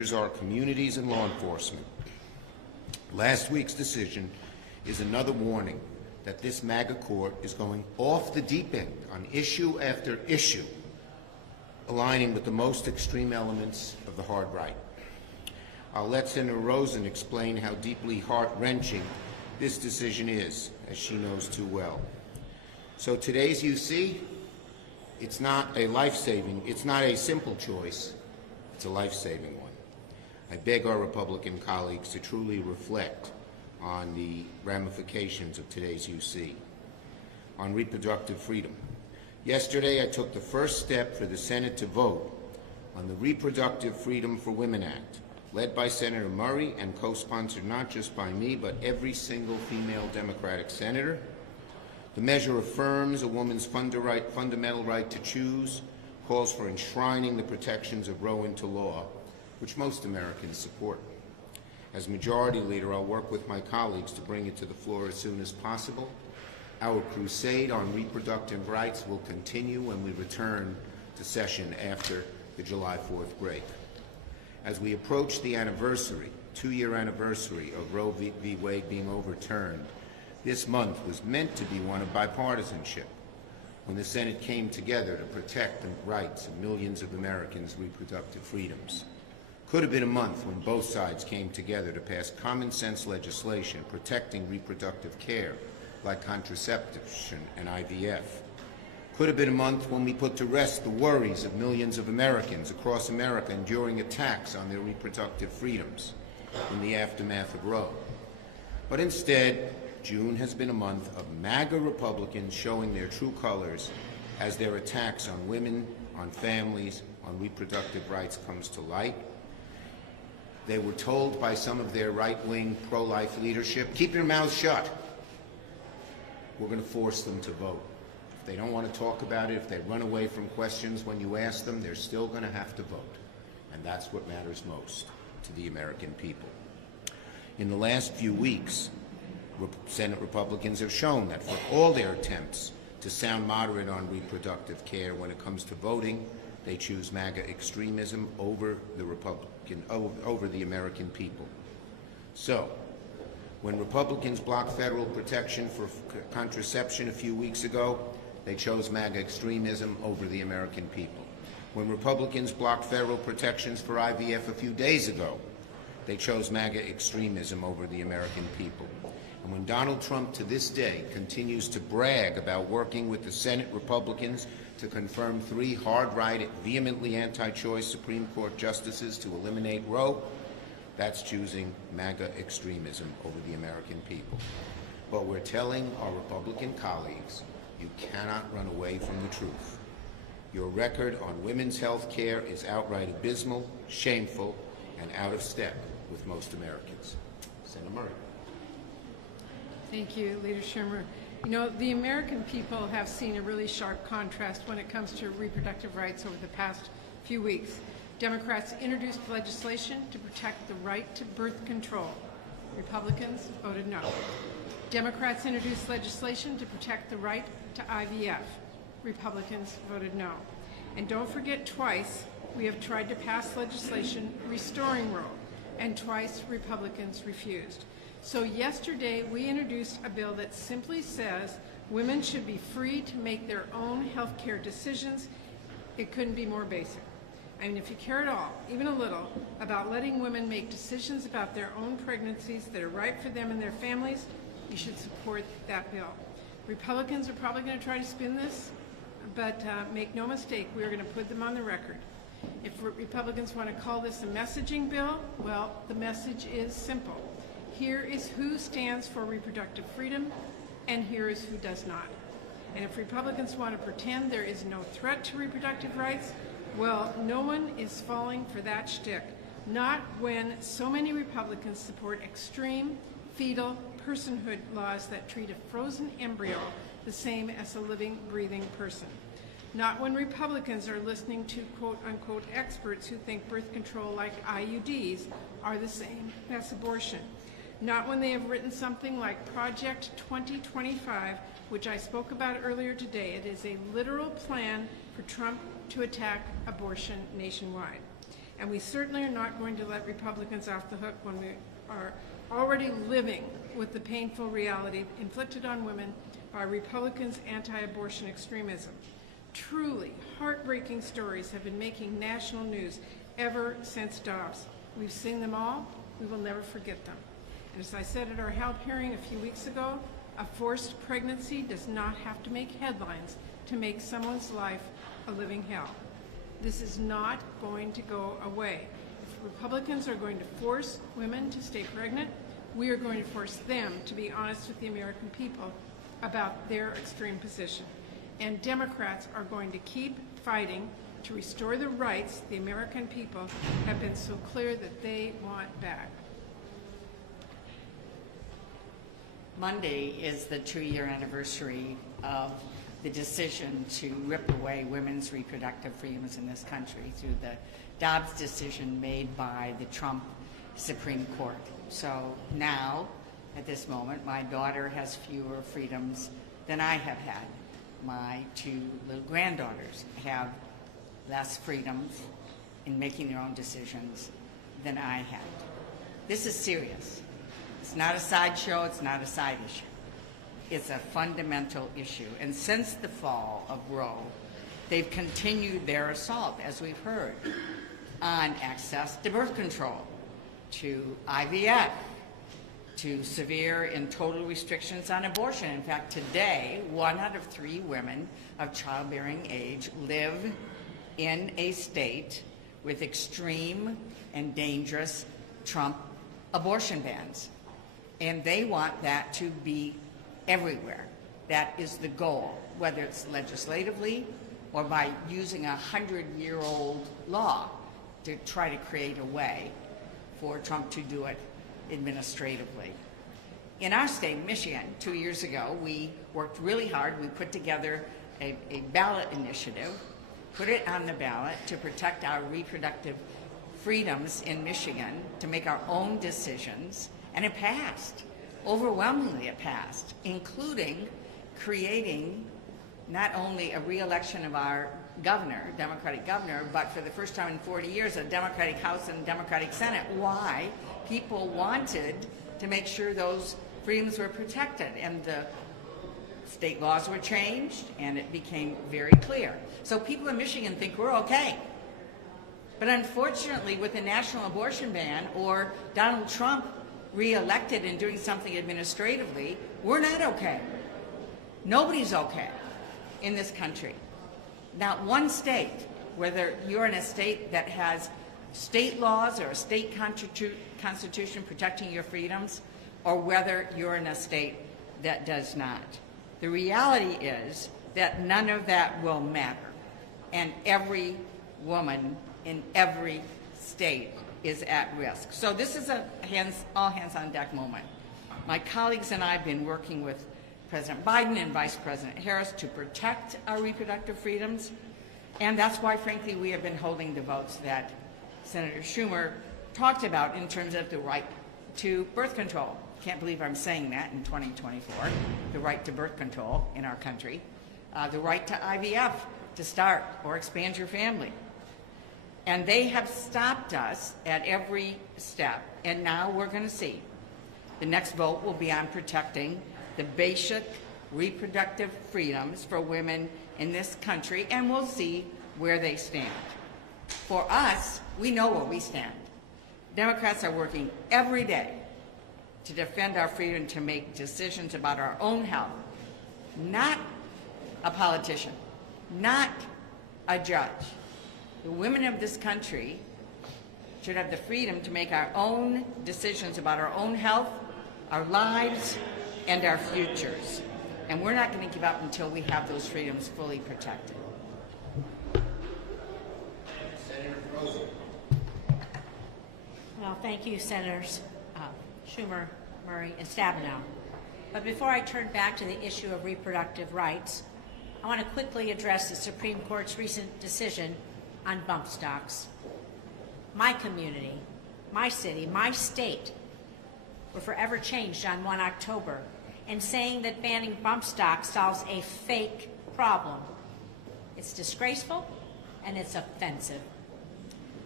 our communities and law enforcement. Last week's decision is another warning that this MAGA court is going off the deep end on issue after issue, aligning with the most extreme elements of the hard right. I'll let Senator Rosen explain how deeply heart-wrenching this decision is, as she knows too well. So today's UC, it's not a simple choice, it's a life-saving one. I beg our Republican colleagues to truly reflect on the ramifications of today's UC. On reproductive freedom. Yesterday, I took the first step for the Senate to vote on the Reproductive Freedom for Women Act, led by Senator Murray and co-sponsored not just by me, but every single female Democratic senator. The measure affirms a woman's fundamental right to choose, calls for enshrining the protections of Roe into law, which most Americans support. As Majority Leader, I'll work with my colleagues to bring it to the floor as soon as possible. Our crusade on reproductive rights will continue when we return to session after the July 4th break. As we approach the two-year anniversary of Roe v. Wade being overturned, this month was meant to be one of bipartisanship, when the Senate came together to protect the rights of millions of Americans' reproductive freedoms. Could have been a month when both sides came together to pass common-sense legislation protecting reproductive care, like contraception and IVF. Could have been a month when we put to rest the worries of millions of Americans across America enduring attacks on their reproductive freedoms in the aftermath of Roe. But instead, June has been a month of MAGA Republicans showing their true colors as their attacks on women, on families, on reproductive rights comes to light. They were told by some of their right-wing pro-life leadership, keep your mouths shut. We're going to force them to vote. If they don't want to talk about it, if they run away from questions when you ask them, they're still going to have to vote. And that's what matters most to the American people. In the last few weeks, Senate Republicans have shown that for all their attempts to sound moderate on reproductive care when it comes to voting, they choose MAGA extremism over the American people. So, when Republicans blocked federal protection for contraception a few weeks ago, they chose MAGA extremism over the American people. When Republicans blocked federal protections for IVF a few days ago, they chose MAGA extremism over the American people. And when Donald Trump to this day continues to brag about working with the Senate Republicans to confirm 3 hard-right, vehemently anti-choice Supreme Court justices to eliminate Roe, that's choosing MAGA extremism over the American people. But we're telling our Republican colleagues, you cannot run away from the truth. Your record on women's health care is outright abysmal, shameful, and out of step with most Americans. Senator Murray. Thank you, Leader Schumer. You know, the American people have seen a really sharp contrast when it comes to reproductive rights over the past few weeks. Democrats introduced legislation to protect the right to birth control. Republicans voted no. Democrats introduced legislation to protect the right to IVF. Republicans voted no. And don't forget, twice we have tried to pass legislation restoring Roe, and twice Republicans refused. So yesterday we introduced a bill that simply says women should be free to make their own health care decisions. It couldn't be more basic. I mean, if you care at all, even a little, about letting women make decisions about their own pregnancies that are right for them and their families, you should support that bill. Republicans are probably going to try to spin this, but make no mistake, we are going to put them on the record. If Republicans want to call this a messaging bill, well, the message is simple. Here is who stands for reproductive freedom, and here is who does not. And if Republicans want to pretend there is no threat to reproductive rights, well, no one is falling for that shtick. Not when so many Republicans support extreme fetal personhood laws that treat a frozen embryo the same as a living, breathing person. Not when Republicans are listening to quote-unquote experts who think birth control like IUDs are the same as abortion. Not when they have written something like Project 2025, which I spoke about earlier today. It is a literal plan for Trump to attack abortion nationwide. And we certainly are not going to let Republicans off the hook when we are already living with the painful reality inflicted on women by Republicans' anti-abortion extremism. Truly heartbreaking stories have been making national news ever since Dobbs. We've seen them all. We will never forget them. And as I said at our HELP hearing a few weeks ago, a forced pregnancy does not have to make headlines to make someone's life a living hell. This is not going to go away. If Republicans are going to force women to stay pregnant, we are going to force them to be honest with the American people about their extreme position. And Democrats are going to keep fighting to restore the rights the American people have been so clear that they want back. Monday is the 2-year anniversary of the decision to rip away women's reproductive freedoms in this country through the Dobbs decision made by the Trump Supreme Court. So now, at this moment, my daughter has fewer freedoms than I have had. My 2 little granddaughters have less freedoms in making their own decisions than I had. This is serious. It's not a sideshow, it's not a side issue. It's a fundamental issue. And since the fall of Roe, they've continued their assault, as we've heard, on access to birth control, to IVF, to severe and total restrictions on abortion. In fact, today, 1 out of 3 women of childbearing age live in a state with extreme and dangerous Trump abortion bans. And they want that to be everywhere. That is the goal, whether it's legislatively or by using a 100-year-old law to try to create a way for Trump to do it administratively. In our state, Michigan, 2 years ago, we worked really hard. We put together a ballot initiative, put it on the ballot to protect our reproductive freedoms in Michigan, to make our own decisions, and it passed. Overwhelmingly it passed, including creating not only a re-election of our governor, Democratic governor, but for the first time in 40 years, a Democratic House and Democratic Senate. Why? People wanted to make sure those freedoms were protected, and the state laws were changed, and it became very clear. So people in Michigan think we're okay. But unfortunately, with the national abortion ban or Donald Trump re-elected and doing something administratively, we're not okay. Nobody's okay in this country. Not one state, whether you're in a state that has state laws or a state constitution protecting your freedoms, or whether you're in a state that does not. The reality is that none of that will matter, and every woman in every state is at risk. So this is a all hands on deck moment. My colleagues and I have been working with President Biden and Vice President Harris to protect our reproductive freedoms, and that's why, frankly, we have been holding the votes that Senator Schumer talked about in terms of the right to birth control. Can't believe I'm saying that in 2024, the right to birth control in our country, the right to IVF to start or expand your family. And they have stopped us at every step, and now we're going to see. The next vote will be on protecting the basic reproductive freedoms for women in this country, and we'll see where they stand. For us, we know where we stand. Democrats are working every day to defend our freedom to make decisions about our own health, not a politician, not a judge. The women of this country should have the freedom to make our own decisions about our own health, our lives, and our futures. And we're not going to give up until we have those freedoms fully protected. Senator Rosen. Well, thank you, Senators Schumer, Murray, and Stabenow. But before I turn back to the issue of reproductive rights, I want to quickly address the Supreme Court's recent decision on bump stocks. My community, my city, my state were forever changed on 1 October, and saying that banning bump stocks solves a fake problem. It's disgraceful and it's offensive.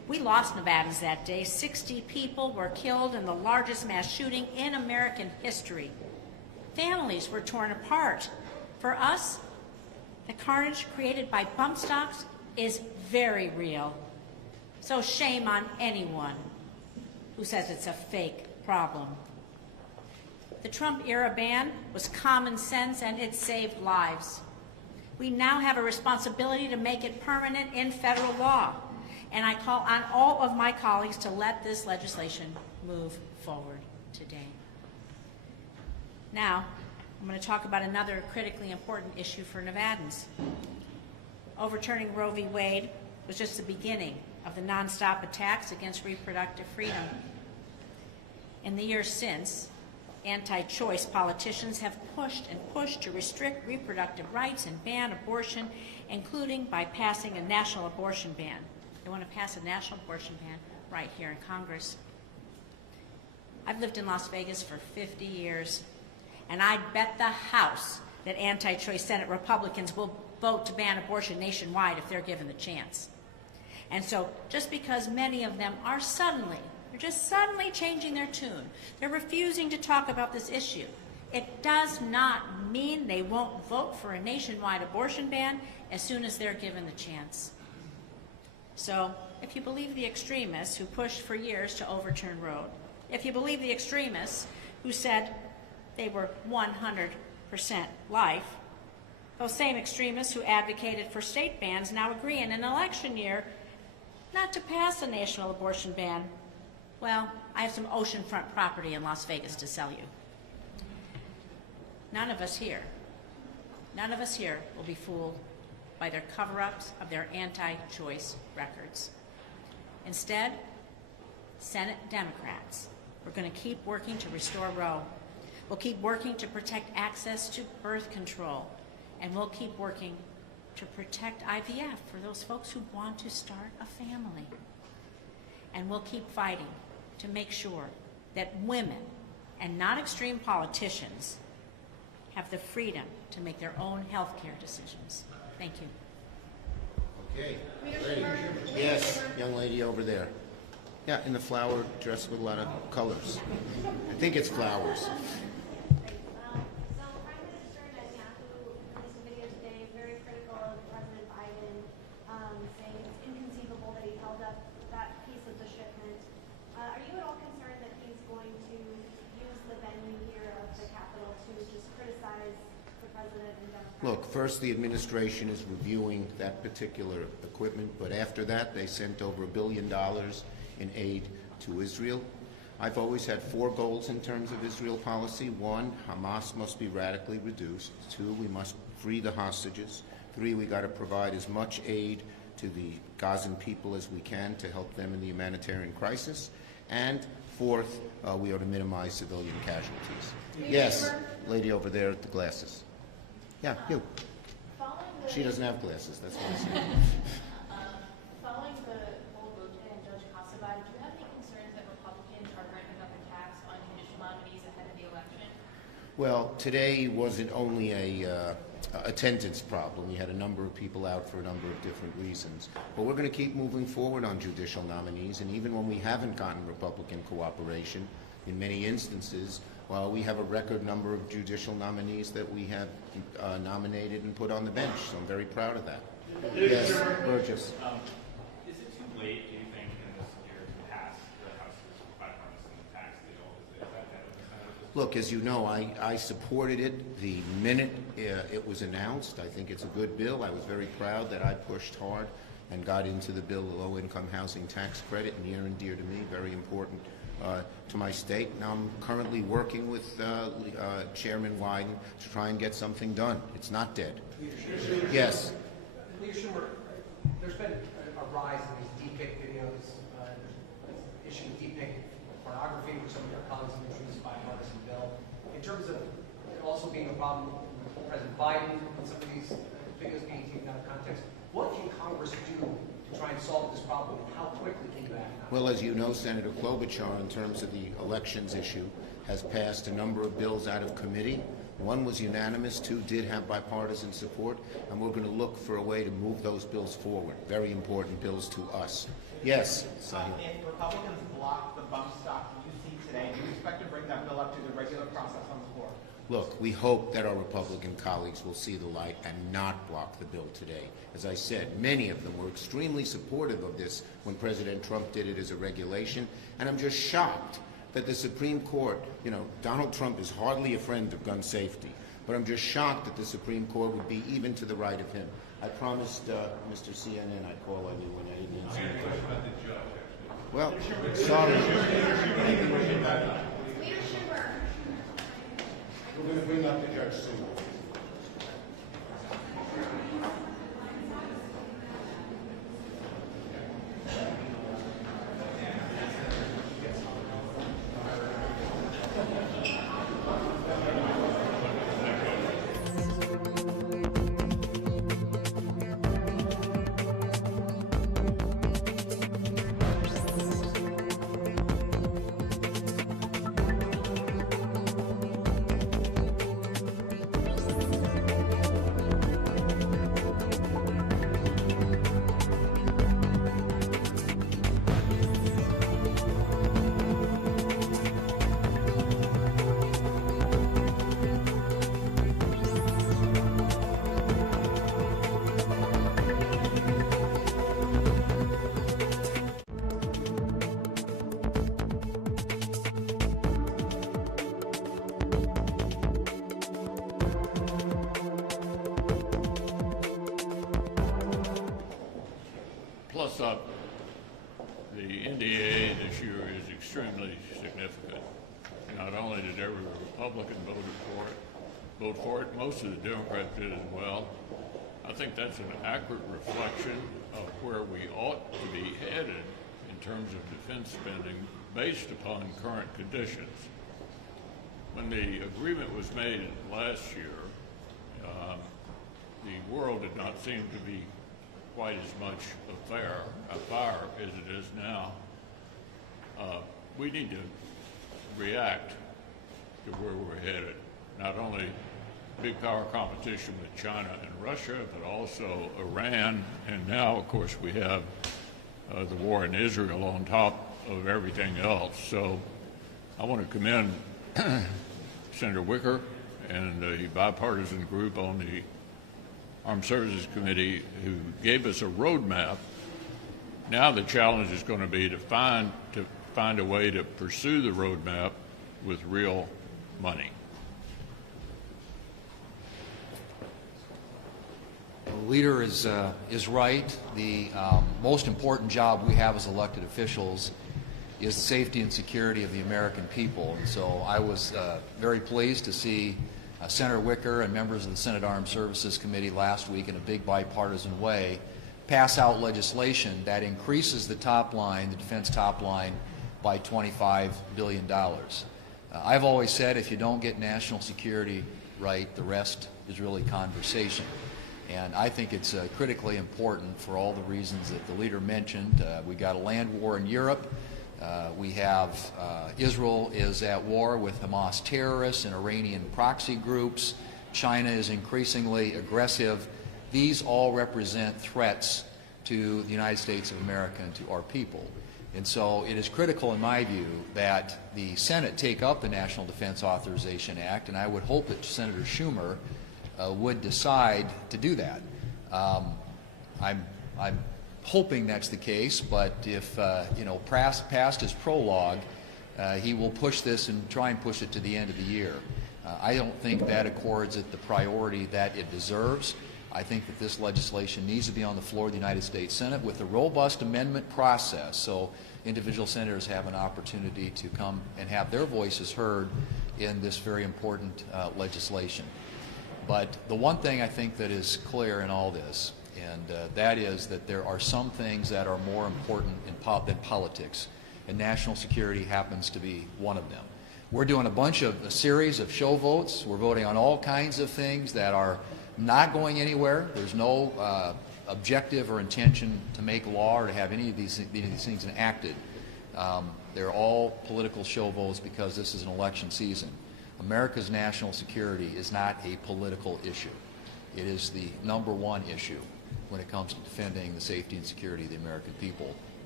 We lost Nevadans that day. 60 people were killed in the largest mass shooting in American history. Families were torn apart. For us, the carnage created by bump stocks is very real. So shame on anyone who says it's a fake problem. The Trump-era ban was common sense and it saved lives. We now have a responsibility to make it permanent in federal law. And I call on all of my colleagues to let this legislation move forward today. Now, I'm going to talk about another critically important issue for Nevadans. Overturning Roe v. Wade was just the beginning of the nonstop attacks against reproductive freedom. In the years since, anti-choice politicians have pushed and pushed to restrict reproductive rights and ban abortion, including by passing a national abortion ban. They want to pass a national abortion ban right here in Congress. I've lived in Las Vegas for 50 years, and I'd bet the house that anti-choice Senate Republicans will vote to ban abortion nationwide if they're given the chance. And so just because many of them are they're just suddenly changing their tune, they're refusing to talk about this issue, it does not mean they won't vote for a nationwide abortion ban as soon as they're given the chance. So if you believe the extremists who pushed for years to overturn Roe, if you believe the extremists who said they were 100% life, those same extremists who advocated for state bans now agree in an election year not to pass a national abortion ban. Well, I have some oceanfront property in Las Vegas to sell you. None of us here will be fooled by their cover-ups of their anti-choice records. Instead, Senate Democrats, we're going to keep working to restore Roe. We'll keep working to protect access to birth control. And we'll keep working to protect IVF for those folks who want to start a family. And we'll keep fighting to make sure that women, and not extreme politicians, have the freedom to make their own health care decisions. Thank you. Okay. Lady. Yes, young lady over there. Yeah, in the flower dress with a lot of colors. I think it's flowers. So Prime Minister Netanyahu released a video today very critical of President Biden, saying it's inconceivable that he held up that piece of the shipment. Are you at all concerned that he's going to use the venue here of the Capitol to just criticize the president and Democrats? Look, first the administration is reviewing that particular equipment, but after that they sent over $1 billion in aid to Israel. I've always had 4 goals in terms of Israel policy. 1, Hamas must be radically reduced. 2, we must free the hostages. 3, we got to provide as much aid to the Gazan people as we can to help them in the humanitarian crisis. And 4th, we ought to minimize civilian casualties. Yes, lady over there with the glasses. Yeah, you. She doesn't have glasses, that's what I said. Following the whole vote and Judge Casabay, do you have any concerns that Republicans are ramping up attacks on judicial nominees ahead of the election? Well, today wasn't only a attendance problem. We had a number of people out for a number of different reasons. But we're going to keep moving forward on judicial nominees, and even when we haven't gotten Republican cooperation, in many instances, well, we have a record number of judicial nominees that we have nominated and put on the bench, so I'm very proud of that. Yes, Burgess. Is it too late, do you think, in this year to pass the House's bipartisan tax deal? Is that kind of Look, as you know, I supported it the minute it was announced. I think it's a good bill. I was very proud that I pushed hard and got into the bill, the low-income housing tax credit, near and dear to me, very important to my state. Now I'm currently working with Chairman Wyden to try and get something done. It's not dead. Yes. Leader Schumer, there's been a rise in these deep-fake videos, issue of deep-fake pornography, which some of your colleagues have introduced by a bipartisan bill. In terms of it also being a problem with President Biden and some of these videos being taken out of context, what can Congress do to try and solve this problem, and how quickly can you act? Well, as you know, Senator Klobuchar, in terms of the elections issue, has passed a number of bills out of committee. 1 was unanimous, 2 did have bipartisan support, and we're going to look for a way to move those bills forward. Very important bills to us. Yes. If Republicans block the bump stock you see today, do you expect to bring that bill up to the regular process on the floor? Look, we hope that our Republican colleagues will see the light and not block the bill today. As I said, many of them were extremely supportive of this when President Trump did it as a regulation, and I'm just shocked that the Supreme Court, you know, Donald Trump is hardly a friend of gun safety, but I'm just shocked that the Supreme Court would be even to the right of him. I promised Mr. CNN I'd call on you when I didn't see him. Well, sorry. We're going to bring up the judge soon. Plus up, the NDAA this year is extremely significant. Not only did every Republican vote for it, most of the Democrats did as well. I think that's an accurate reflection of where we ought to be headed in terms of defense spending based upon current conditions. When the agreement was made last year, the world did not seem to be quite as much a fire as it is now. We need to react to where we're headed. Not only big power competition with China and Russia, but also Iran, and now, of course, we have the war in Israel on top of everything else. So I want to commend Senator Wicker and the bipartisan group on the Armed Services Committee who gave us a roadmap. Now the challenge is going to be to find a way to pursue the roadmap with real money. The leader is right. The most important job we have as elected officials is the safety and security of the American people. And so I was very pleased to see Senator Wicker and members of the Senate Armed Services Committee last week in a big bipartisan way pass out legislation that increases the top line, the defense top line, by $25 billion. I've always said if you don't get national security right, the rest is really conversation. And I think it's critically important for all the reasons that the leader mentioned. We got a land war in Europe. We have Israel is at war with Hamas terrorists and Iranian proxy groups. China is increasingly aggressive. These all represent threats to the United States of America and to our people. And so it is critical, in my view, that the Senate take up the National Defense Authorization Act, and I would hope that Senator Schumer would decide to do that. I'm hoping that's the case, but if past his prologue, he will push this and try and push it to the end of the year. I don't think that accords it the priority that it deserves. I think that this legislation needs to be on the floor of the United States Senate with a robust amendment process, so individual senators have an opportunity to come and have their voices heard in this very important legislation. But the one thing I think that is clear in all this, and that is that there are some things that are more important than politics, and national security happens to be one of them. We're doing a series of show votes. We're voting on all kinds of things that are not going anywhere. There's no objective or intention to make law or to have any of these things enacted. They're all political show votes because this is an election season. America's national security is not a political issue. It is the #1 issue when it comes to defending the safety and security of the American people.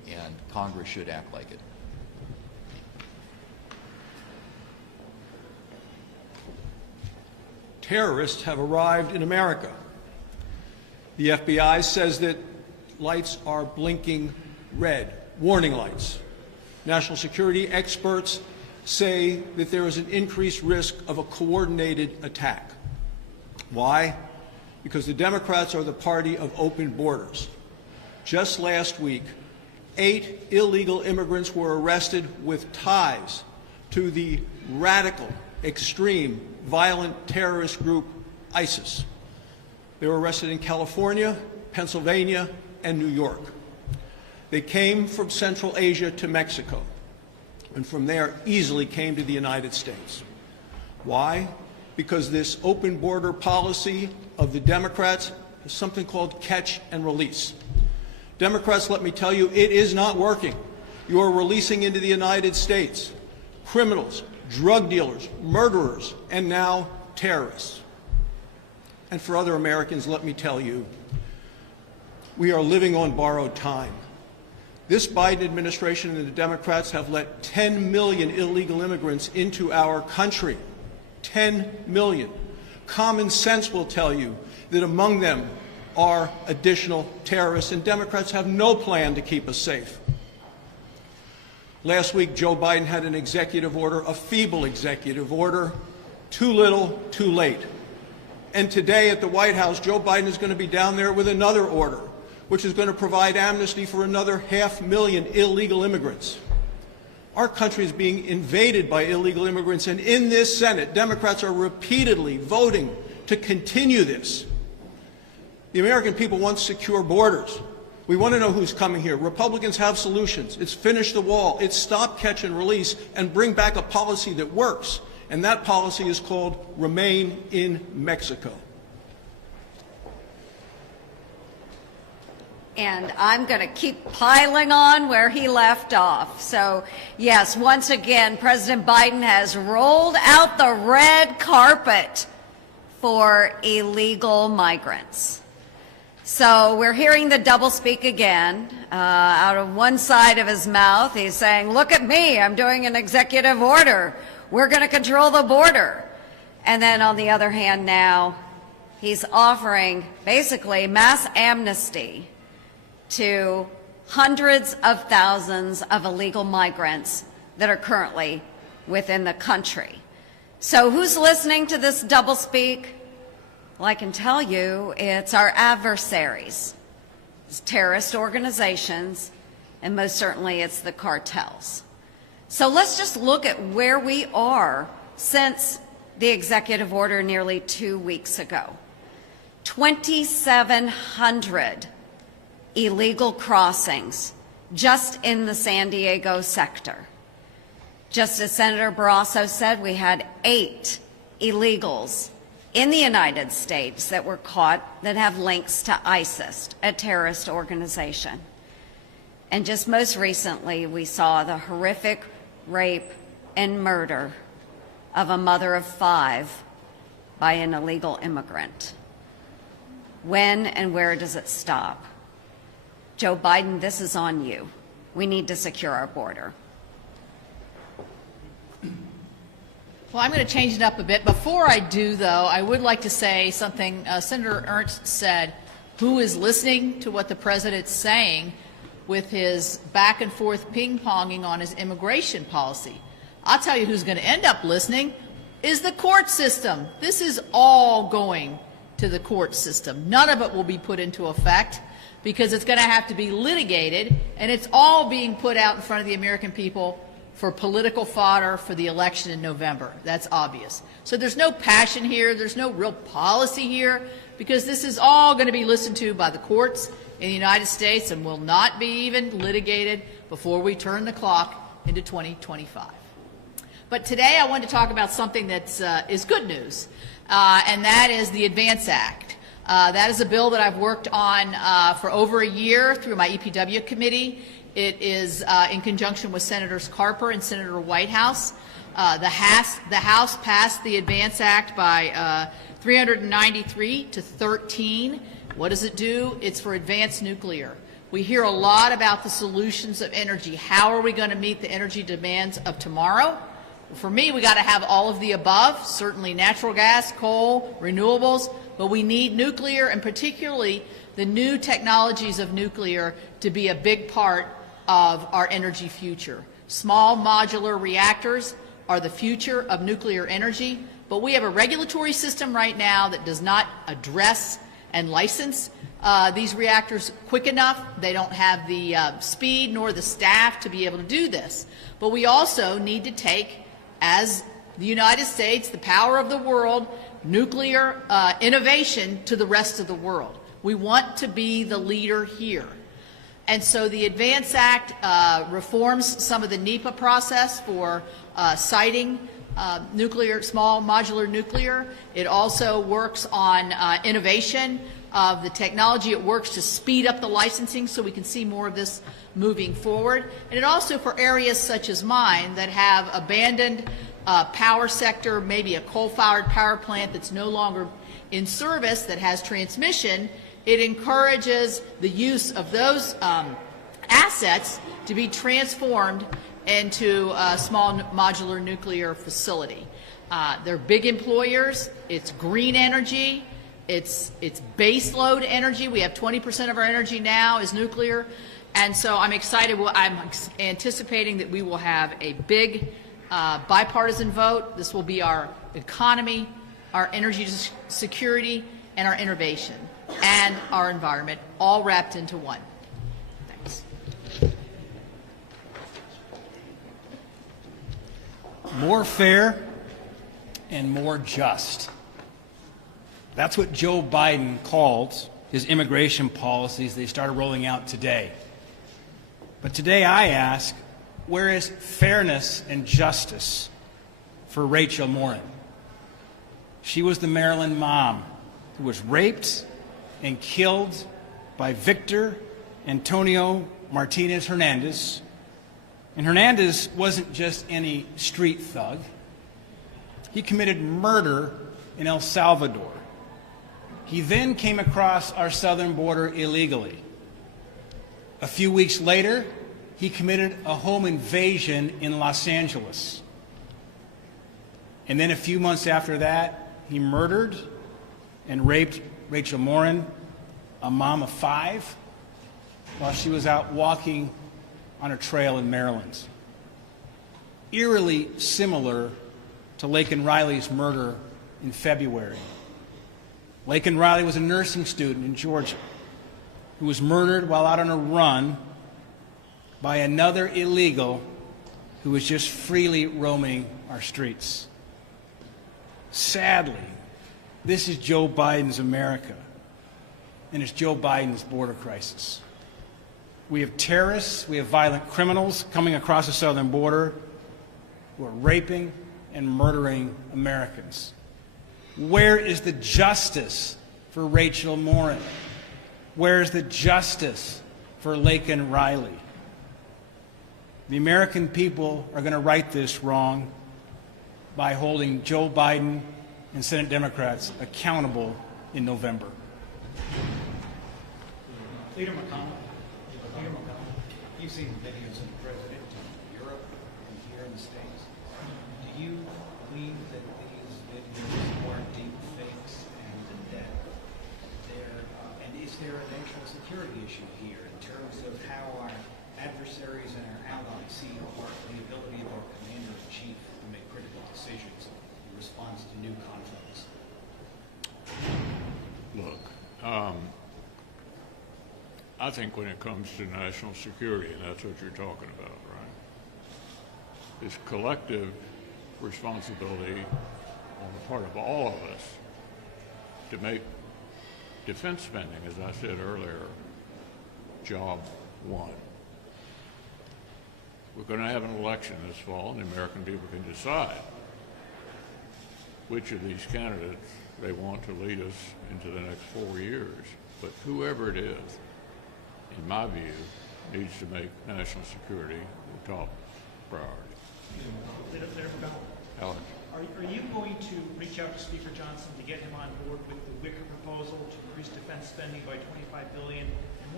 and Congress should act like it. Terrorists have arrived in America. The FBI says that lights are blinking red, warning lights. National security experts say that there is an increased risk of a coordinated attack. Why? Because the Democrats are the party of open borders. Just last week, 8 illegal immigrants were arrested with ties to the radical, extreme, violent terrorist group ISIS. They were arrested in California, Pennsylvania, and New York. They came from Central Asia to Mexico, and from there easily came to the United States. Why? Because this open border policy of the Democrats is something called catch and release. Democrats, let me tell you, it is not working. You are releasing into the United States criminals, drug dealers, murderers, and now terrorists. And for other Americans, let me tell you, we are living on borrowed time. This Biden administration and the Democrats have let 10 million illegal immigrants into our country. 10 million. Common sense will tell you that among them are additional terrorists, and Democrats have no plan to keep us safe. Last week, Joe Biden had an executive order, a feeble executive order, too little, too late. And today at the White House, Joe Biden is going to be down there with another order, which is going to provide amnesty for another 500,000 illegal immigrants. Our country is being invaded by illegal immigrants, and in this Senate, Democrats are repeatedly voting to continue this. The American people want secure borders. We want to know who's coming here. Republicans have solutions. It's finish the wall. It's stop, catch, and release, and bring back a policy that works. And that policy is called Remain in Mexico. And I'm going to keep piling on where he left off. So, yes, once again, President Biden has rolled out the red carpet for illegal migrants. So we're hearing the doublespeak again. Out of one side of his mouth, he's saying, look at me, I'm doing an executive order. We're going to control the border. And then on the other hand now, he's offering basically mass amnesty to hundreds of thousands of illegal migrants that are currently within the country. So who's listening to this doublespeak? Well, I can tell you it's our adversaries. It's terrorist organizations, and most certainly it's the cartels. So let's just look at where we are since the executive order nearly 2 weeks ago. 2,700 illegal crossings just in the San Diego sector. Just as Senator Barrasso said, we had 8 illegals in the United States that were caught that have links to ISIS, a terrorist organization. And just most recently, we saw the horrific rape and murder of a mother of 5 by an illegal immigrant. When and where does it stop? Joe Biden, this is on you. We need to secure our border. Well, I'm going to change it up a bit. Before I do, though, I would like to say something. Senator Ernst said, who is listening to what the president's saying with his back and forth ping-ponging on his immigration policy? I'll tell you who's going to end up listening is the court system. This is all going to the court system. None of it will be put into effect because it's going to have to be litigated, and it's all being put out in front of the American people for political fodder for the election in November. That's obvious. So there's no passion here. There's no real policy here because this is all going to be listened to by the courts in the United States and will not be even litigated before we turn the clock into 2025. But today I want to talk about something that is good news, and that is the Advance Act. That is a bill that I've worked on for over a year through my EPW committee. It is in conjunction with Senators Carper and Senator Whitehouse. The House passed the Advance Act by 393 to 13. What does it do? It's for advanced nuclear. We hear a lot about the solutions of energy. How are we going to meet the energy demands of tomorrow? For me, we got to have all of the above, certainly natural gas, coal, renewables, but we need nuclear, and particularly the new technologies of nuclear, to be a big part of our energy future. Small modular reactors are the future of nuclear energy, but we have a regulatory system right now that does not address and license these reactors quick enough. They don't have the speed nor the staff to be able to do this. But we also need to take, as the United States, the power of the world, nuclear innovation to the rest of the world. We want to be the leader here. And so the ADVANCE Act reforms some of the NEPA process for siting nuclear, small modular nuclear. It also works on innovation of the technology. It works to speed up the licensing so we can see more of this moving forward. And it also, for areas such as mine that have abandoned power sector, maybe a coal-fired power plant that's no longer in service that has transmission, it encourages the use of those assets to be transformed into a small modular nuclear facility. They're big employers. It's green energy. It's base load energy. We have 20% of our energy now is nuclear. And so I'm excited. I'm anticipating that we will have a big bipartisan vote. This will be our economy, our energy security, and our innovation, and our environment, all wrapped into one. Thanks. More fair and more just. That's what Joe Biden called his immigration policies they started rolling out today. But today I ask, where is fairness and justice for Rachel Morin? She was the Maryland mom who was raped and killed by Victor Antonio Martinez Hernandez. And Hernandez wasn't just any street thug. He committed murder in El Salvador. He then came across our southern border illegally. A few weeks later, he committed a home invasion in Los Angeles. And then a few months after that, he murdered and raped Rachel Morin, a mom of 5, while she was out walking on a trail in Maryland. Eerily similar to Laken Riley's murder in February. Laken Riley was a nursing student in Georgia who was murdered while out on a run by another illegal who was just freely roaming our streets. Sadly, this is Joe Biden's America, and it's Joe Biden's border crisis. We have terrorists, we have violent criminals coming across the southern border who are raping and murdering Americans. Where is the justice for Rachel Morin? Where is the justice for Laken Riley? The American people are going to right this wrong by holding Joe Biden and Senate Democrats accountable in November. Leader McConnell, you've seen videos of the president in Europe and here in the States. Do you believe that these videos are deep fakes and that and is there a national security issue here in terms of how our adversaries and our allies see the ability of our commander-in-chief to make critical decisions in response to new conflicts? Look, I think when it comes to national security, and that's what you're talking about, right, it's collective responsibility on the part of all of us to make defense spending, as I said earlier, job one. We're going to have an election this fall, and the American people can decide which of these candidates they want to lead us into the next 4 years. But whoever it is, in my view, needs to make national security the top priority. Alex. Are you going to reach out to Speaker Johnson to get him on board with the Wicker proposal to increase defense spending by $25 billion? And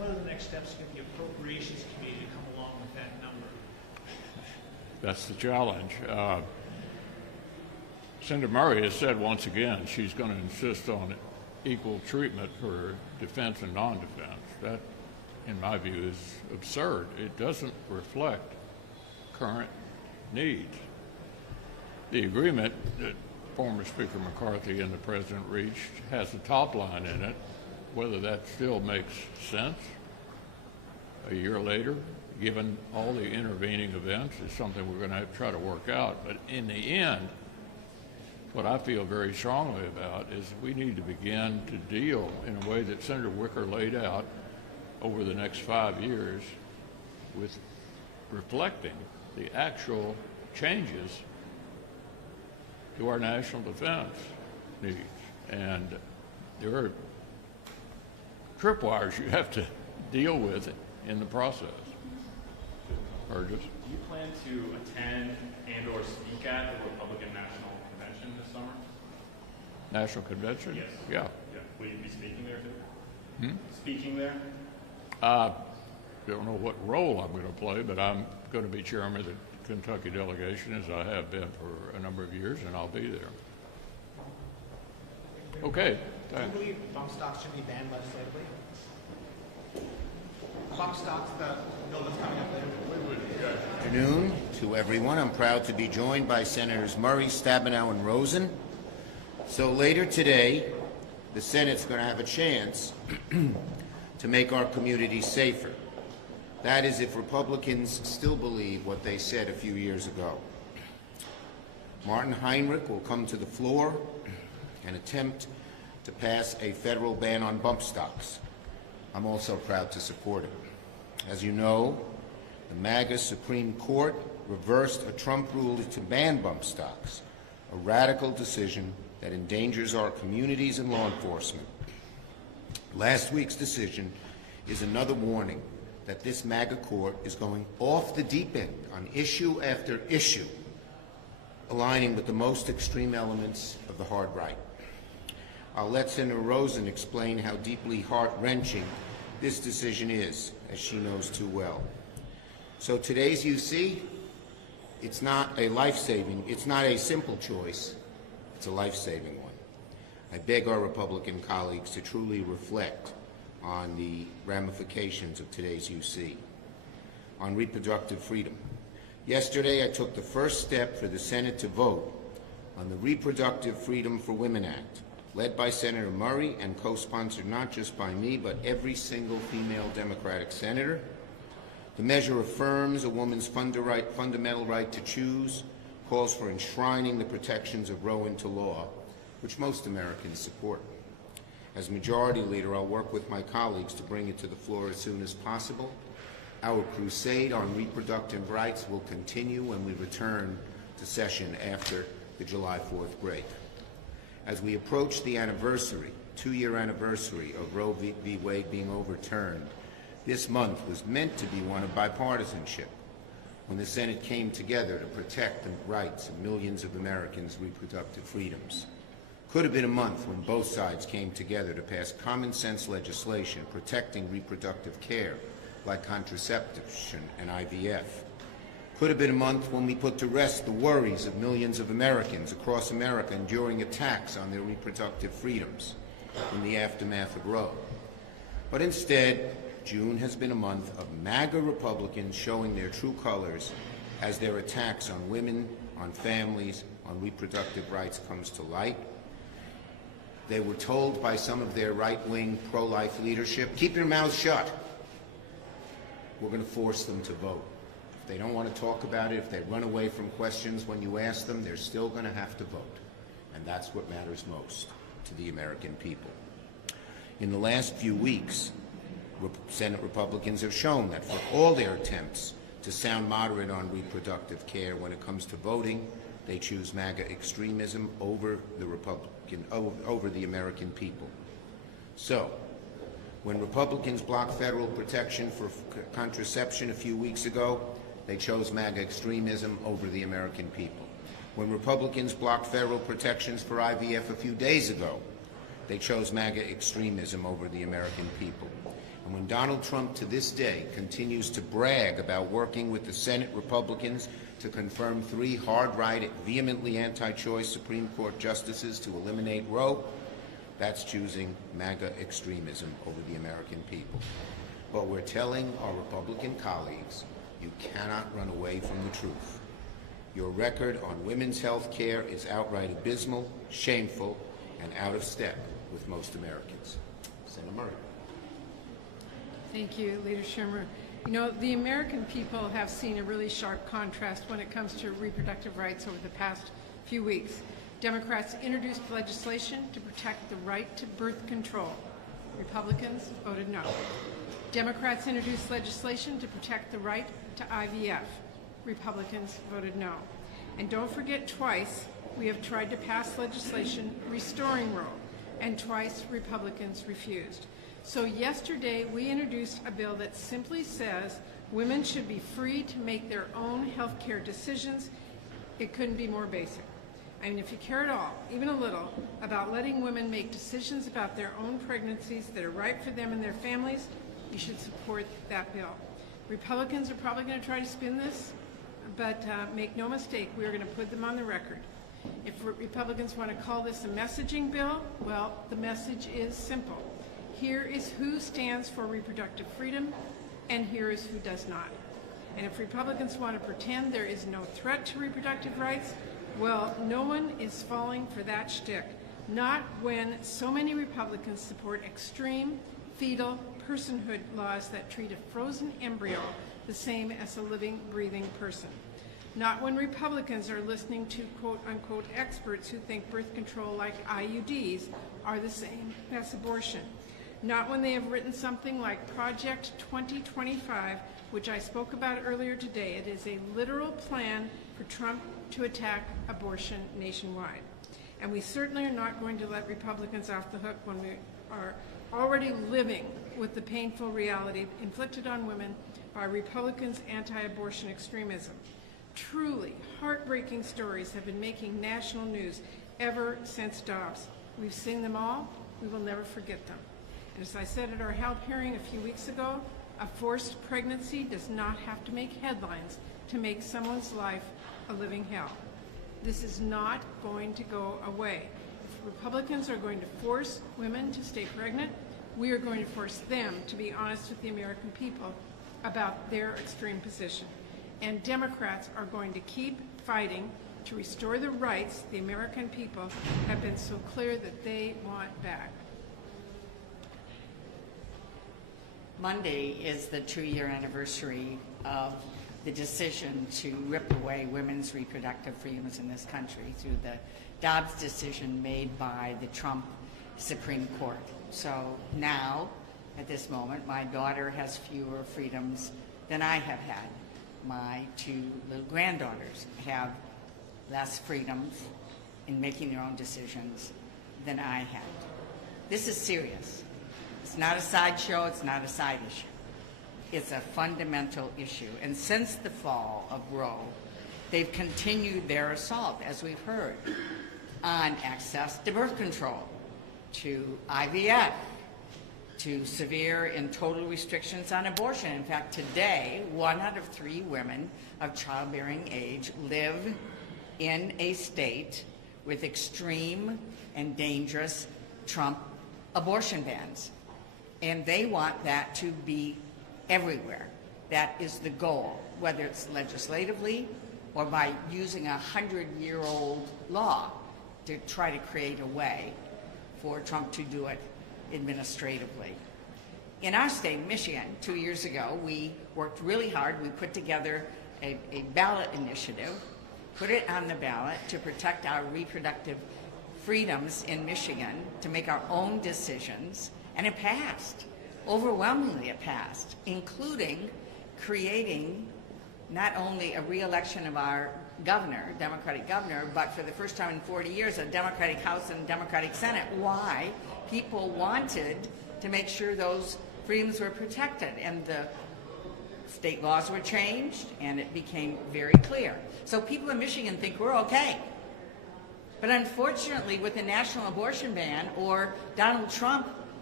what are the next steps to get the Appropriations Committee to come along with that number? That's the challenge. Senator Murray has said once again she's going to insist on equal treatment for defense and non-defense. That, in my view, is absurd. It doesn't reflect current needs. The agreement that former Speaker McCarthy and the President reached has a top line in it. Whether that still makes sense a year later, given all the intervening events, is something we're going to have to try to work out. But in the end, what I feel very strongly about is we need to begin to deal in a way that Senator Wicker laid out over the next 5 years with reflecting the actual changes to our national defense needs. And there are tripwires you have to deal with in the process. Burgess? Do you plan to attend and or speak at the Republican National Convention this summer? National Convention? Yes. Yeah. Yeah. Will you be speaking there too? Speaking there? Don't know what role I'm going to play, but I'm going to be chairman of the Kentucky delegation, as I have been for a number of years, and I'll be there. Okay. Do you believe bump stocks should be banned legislatively? Bump stocks, the bill that's coming up later. Good afternoon to everyone. I'm proud to be joined by Senators Murray, Stabenow, and Rosen. So later today, the Senate's going to have a chance to make our community safer. That is, if Republicans still believe what they said a few years ago. Martin Heinrich will come to the floor and attempt to pass a federal ban on bump stocks. I'm also proud to support it. As you know, the MAGA Supreme Court reversed a Trump rule to ban bump stocks, a radical decision that endangers our communities and law enforcement. Last week's decision is another warning that this MAGA court is going off the deep end on issue after issue, aligning with the most extreme elements of the hard right. I'll let Senator Rosen explain how deeply heart-wrenching this decision is, as she knows too well. So today's UC, it's not a simple choice, it's a life-saving one. I beg our Republican colleagues to truly reflect on the ramifications of today's UC. On reproductive freedom. Yesterday, I took the first step for the Senate to vote on the Reproductive Freedom for Women Act, led by Senator Murray and co-sponsored not just by me, but every single female Democratic senator. The measure affirms a woman's fundamental right to choose, calls for enshrining the protections of Roe into law, which most Americans support. As Majority Leader, I'll work with my colleagues to bring it to the floor as soon as possible. Our crusade on reproductive rights will continue when we return to session after the July 4th break. As we approach the two-year anniversary of Roe v. Wade being overturned, this month was meant to be one of bipartisanship, when the Senate came together to protect the rights of millions of Americans' reproductive freedoms. Could have been a month when both sides came together to pass common-sense legislation protecting reproductive care, like contraception and IVF. Could have been a month when we put to rest the worries of millions of Americans across America enduring attacks on their reproductive freedoms in the aftermath of Roe. But instead, June has been a month of MAGA Republicans showing their true colors as their attacks on women, on families, on reproductive rights comes to light. They were told by some of their right-wing pro-life leadership, keep your mouths shut. We're going to force them to vote. If they don't want to talk about it, if they run away from questions when you ask them, they're still going to have to vote. And that's what matters most to the American people. In the last few weeks, Senate Republicans have shown that for all their attempts to sound moderate on reproductive care when it comes to voting, they choose MAGA extremism over the American people. So, when Republicans blocked federal protection for contraception a few weeks ago, they chose MAGA extremism over the American people. When Republicans blocked federal protections for IVF a few days ago, they chose MAGA extremism over the American people. And And when Donald Trump to this day continues to brag about working with the Senate Republicans to confirm 3 hard-right, vehemently anti-choice Supreme Court justices to eliminate Roe, that's choosing MAGA extremism over the American people. But we're telling our Republican colleagues, you cannot run away from the truth. Your record on women's health care is outright abysmal, shameful, and out of step with most Americans. Senator Murray. Thank you, Leader Schumer. You know, the American people have seen a really sharp contrast when it comes to reproductive rights over the past few weeks. Democrats introduced legislation to protect the right to birth control. Republicans voted no. Democrats introduced legislation to protect the right to IVF. Republicans voted no. And don't forget, twice we have tried to pass legislation restoring Roe, and twice Republicans refused. So yesterday we introduced a bill that simply says women should be free to make their own health care decisions. It couldn't be more basic. I mean, if you care at all, even a little, about letting women make decisions about their own pregnancies that are right for them and their families, you should support that bill. Republicans are probably going to try to spin this, but make no mistake, we are going to put them on the record. If Republicans want to call this a messaging bill, well, the message is simple. Here is who stands for reproductive freedom, and here is who does not. And if Republicans want to pretend there is no threat to reproductive rights, well, no one is falling for that shtick. Not when so many Republicans support extreme fetal personhood laws that treat a frozen embryo the same as a living, breathing person. Not when Republicans are listening to quote-unquote experts who think birth control like IUDs are the same as abortion. Not when they have written something like Project 2025, which I spoke about earlier today. It is a literal plan for Trump to attack abortion nationwide. And we certainly are not going to let Republicans off the hook when we are already living with the painful reality inflicted on women by Republicans' anti-abortion extremism. Truly heartbreaking stories have been making national news ever since Dobbs. We've seen them all. We will never forget them. And as I said at our health hearing a few weeks ago, a forced pregnancy does not have to make headlines to make someone's life a living hell. This is not going to go away. If Republicans are going to force women to stay pregnant, we are going to force them to be honest with the American people about their extreme position. And Democrats are going to keep fighting to restore the rights the American people have been so clear that they want back. Monday is the 2-year anniversary of the decision to rip away women's reproductive freedoms in this country through the Dobbs decision made by the Trump Supreme Court. So now, at this moment, my daughter has fewer freedoms than I have had. My 2 little granddaughters have less freedoms in making their own decisions than I had. This is serious. It's not a sideshow, it's not a side issue. It's a fundamental issue. And since the fall of Roe, they've continued their assault, as we've heard, on access to birth control, to IVF, to severe and total restrictions on abortion. In fact, today, 1 out of 3 women of childbearing age live in a state with extreme and dangerous Trump abortion bans. And they want that to be everywhere. That is the goal, whether it's legislatively or by using a 100-year-old law to try to create a way for Trump to do it administratively. In our state, Michigan, 2 years ago, we worked really hard. We put together a ballot initiative, put it on the ballot to protect our reproductive freedoms in Michigan, to make our own decisions, and it passed. Overwhelmingly it passed, including creating not only a re-election of our governor, Democratic governor, but for the first time in 40 years, a Democratic House and Democratic Senate. Why? People wanted to make sure those freedoms were protected, and the state laws were changed, and it became very clear. So people in Michigan think we're okay. But unfortunately, with the national abortion ban, or Donald Trump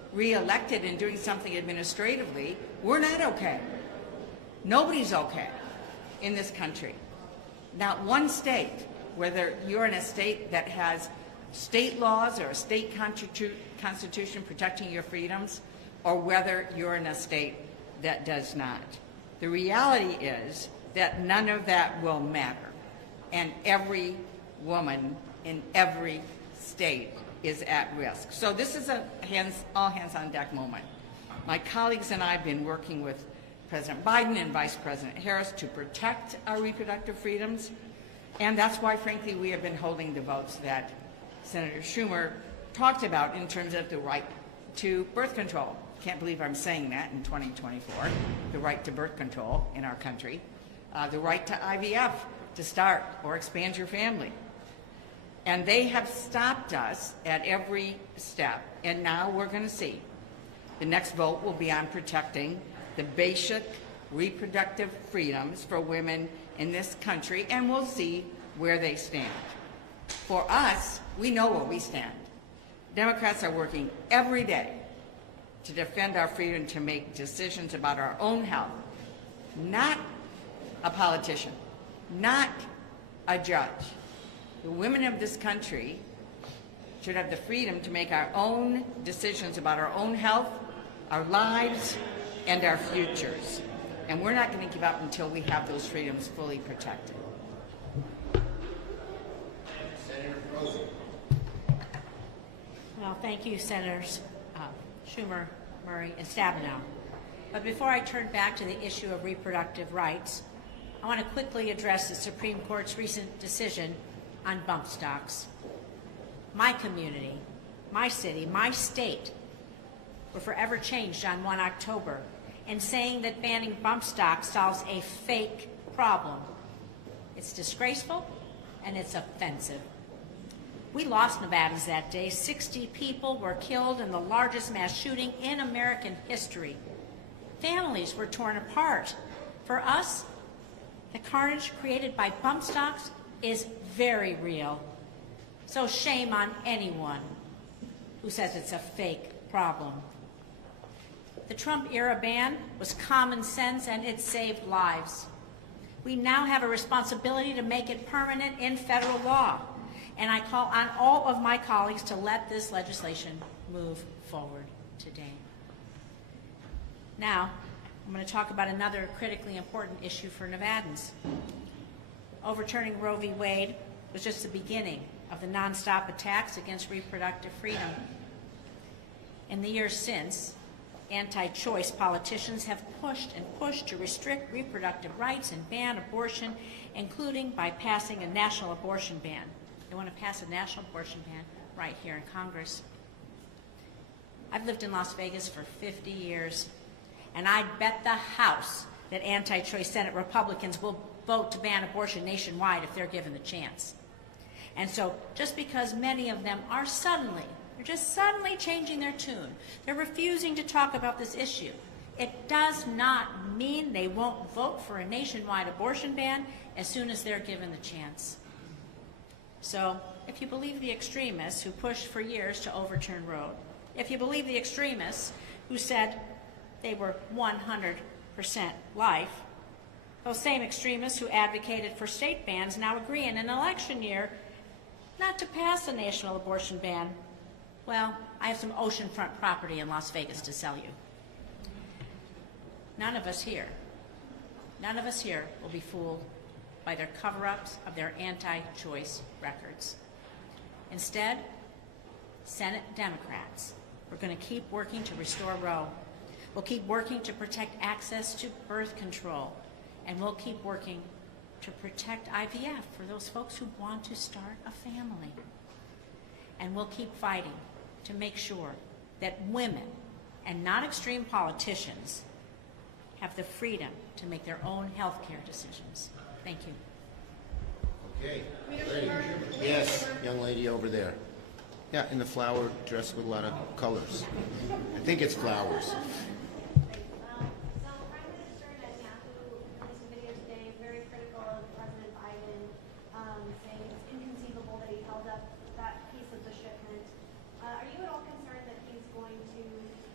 reelected and doing something administratively, we're not okay. Nobody's okay in this country. Not one state, whether you're in a state that has state laws or a state constitution protecting your freedoms, or whether you're in a state that does not. The reality is that none of that will matter, and every woman in every state is at risk. So this is a all hands on deck moment. My colleagues and I have been working with President Biden and Vice President Harris to protect our reproductive freedoms, and that's why, frankly, we have been holding the votes that Senator Schumer talked about in terms of the right to birth control. Can't believe I'm saying that in 2024, the right to birth control in our country, the right to IVF to start or expand your family. And they have stopped us at every step, and now we're going to see. The next vote will be on protecting the basic reproductive freedoms for women in this country, and we'll see where they stand. For us, we know where we stand. Democrats are working every day to defend our freedom to make decisions about our own health, not a politician, not a judge. The women of this country should have the freedom to make our own decisions about our own health, our lives, and our futures. And we're not going to give up until we have those freedoms fully protected. Senator Rosen. Well, thank you, Senators Schumer, Murray, and Stabenow. But before I turn back to the issue of reproductive rights, I want to quickly address the Supreme Court's recent decision on bump stocks. My community, my city, my state were forever changed on 1 October in saying that banning bump stocks solves a fake problem. It's disgraceful and it's offensive. We lost Nevadans that day. 60 people were killed in the largest mass shooting in American history. Families were torn apart. For us, the carnage created by bump stocks is very real. So shame on anyone who says it's a fake problem. The Trump-era ban was common sense and it saved lives. We now have a responsibility to make it permanent in federal law. And I call on all of my colleagues to let this legislation move forward today. Now, I'm going to talk about another critically important issue for Nevadans. Overturning Roe v. Wade was just the beginning of the nonstop attacks against reproductive freedom. In the years since, anti-choice politicians have pushed and pushed to restrict reproductive rights and ban abortion, including by passing a national abortion ban. They want to pass a national abortion ban right here in Congress. I've lived in Las Vegas for 50 years, and I'd bet the house that anti-choice Senate Republicans will vote to ban abortion nationwide if they're given the chance. And so just because many of them are they're just suddenly changing their tune, they're refusing to talk about this issue, it does not mean they won't vote for a nationwide abortion ban as soon as they're given the chance. So if you believe the extremists who pushed for years to overturn Roe, if you believe the extremists who said they were 100% life, those same extremists who advocated for state bans now agree in an election year not to pass a national abortion ban. Well, I have some oceanfront property in Las Vegas to sell you. None of us here will be fooled by their cover-ups of their anti-choice records. Instead, Senate Democrats, we're going to keep working to restore Roe. We'll keep working to protect access to birth control. And we'll keep working to protect IVF for those folks who want to start a family. And we'll keep fighting to make sure that women, and not extreme politicians, have the freedom to make their own health care decisions. Thank you. Okay. Ready? Yes, young lady over there. Yeah, in the flower dress with a lot of colors. I think it's flowers. So Prime Minister Netanyahu released a video today very critical of President Biden, saying it's inconceivable that he held up that piece of the shipment. Are you at all concerned that he's going to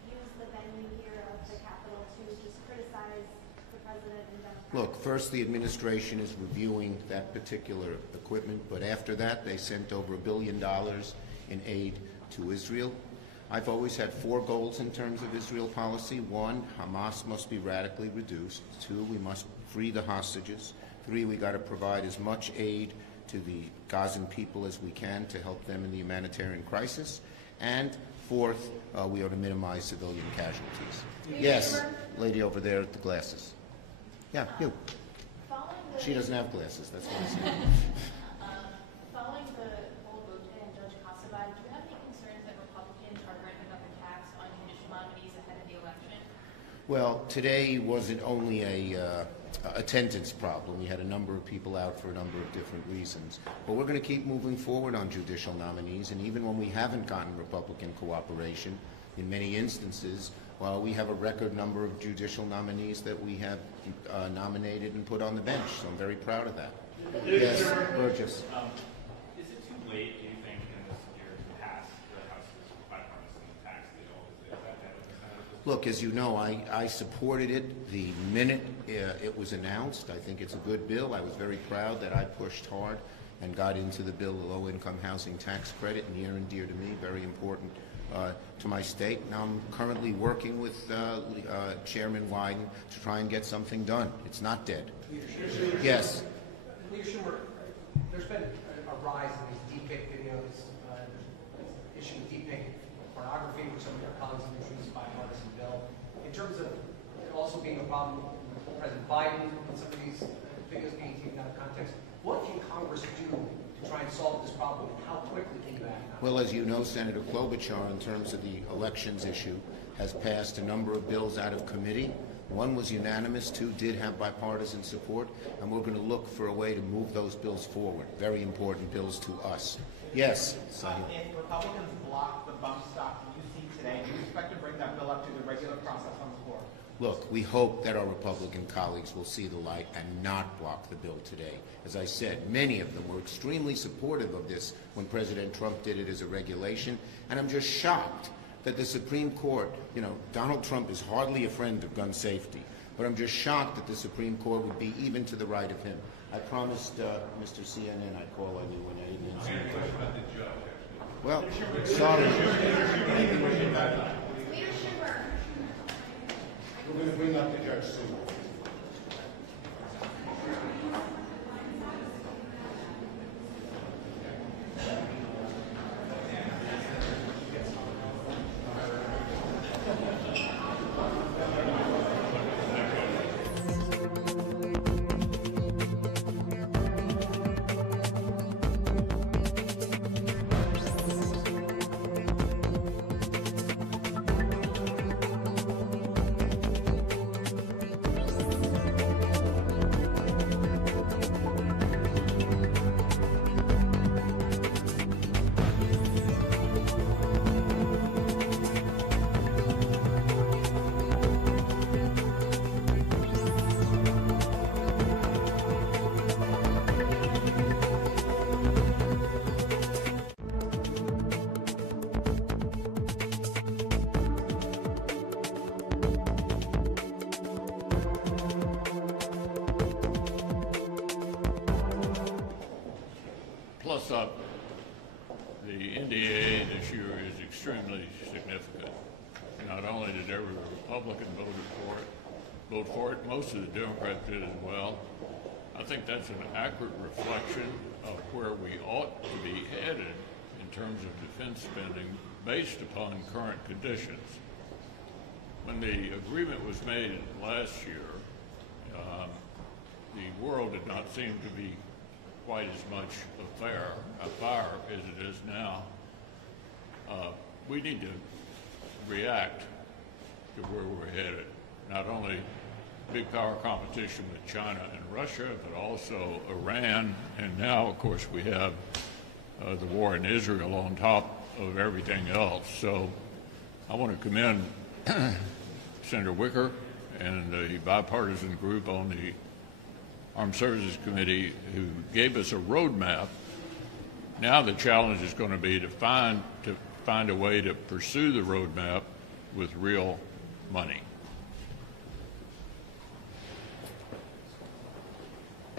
president and Democrats? Look, first, the administration is reviewing that particular equipment, but after that, they sent over $1 billion in aid to Israel. I've always had 4 goals in terms of Israel policy. 1, Hamas must be radically reduced. 2, we must free the hostages. 3, we got to provide as much aid to the Gazan people as we can to help them in the humanitarian crisis. And 4th, we ought to minimize civilian casualties. Yes, lady over there with the glasses. Yeah, you. She doesn't have glasses, that's what I said. Following the whole vote today on Judge Casabad, do you have any concerns that Republicans are ramping up attacks on judicial nominees ahead of the election? Well, today wasn't only a attendance problem. We had a number of people out for a number of different reasons. But we're going to keep moving forward on judicial nominees, and even when we haven't gotten Republican cooperation, in many instances, well, we have a record number of judicial nominees that we have nominated and put on the bench, so I'm very proud of that. Yes, Burgess. Is it too late, do you think, in this year to pass the House's bipartisan tax deal? Is that ahead of the Senate? Look, as you know, I supported it the minute it was announced. I think it's a good bill. I was very proud that I pushed hard and got into the bill, the low-income housing tax credit, near and dear to me, very important to my state. Now I'm currently working with Chairman Wyden to try and get something done. It's not dead. Yes. Leader Schumer, there's been a rise in these deepfake videos, issue of deepfake pornography, which some of your colleagues have introduced by a bipartisan bill. In terms of it also being a problem with President Biden and some of these videos being taken out of context, what can Congress do to try and solve this problem, and how quickly can you act? Well, as you know, Senator Klobuchar, in terms of the elections issue, has passed a number of bills out of committee. 1 was unanimous, 2 did have bipartisan support, and we're going to look for a way to move those bills forward. Very important bills to us. Yes, Sahil. If Republicans block the bump stock you see today, do you expect to bring that bill up to the regular process on the floor? Look, we hope that our Republican colleagues will see the light and not block the bill today. As I said, many of them were extremely supportive of this when President Trump did it as a regulation, and I'm just shocked that the Supreme Court, you know, Donald Trump is hardly a friend of gun safety, but I'm just shocked that the Supreme Court would be even to the right of him. I promised Mr. CNN I'd call on you when I didn't see him. Well, sorry. Leader Schumer. We're going to bring up the judge soon. Plus up, the NDAA this year is extremely significant. Not only did every Republican vote for it, most of the Democrats did as well. I think that's an accurate reflection of where we ought to be headed in terms of defense spending based upon current conditions. When the agreement was made last year, the world did not seem to be quite as much a fire as it is now. We need to react to where we're headed. Not only big power competition with China and Russia, but also Iran, and now, of course, we have the war in Israel on top of everything else. So I want to commend Senator Wicker and the bipartisan group on the Armed Services Committee who gave us a roadmap. Now the challenge is going to be to find a way to pursue the roadmap with real money.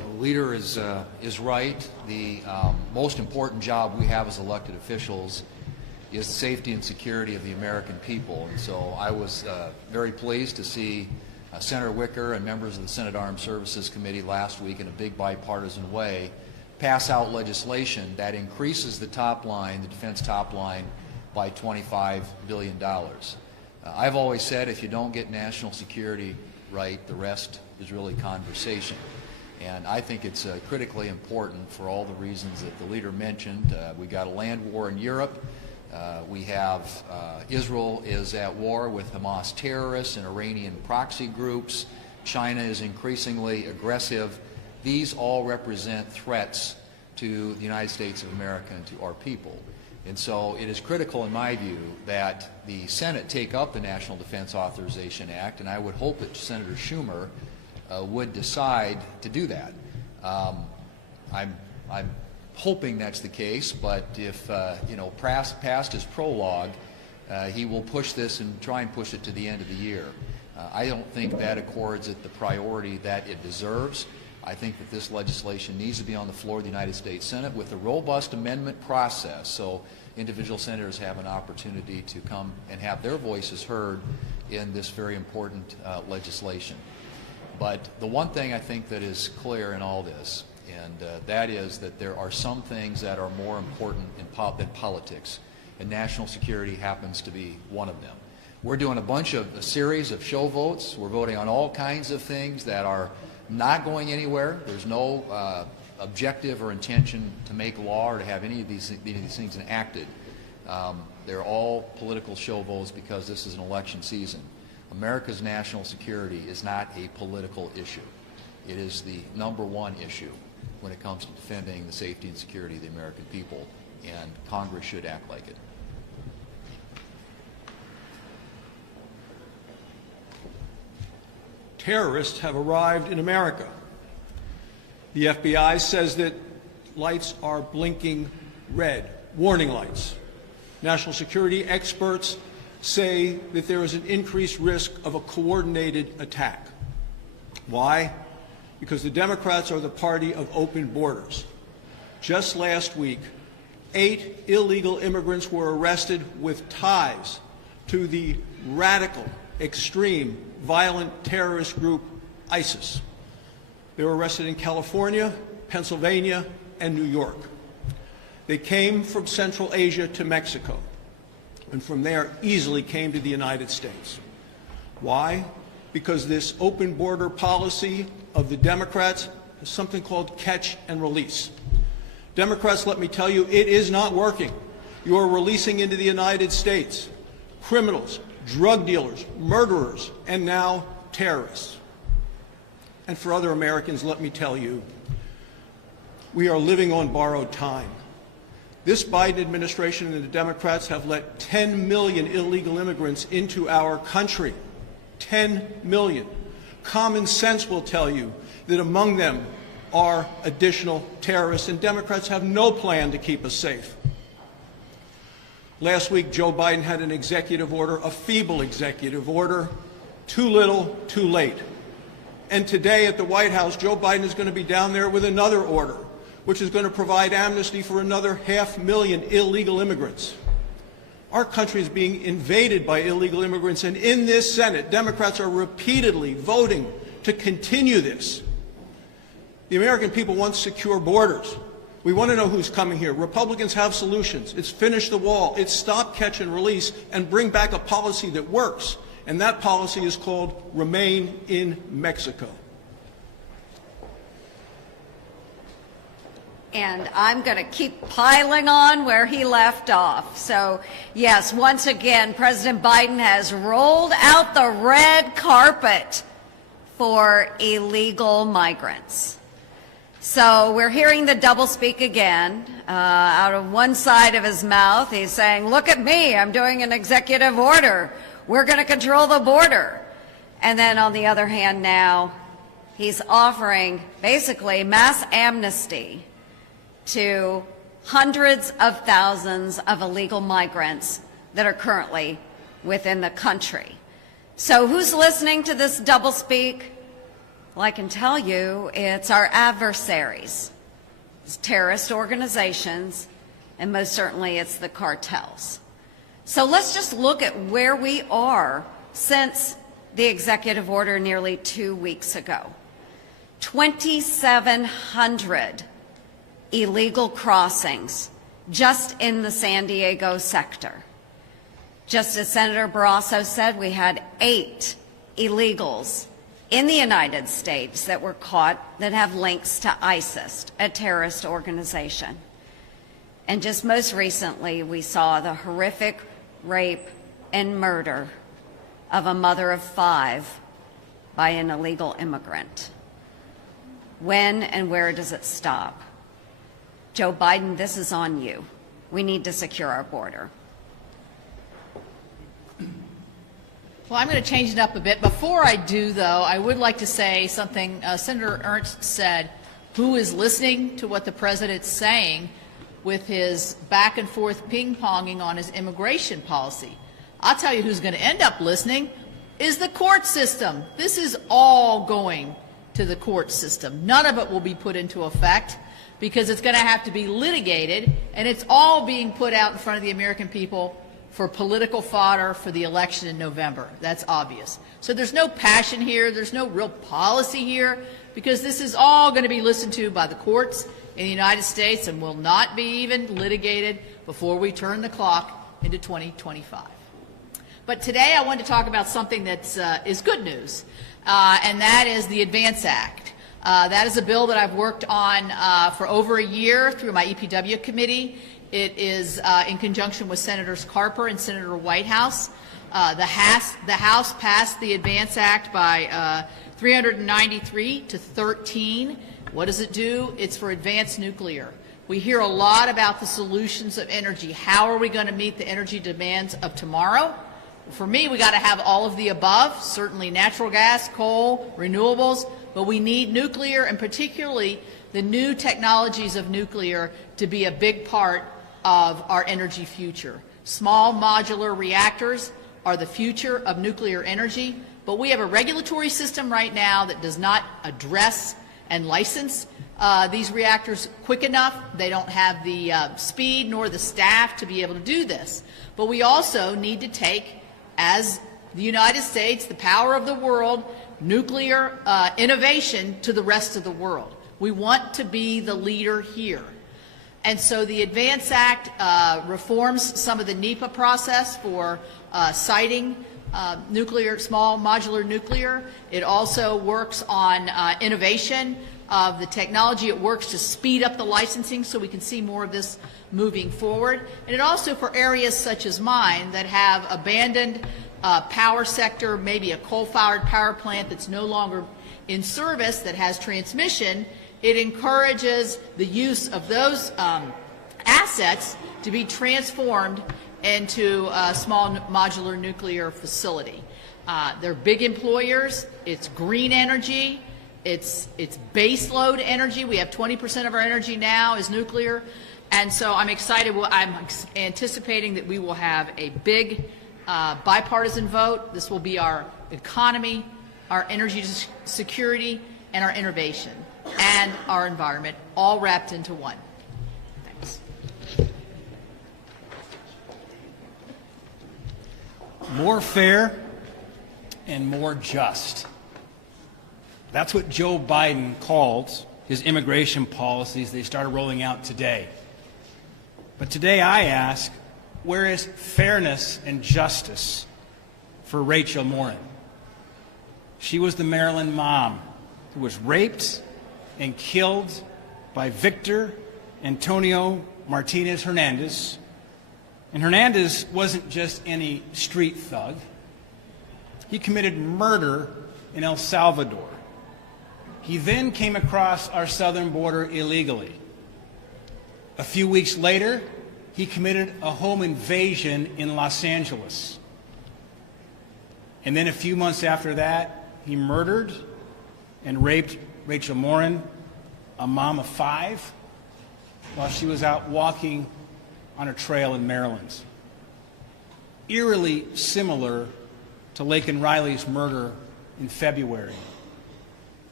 The leader is right. The most important job we have as elected officials is the safety and security of the American people. And so I was very pleased to see Senator Wicker and members of the Senate Armed Services Committee last week in a big bipartisan way pass out legislation that increases the top line, the defense top line, by $25 billion. I've always said if you don't get national security right, the rest is really conversation. And I think it's critically important for all the reasons that the leader mentioned. We got a land war in Europe. We have Israel is at war with Hamas terrorists and Iranian proxy groups. China is increasingly aggressive. These all represent threats to the United States of America and to our people. And so it is critical, in my view, that the Senate take up the National Defense Authorization Act, and I would hope that Senator Schumer would decide to do that. I'm hoping that's the case, but if past his prologue, he will push this and try and push it to the end of the year. I don't think that accords it the priority that it deserves. I think that this legislation needs to be on the floor of the United States Senate with a robust amendment process, so individual senators have an opportunity to come and have their voices heard in this very important legislation. But the one thing I think that is clear in all this, and that is that there are some things that are more important than politics, and national security happens to be one of them. We're doing a series of show votes. We're voting on all kinds of things that are not going anywhere. There's no objective or intention to make law or to have any of these things enacted. They're all political show votes because this is an election season. America's national security is not a political issue. It is the #1 issue when it comes to defending the safety and security of the American people, and Congress should act like it. Terrorists have arrived in America. The FBI says that lights are blinking red, warning lights. National security experts say that there is an increased risk of a coordinated attack. Why? Because the Democrats are the party of open borders. Just last week, 8 illegal immigrants were arrested with ties to the radical, extreme, violent terrorist group ISIS. They were arrested in California, Pennsylvania, and New York. They came from Central Asia to Mexico, and from there easily came to the United States. Why? Because this open border policy of the Democrats is something called catch and release. Democrats, let me tell you, it is not working. You are releasing into the United States criminals, drug dealers, murderers, and now terrorists. And for other Americans, let me tell you, we are living on borrowed time. This Biden administration and the Democrats have let 10 million illegal immigrants into our country. 10 million. Common sense will tell you that among them are additional terrorists, and Democrats have no plan to keep us safe. Last week, Joe Biden had an executive order, a feeble executive order, too little, too late. And today at the White House, Joe Biden is going to be down there with another order, which is going to provide amnesty for another 500,000 illegal immigrants. Our country is being invaded by illegal immigrants, and in this Senate, Democrats are repeatedly voting to continue this. The American people want secure borders. We want to know who's coming here. Republicans have solutions. It's finish the wall. It's stop, catch, and release, and bring back a policy that works. And that policy is called Remain in Mexico. And I'm going to keep piling on where he left off. So, yes, once again, President Biden has rolled out the red carpet for illegal migrants. So we're hearing the doublespeak again. Out of one side of his mouth, he's saying, look at me, I'm doing an executive order. We're going to control the border. And then on the other hand now, he's offering basically mass amnesty to hundreds of thousands of illegal migrants that are currently within the country. So who's listening to this doublespeak? Well, I can tell you it's our adversaries, it's terrorist organizations, and most certainly it's the cartels. So let's just look at where we are since the executive order nearly 2 weeks ago. 2,700 illegal crossings just in the San Diego sector. Just as Senator Barrasso said, we had 8 illegals in the United States that were caught that have links to ISIS, a terrorist organization. And just most recently, we saw the horrific rape and murder of a mother of 5 by an illegal immigrant. When and where does it stop? Joe Biden, this is on you. We need to secure our border. Well, I'm going to change it up a bit. Before I do, though, I would like to say something Senator Ernst said. Who is listening to what the president's saying with his back and forth ping-ponging on his immigration policy? I'll tell you who's going to end up listening is the court system. This is all going to the court system. None of it will be put into effect because it's going to have to be litigated, and it's all being put out in front of the American people for political fodder for the election in November. That's obvious. So there's no passion here. There's no real policy here because this is all going to be listened to by the courts in the United States and will not be even litigated before we turn the clock into 2025. But today I want to talk about something that is good news, and that is the Advance Act. That is a bill that I've worked on for over a year through my EPW committee. It is in conjunction with Senators Carper and Senator Whitehouse. The House passed the Advance Act by 393 to 13. What does it do? It's for advanced nuclear. We hear a lot about the solutions of energy. How are we going to meet the energy demands of tomorrow? For me, we got to have all of the above, certainly natural gas, coal, renewables, but we need nuclear and particularly the new technologies of nuclear to be a big part of our energy future. Small modular reactors are the future of nuclear energy, but we have a regulatory system right now that does not address and license these reactors quick enough. They don't have the speed nor the staff to be able to do this. But we also need to take, as the United States, the power of the world, nuclear innovation to the rest of the world. We want to be the leader here. And so the Advance Act reforms some of the NEPA process for siting nuclear, small modular nuclear. It also works on innovation of the technology. It works to speed up the licensing so we can see more of this moving forward. And it also, for areas such as mine that have abandoned power sector, maybe a coal-fired power plant that's no longer in service that has transmission, it encourages the use of those assets to be transformed into a small modular nuclear facility. They're big employers. It's green energy. It's base load energy. We have 20% of our energy now is nuclear. And so I'm excited. I'm anticipating that we will have a big bipartisan vote. This will be our economy, our energy security, and our innovation, and our environment, all wrapped into one. Thanks. More fair and more just. That's what Joe Biden called his immigration policies they started rolling out today. But today I ask, where is fairness and justice for Rachel Morin? She was the Maryland mom who was raped and killed by Victor Antonio Martinez Hernandez. And Hernandez wasn't just any street thug. He committed murder in El Salvador. He then came across our southern border illegally. A few weeks later, he committed a home invasion in Los Angeles. And then a few months after that, he murdered and raped Rachel Morin, a mom of 5, while she was out walking on a trail in Maryland. Eerily similar to Laken Riley's murder in February.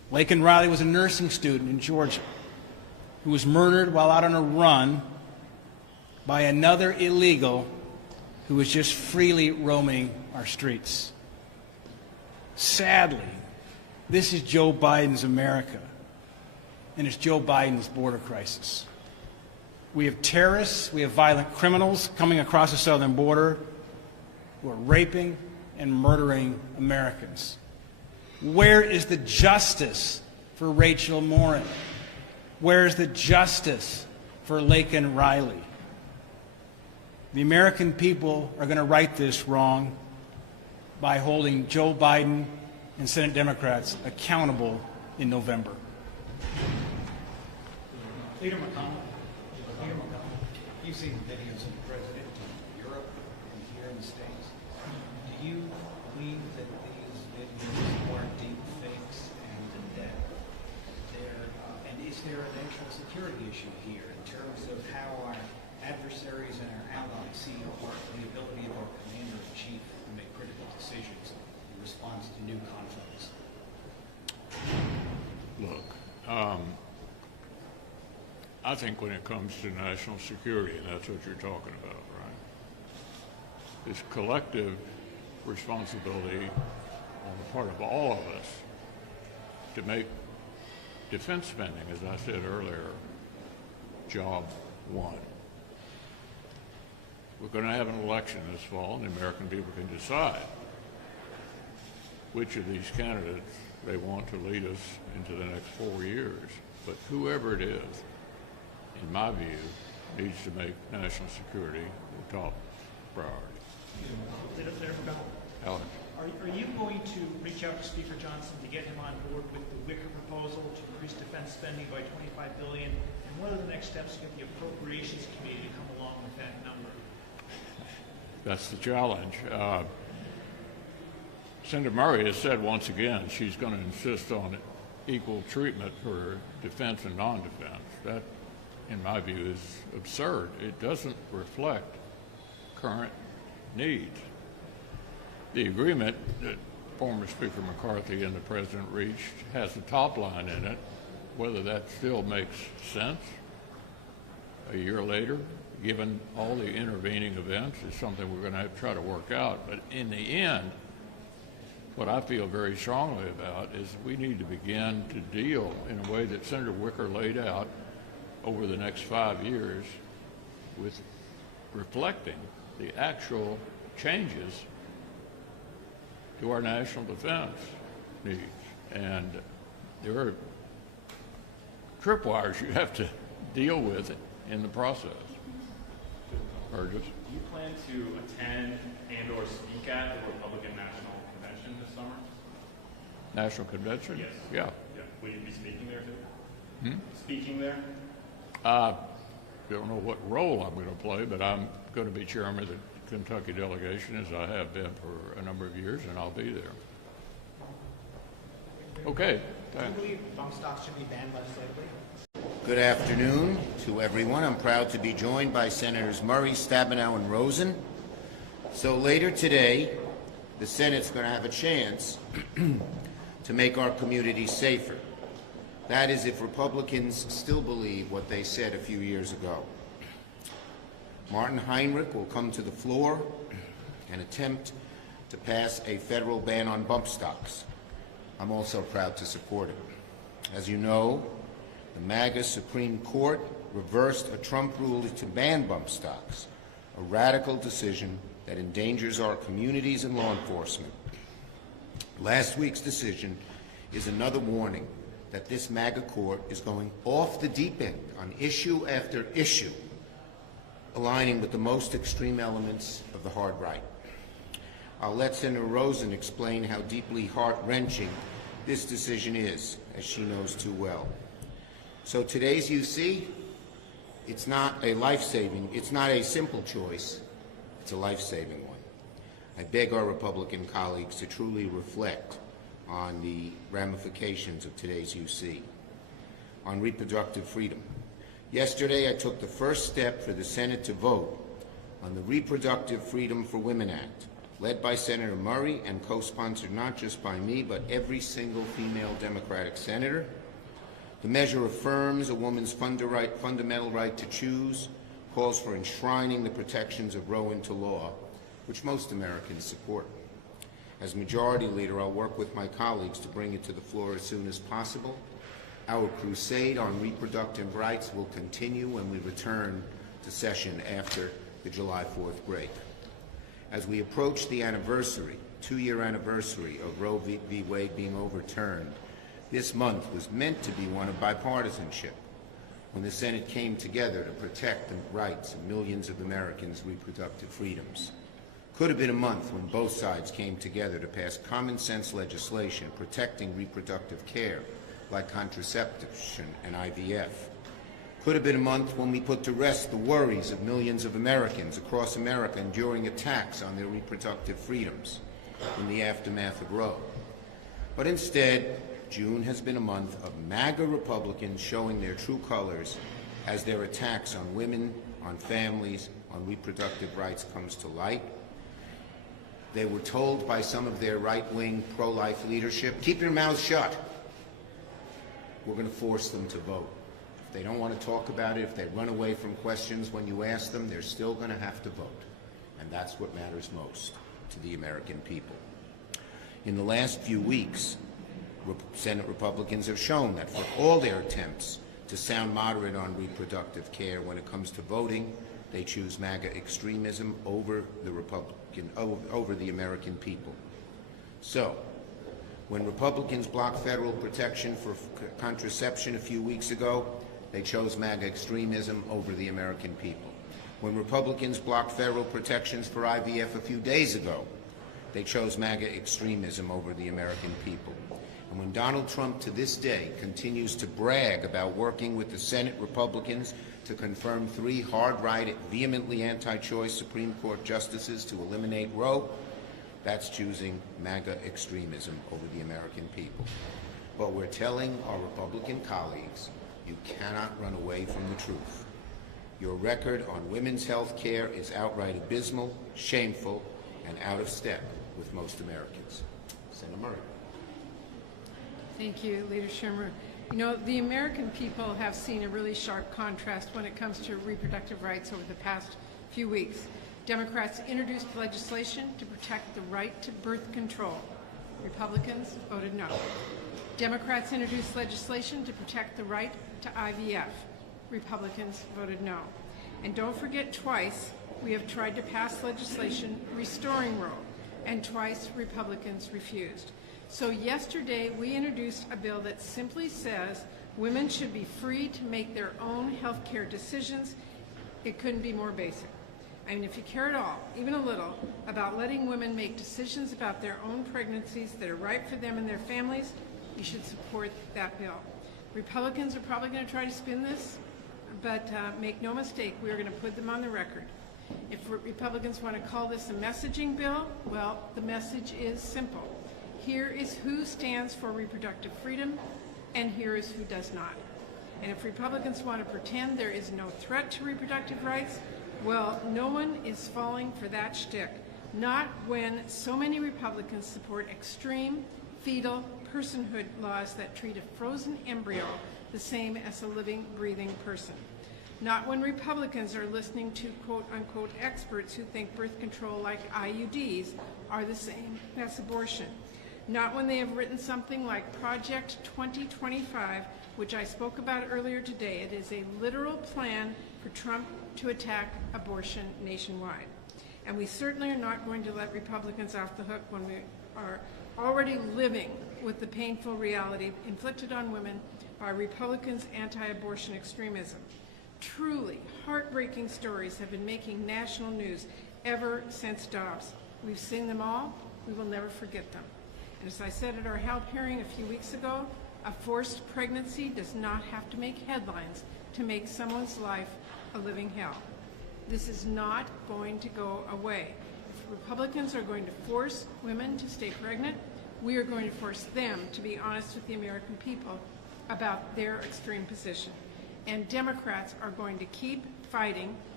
Laken Riley was a nursing student in Georgia who was murdered while out on a run by another illegal who was just freely roaming our streets. Sadly, this is Joe Biden's America, and it's Joe Biden's border crisis. We have terrorists, we have violent criminals coming across the southern border who are raping and murdering Americans. Where is the justice for Rachel Morin? Where is the justice for Laken Riley? The American people are going to right this wrong by holding Joe Biden and Senate Democrats accountable in November. Leader McConnell, you've seen videos of the president in Europe and here in the States. Do you believe that these videos are deep fakes and that and is there an actual security issue here in terms of how our adversaries and our allies see the ability of our commander-in-chief to make critical decisions in response to new conflicts? Look, I think when it comes to national security, and that's what you're talking about, right, this collective responsibility on the part of all of us to make defense spending, as I said earlier, job one. We're going to have an election this fall, and the American people can decide which of these candidates they want to lead us into the next 4 years. But whoever it is, in my view, needs to make national security the top priority. Alex. Are you going to reach out to Speaker Johnson to get him on board with the Wicker proposal to increase defense spending by $25 billion? And what are the next steps to get the Appropriations Committee to come along with that number? That's the challenge. Senator Murray has said once again she's going to insist on equal treatment for defense and non-defense. That, in my view, is absurd. It doesn't reflect current needs. The agreement that former Speaker McCarthy and the President reached has a top line in it. Whether that still makes sense a year later, given all the intervening events, is something we're going to have to try to work out. But in the end, what I feel very strongly about is we need to begin to deal in a way that Senator Wicker laid out over the next 5 years with reflecting the actual changes to our national defense needs. And there are tripwires you have to deal with in the process. Burgess? Do you plan to attend and or speak at the Republican National Convention this summer? National Convention? Yes. Yeah. Will you be speaking there too? Speaking there? I don't know what role I'm going to play, but I'm going to be chairman of the Kentucky delegation, as I have been for a number of years, and I'll be there. Okay. Do you believe bump stocks should be banned legislatively? Good afternoon to everyone. I'm proud to be joined by Senators Murray, Stabenow, and Rosen. So later today, the Senate's going to have a chance to make our communities safer. That is, if Republicans still believe what they said a few years ago. Martin Heinrich will come to the floor and attempt to pass a federal ban on bump stocks. I'm also proud to support it. As you know, the MAGA Supreme Court reversed a Trump ruling to ban bump stocks, a radical decision that endangers our communities and law enforcement. Last week's decision is another warning that this MAGA court is going off the deep end on issue after issue, aligning with the most extreme elements of the hard right. I'll let Senator Rosen explain how deeply heart-wrenching this decision is, as she knows too well. So today's UC, it's not a simple choice, it's a life-saving one. I beg our Republican colleagues to truly reflect on the ramifications of today's UC. On reproductive freedom. Yesterday, I took the first step for the Senate to vote on the Reproductive Freedom for Women Act, led by Senator Murray and co-sponsored not just by me, but every single female Democratic senator. The measure affirms a woman's fundamental right to choose, calls for enshrining the protections of Roe into law, which most Americans support. As Majority Leader, I'll work with my colleagues to bring it to the floor as soon as possible. Our crusade on reproductive rights will continue when we return to session after the July 4th break. As we approach the anniversary, 2-year anniversary of Roe v. Wade being overturned, this month was meant to be one of bipartisanship, when the Senate came together to protect the rights of millions of Americans' reproductive freedoms. Could have been a month when both sides came together to pass common sense legislation protecting reproductive care, like contraception and IVF. Could have been a month when we put to rest the worries of millions of Americans across America enduring attacks on their reproductive freedoms in the aftermath of Roe. But instead, June has been a month of MAGA Republicans showing their true colors as their attacks on women, on families, on reproductive rights comes to light. They were told by some of their right-wing pro-life leadership, keep your mouths shut. We're going to force them to vote. If they don't want to talk about it, if they run away from questions when you ask them, they're still going to have to vote. And that's what matters most to the American people. In the last few weeks, Senate Republicans have shown that for all their attempts to sound moderate on reproductive care, when it comes to voting, they choose MAGA extremism over the American people. So, when Republicans blocked federal protection for contraception a few weeks ago, they chose MAGA extremism over the American people. When Republicans blocked federal protections for IVF a few days ago, they chose MAGA extremism over the American people. And when Donald Trump to this day continues to brag about working with the Senate Republicans to confirm 3 hard-right, vehemently anti-choice Supreme Court justices to eliminate Roe, that's choosing MAGA extremism over the American people. But we're telling our Republican colleagues, you cannot run away from the truth. Your record on women's health care is outright abysmal, shameful, and out of step with most Americans. Senator Murray. Thank you, Leader Schumer. You know, the American people have seen a really sharp contrast when it comes to reproductive rights over the past few weeks. Democrats introduced legislation to protect the right to birth control. Republicans voted no. Democrats introduced legislation to protect the right to IVF. Republicans voted no. And don't forget, twice we have tried to pass legislation restoring Roe, and twice Republicans refused. So yesterday we introduced a bill that simply says women should be free to make their own health care decisions. It couldn't be more basic. I mean, if you care at all, even a little, about letting women make decisions about their own pregnancies that are right for them and their families, you should support that bill. Republicans are probably going to try to spin this, but make no mistake, we are going to put them on the record. If Republicans want to call this a messaging bill, well, the message is simple. Here is who stands for reproductive freedom, and here is who does not. And if Republicans want to pretend there is no threat to reproductive rights, well, no one is falling for that shtick. Not when so many Republicans support extreme fetal personhood laws that treat a frozen embryo the same as a living, breathing person. Not when Republicans are listening to quote-unquote experts who think birth control like IUDs are the same as abortion. Not when they have written something like Project 2025, which I spoke about earlier today. It is a literal plan for Trump to attack abortion nationwide. And we certainly are not going to let Republicans off the hook when we are already living with the painful reality inflicted on women by Republicans' anti-abortion extremism. Truly heartbreaking stories have been making national news ever since Dobbs. We've seen them all. We will never forget them. And as I said at our HELP hearing a few weeks ago, a forced pregnancy does not have to make headlines to make someone's life a living hell. This is not going to go away. If Republicans are going to force women to stay pregnant, we are going to force them to be honest with the American people about their extreme position. And Democrats are going to keep fighting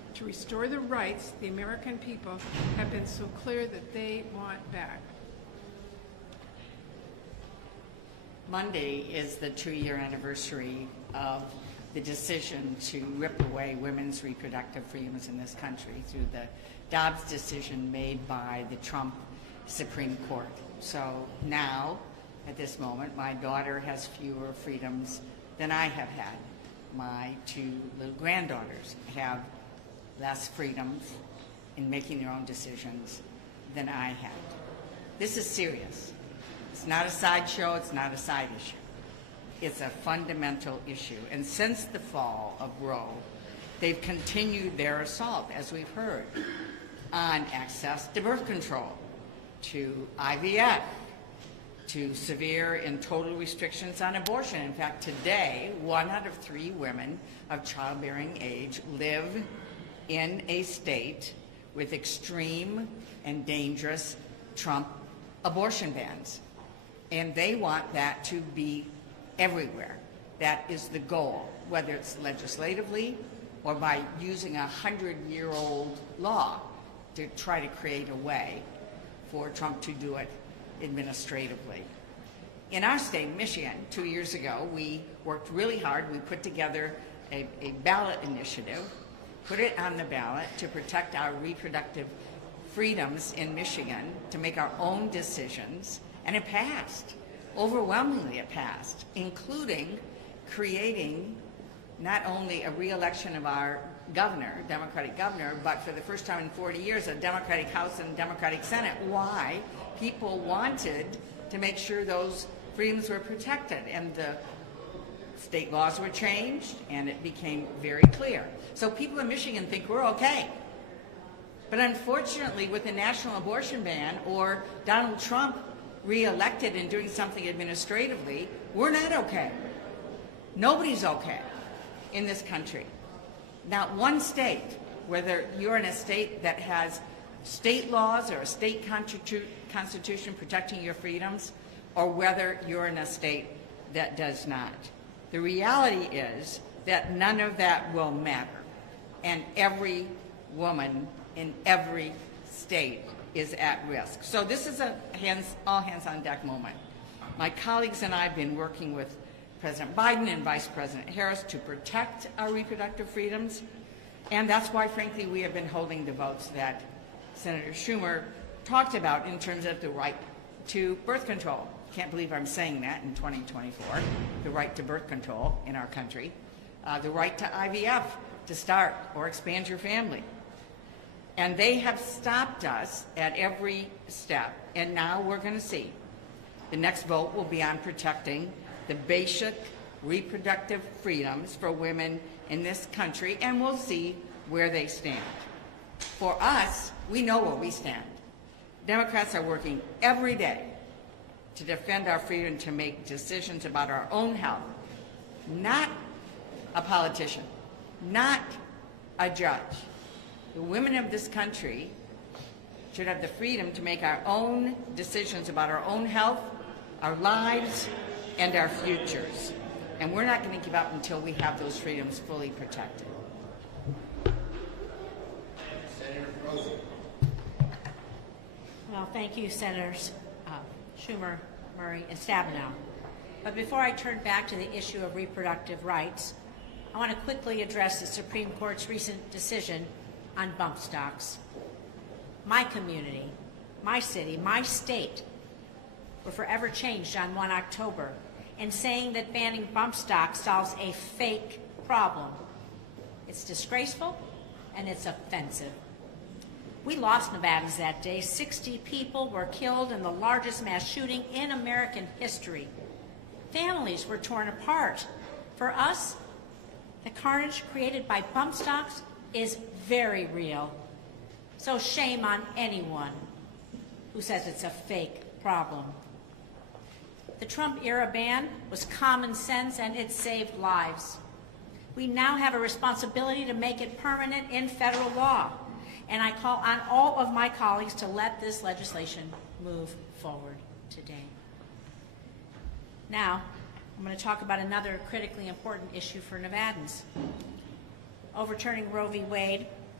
to restore the rights the American people have been so clear that they want back. Monday is the 2-year anniversary of the decision to rip away women's reproductive freedoms in this country through the Dobbs decision made by the Trump Supreme Court. So now, at this moment, my daughter has fewer freedoms than I have had. My 2 little granddaughters have less freedoms in making their own decisions than I had. This is serious. It's not a sideshow, it's not a side issue. It's a fundamental issue. And since the fall of Roe, they've continued their assault, as we've heard, on access to birth control, to IVF, to severe and total restrictions on abortion. In fact, today, 1 out of 3 women of childbearing age live in a state with extreme and dangerous Trump abortion bans. And they want that to be everywhere. That is the goal, whether it's legislatively or by using a 100-year-old law to try to create a way for Trump to do it administratively. In our state, Michigan, 2 years ago, we worked really hard. We put together a ballot initiative, put it on the ballot to protect our reproductive freedoms in Michigan, to make our own decisions, and it passed. Overwhelmingly it passed, including creating not only a re-election of our governor, Democratic governor, but for the first time in 40 years, a Democratic House and Democratic Senate. Why? People wanted to make sure those freedoms were protected, and the state laws were changed, and it became very clear. So people in Michigan think we're okay. But unfortunately, with the national abortion ban or Donald Trump re-elected and doing something administratively, we're not okay. Nobody's okay in this country. Not one state, whether you're in a state that has state laws or a state constitution protecting your freedoms, or whether you're in a state that does not. The reality is that none of that will matter, and every woman in every state is at risk. So this is a all hands on deck moment. My colleagues and I have been working with President Biden and Vice President Harris to protect our reproductive freedoms, and that's why, frankly, we have been holding the votes that Senator Schumer talked about in terms of the right to birth control. Can't believe I'm saying that in 2024, the right to birth control in our country, the right to IVF, to start or expand your family. And they have stopped us at every step, and now we're going to see. The next vote will be on protecting the basic reproductive freedoms for women in this country, and we'll see where they stand. For us, we know where we stand. Democrats are working every day to defend our freedom to make decisions about our own health, not a politician, not a judge. The women of this country should have the freedom to make our own decisions about our own health, our lives, and our futures. And we're not going to give up until we have those freedoms fully protected. Senator Rosen. Well, thank you, Senators Schumer, Murray, and Stabenow. But before I turn back to the issue of reproductive rights, I want to quickly address the Supreme Court's recent decision on bump stocks. My community, my city, my state were forever changed on 1 October, and saying that banning bump stocks solves a fake problem. It's disgraceful and it's offensive. We lost Nevadans that day. 60 people were killed in the largest mass shooting in American history. Families were torn apart. For us, the carnage created by bump stocks is very real. So shame on anyone who says it's a fake problem. The Trump-era ban was common sense, and it saved lives. We now have a responsibility to make it permanent in federal law, and I call on all of my colleagues to let this legislation move forward today. Now, I'm going to talk about another critically important issue for Nevadans. Overturning Roe v. Wade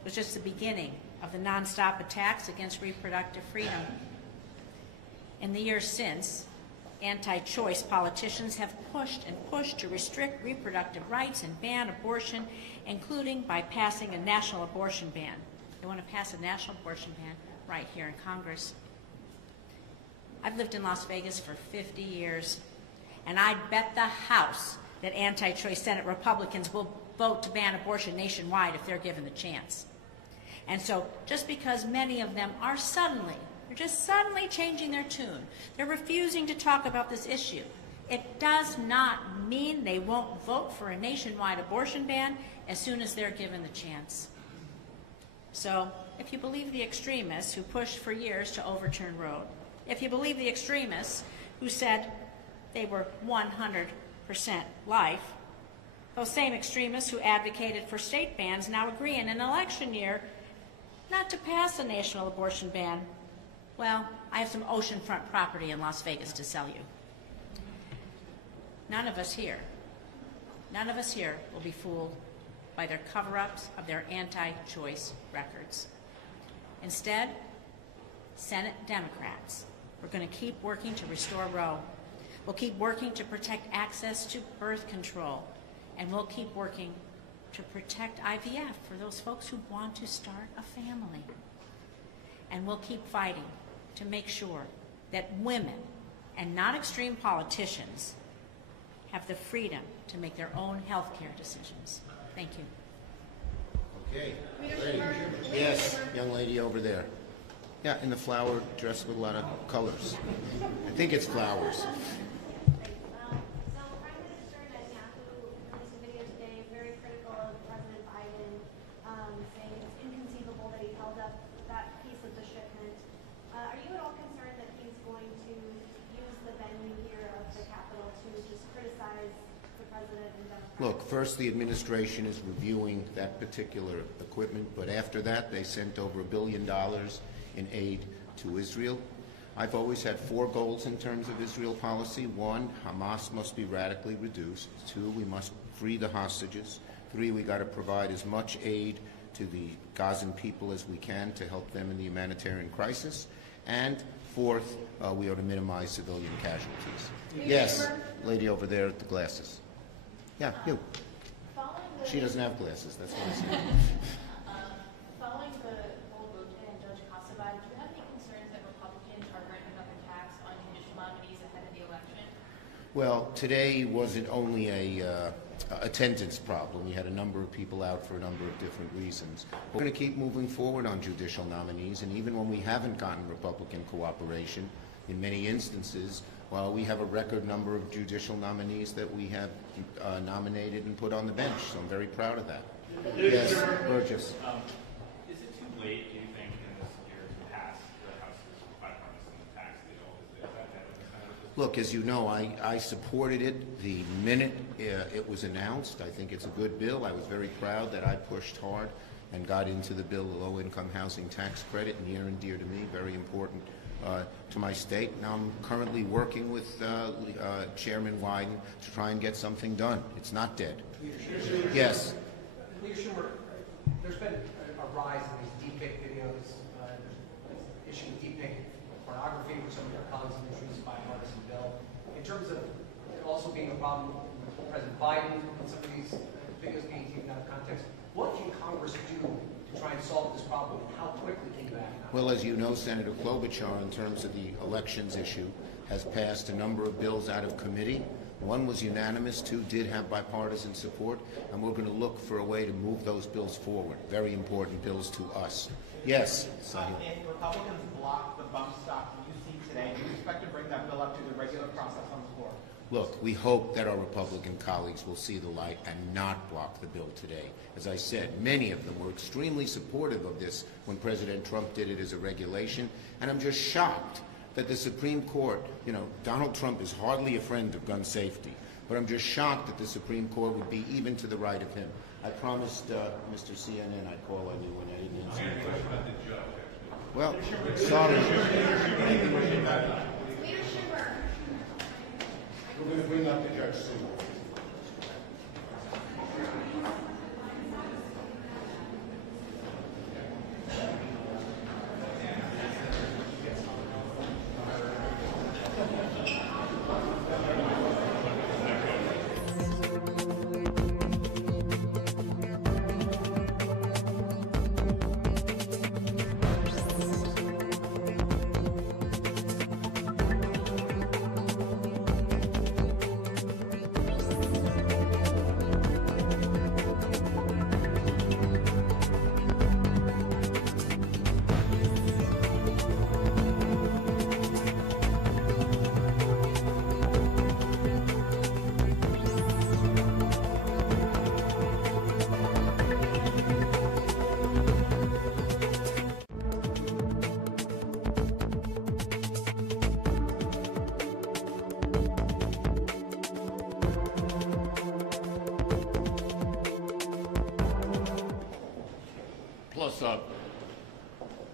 was just the beginning of the nonstop attacks against reproductive freedom. In the years since, anti-choice politicians have pushed and pushed to restrict reproductive rights and ban abortion, including by passing a national abortion ban. They want to pass a national abortion ban right here in Congress. I've lived in Las Vegas for 50 years, and I'd bet the house that anti-choice Senate Republicans will vote to ban abortion nationwide if they're given the chance. And so just because many of them are they're just suddenly changing their tune, they're refusing to talk about this issue, it does not mean they won't vote for a nationwide abortion ban as soon as they're given the chance. So if you believe the extremists who pushed for years to overturn Roe, if you believe the extremists who said they were 100% life, those same extremists who advocated for state bans now agree in an election year not to pass a national abortion ban. Well, I have some oceanfront property in Las Vegas to sell you. None of us here will be fooled by their cover-ups of their anti-choice records. Instead, Senate Democrats, we're going to keep working to restore Roe. We'll keep working to protect access to birth control, and we'll keep working to protect IVF for those folks who want to start a family. And we'll keep fighting to make sure that women, and not extreme politicians, have the freedom to make their own health care decisions. Thank you. Okay. Ready? Yes, young lady over there. Yeah, in the flower dress with a lot of colors. I think it's flowers. So Prime Minister Netanyahu released a video today very critical of President Biden, saying it's inconceivable that he held up that piece of the shipment. Are you at all concerned that he's going to use the venue here of the Capitol to just criticize the president and Democrats? Look, first the administration is reviewing that particular equipment, but after that they sent over $1 billion in aid to Israel. I've always had 4 goals in terms of Israel policy. 1, Hamas must be radically reduced. 2, we must free the hostages. 3, we got to provide as much aid to the Gazan people as we can to help them in the humanitarian crisis. And 4th, we ought to minimize civilian casualties. Yes, lady over there with the glasses. Yeah, you. She doesn't have glasses, that's what I said. Following the whole vote today and Judge Casabad, do you have any concerns that Republicans are ramping up attacks on judicial nominees ahead of the election? Well, today wasn't only a attendance problem. We had a number of people out for a number of different reasons. We're going to keep moving forward on judicial nominees, and even when we haven't gotten Republican cooperation, in many instances, well, we have a record number of judicial nominees that we have nominated and put on the bench, so I'm very proud of that. Yes, Burgess. Is it too late, do you think, in this year to pass the House's bipartisan tax deal? Is that ahead of the Senate? Look, as you know, I supported it the minute it was announced. I think it's a good bill. I was very proud that I pushed hard and got into the bill, the low-income housing tax credit, near and dear to me, very important to my state. Now I'm currently working with Chairman Wyden to try and get something done. It's not dead. Yes. Leader Schumer, there's been a rise in these deepfake videos. There's an issue with deepfake pornography, which some of your colleagues have introduced a bipartisan bill. In terms of it also being a problem with President Biden and some of these videos being taken out of context, what can Congress do to try and solve this problem? How quickly can you act? Well, as you know, Senator Klobuchar, in terms of the elections issue, has passed a number of bills out of committee. 1 was unanimous, 2 did have bipartisan support, and we're going to look for a way to move those bills forward. Very important bills to us. Yes, Sahil. If Republicans block the bump stock you see today, do you expect to bring that bill up to the regular process on the floor? Look, we hope that our Republican colleagues will see the light and not block the bill today. As I said, many of them were extremely supportive of this when President Trump did it as a regulation, and I'm just shocked that the Supreme Court, you know, Donald Trump is hardly a friend of gun safety, but I'm just shocked that the Supreme Court would be even to the right of him. I promised Mr. CNN I'd call on you when I didn't answer your question. Well, sorry. Leader Schumer. We're going to bring up the judge soon.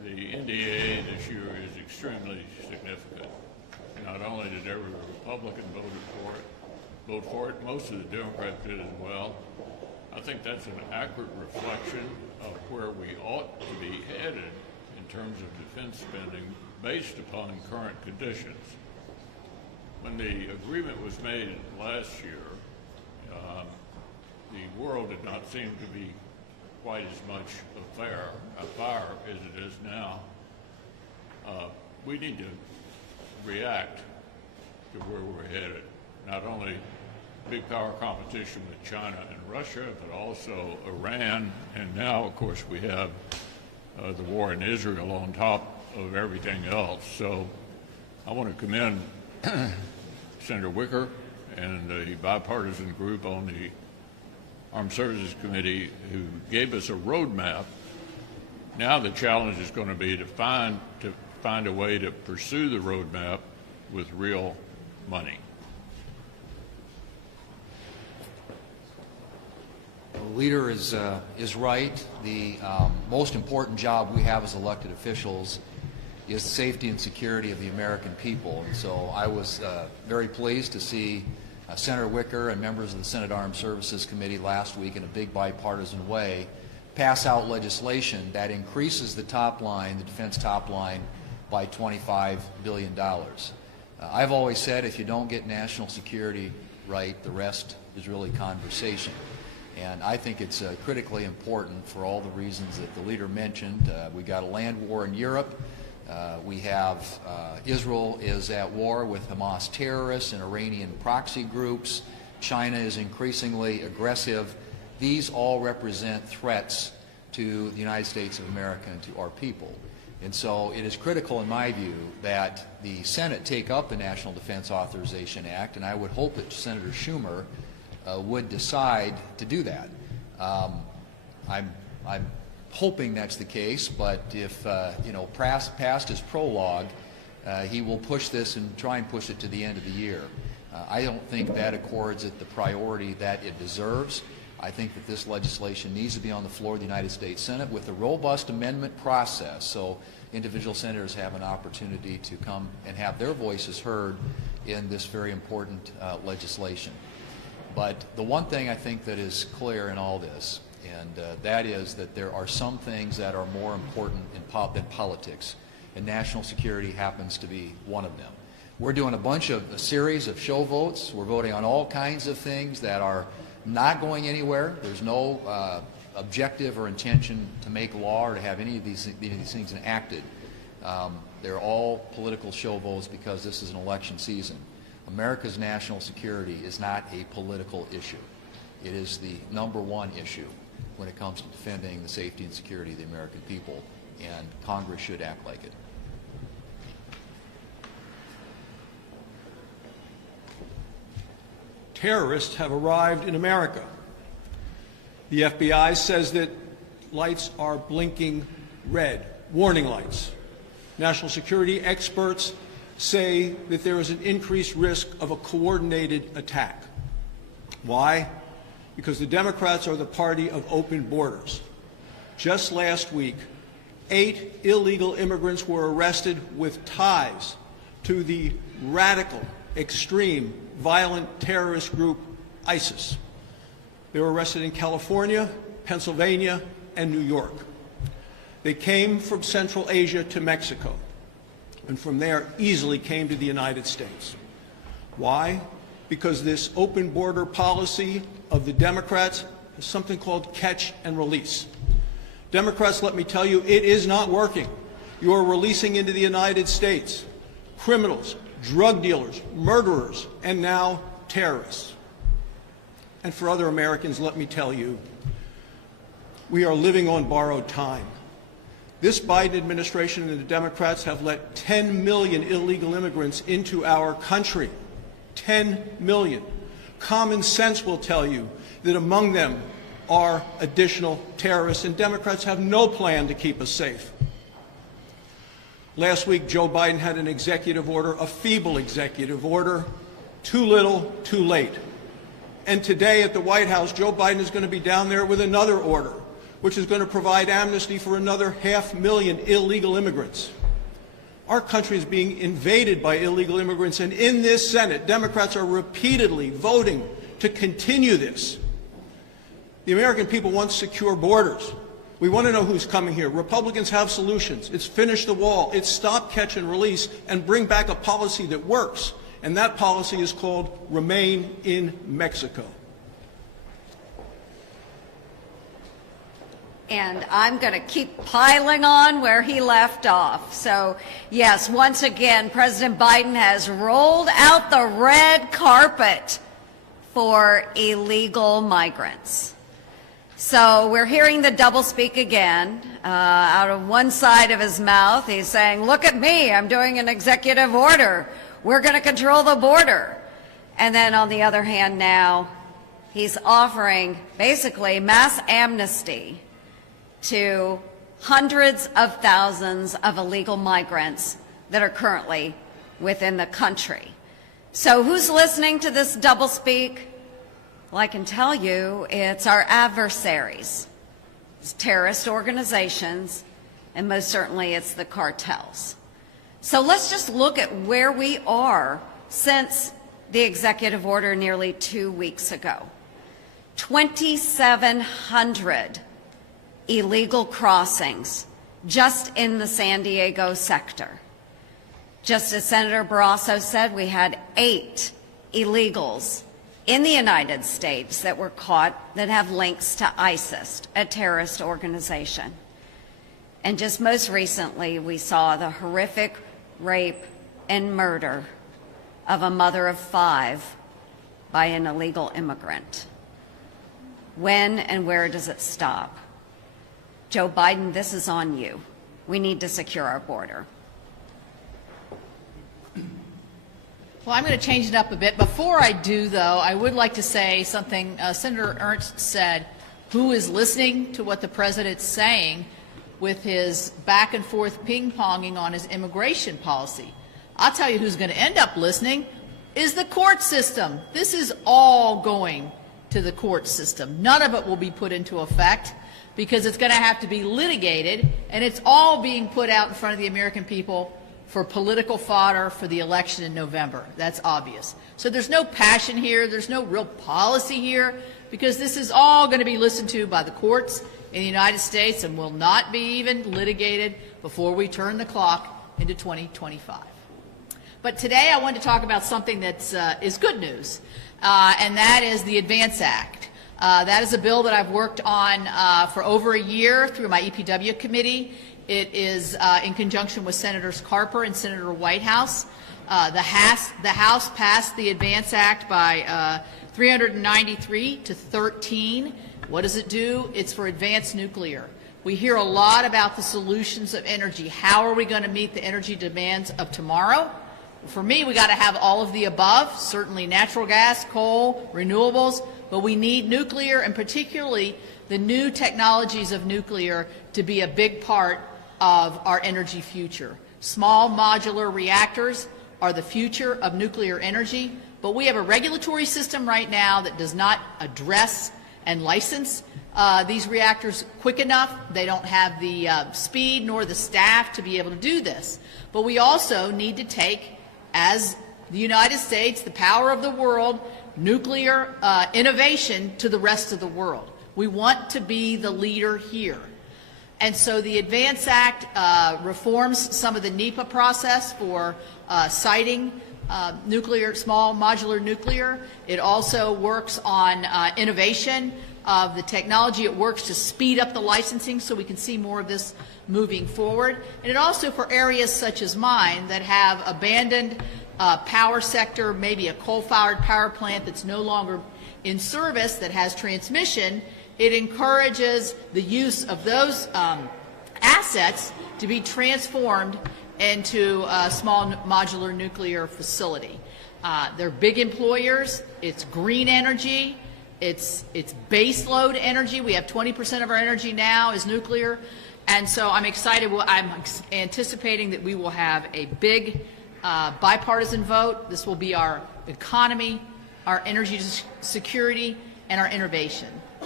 the NDAA this year is extremely significant. Not only did every Republican vote for it, most of the Democrats did as well. I think that's an accurate reflection of where we ought to be headed in terms of defense spending based upon current conditions. When the agreement was made last year, the world did not seem to be quite as much a fire as it is now. We need to react to where we're headed. Not only big power competition with China and Russia, but also Iran, and now, of course, we have the war in Israel on top of everything else. So I want to commend Senator Wicker and the bipartisan group on the Armed Services Committee who gave us a roadmap. Now the challenge is going to be to find a way to pursue the roadmap with real money. The leader is right. The most important job we have as elected officials is the safety and security of the American people. And so I was very pleased to see Senator Wicker and members of the Senate Armed Services Committee last week in a big bipartisan way pass out legislation that increases the top line, the defense top line, by $25 billion. I've always said if you don't get national security right, the rest is really conversation. And I think it's critically important for all the reasons that the leader mentioned. We got a land war in Europe. We have Israel is at war with Hamas terrorists and Iranian proxy groups. China is increasingly aggressive. These all represent threats to the United States of America and to our people. And so it is critical, in my view, that the Senate take up the National Defense Authorization Act, and I would hope that Senator Schumer would decide to do that. I'm hoping that's the case, but if past his prologue, he will push this and try and push it to the end of the year. I don't think that accords it the priority that it deserves. I think that this legislation needs to be on the floor of the United States Senate with a robust amendment process, so individual senators have an opportunity to come and have their voices heard in this very important legislation. But the one thing I think that is clear in all this, and that is that there are some things that are more important than politics, and national security happens to be one of them. We're doing a series of show votes. We're voting on all kinds of things that are not going anywhere. There's no objective or intention to make law or to have any of these things enacted. They're all political show votes because this is an election season. America's national security is not a political issue. It is the #1 issue when it comes to defending the safety and security of the American people, and Congress should act like it. Terrorists have arrived in America. The FBI says that lights are blinking red, warning lights. National security experts say that there is an increased risk of a coordinated attack. Why? Because the Democrats are the party of open borders. Just last week, 8 illegal immigrants were arrested with ties to the radical, extreme, violent terrorist group ISIS. They were arrested in California, Pennsylvania, and New York. They came from Central Asia to Mexico, and from there easily came to the United States. Why? Because this open border policy of the Democrats is something called catch and release. Democrats, let me tell you, it is not working. You are releasing into the United States criminals, drug dealers, murderers, and now terrorists. And for other Americans, let me tell you, we are living on borrowed time. This Biden administration and the Democrats have let 10 million illegal immigrants into our country. 10 million. Common sense will tell you that among them are additional terrorists, and Democrats have no plan to keep us safe. Last week, Joe Biden had an executive order, a feeble executive order, too little, too late. And today at the White House, Joe Biden is going to be down there with another order, which is going to provide amnesty for another 500,000 illegal immigrants. Our country is being invaded by illegal immigrants, and in this Senate, Democrats are repeatedly voting to continue this. The American people want secure borders. We want to know who's coming here. Republicans have solutions. It's finish the wall. It's stop, catch, and release, and bring back a policy that works. And that policy is called Remain in Mexico. And I'm going to keep piling on where he left off. So, yes, once again, President Biden has rolled out the red carpet for illegal migrants. So we're hearing the doublespeak again. Out of one side of his mouth, he's saying, look at me, I'm doing an executive order. We're going to control the border. And then on the other hand now, he's offering basically mass amnesty to hundreds of thousands of illegal migrants that are currently within the country. So who's listening to this doublespeak? Well, I can tell you it's our adversaries. It's terrorist organizations, and most certainly it's the cartels. So let's just look at where we are since the executive order nearly 2 weeks ago. 2,700 illegal crossings just in the San Diego sector. Just as Senator Barrasso said, we had 8 illegals in the United States that were caught that have links to ISIS, a terrorist organization. And just most recently, we saw the horrific rape and murder of a mother of 5 by an illegal immigrant. When and where does it stop? Joe Biden, this is on you. We need to secure our border. Well, I'm going to change it up a bit. Before I do, though, I would like to say something Senator Ernst said. Who is listening to what the president's saying with his back and forth ping-ponging on his immigration policy? I'll tell you who's going to end up listening is the court system. This is all going to the court system. None of it will be put into effect because it's going to have to be litigated, and it's all being put out in front of the American people for political fodder for the election in November. That's obvious. So there's no passion here. There's no real policy here because this is all going to be listened to by the courts in the United States and will not be even litigated before we turn the clock into 2025. But today I want to talk about something that is good news, and that is the ADVANCE Act. That is a bill that I've worked on for over a year through my EPW committee. It is in conjunction with Senators Carper and Senator Whitehouse. The House passed the ADVANCE Act by 393 to 13. What does it do? It's for advanced nuclear. We hear a lot about the solutions of energy. How are we going to meet the energy demands of tomorrow? For me, we got to have all of the above, certainly natural gas, coal, renewables, but we need nuclear, and particularly the new technologies of nuclear, to be a big part of our energy future. Small modular reactors are the future of nuclear energy, but we have a regulatory system right now that does not address and license these reactors quick enough. They don't have the speed nor the staff to be able to do this. But we also need to take, as the United States, the power of the world, nuclear innovation to the rest of the world. We want to be the leader here. And so the ADVANCE Act reforms some of the NEPA process for siting nuclear, small modular nuclear. It also works on innovation of the technology. It works to speed up the licensing so we can see more of this moving forward. And it also, for areas such as mine that have abandoned power sector, maybe a coal-fired power plant that's no longer in service, that has transmission, it encourages the use of those assets to be transformed into a small modular nuclear facility. They're big employers. It's green energy. It's base load energy. We have 20% of our energy now is nuclear. And so I'm excited. I'm anticipating that we will have a big bipartisan vote. This will be our economy, our energy security, and our innovation.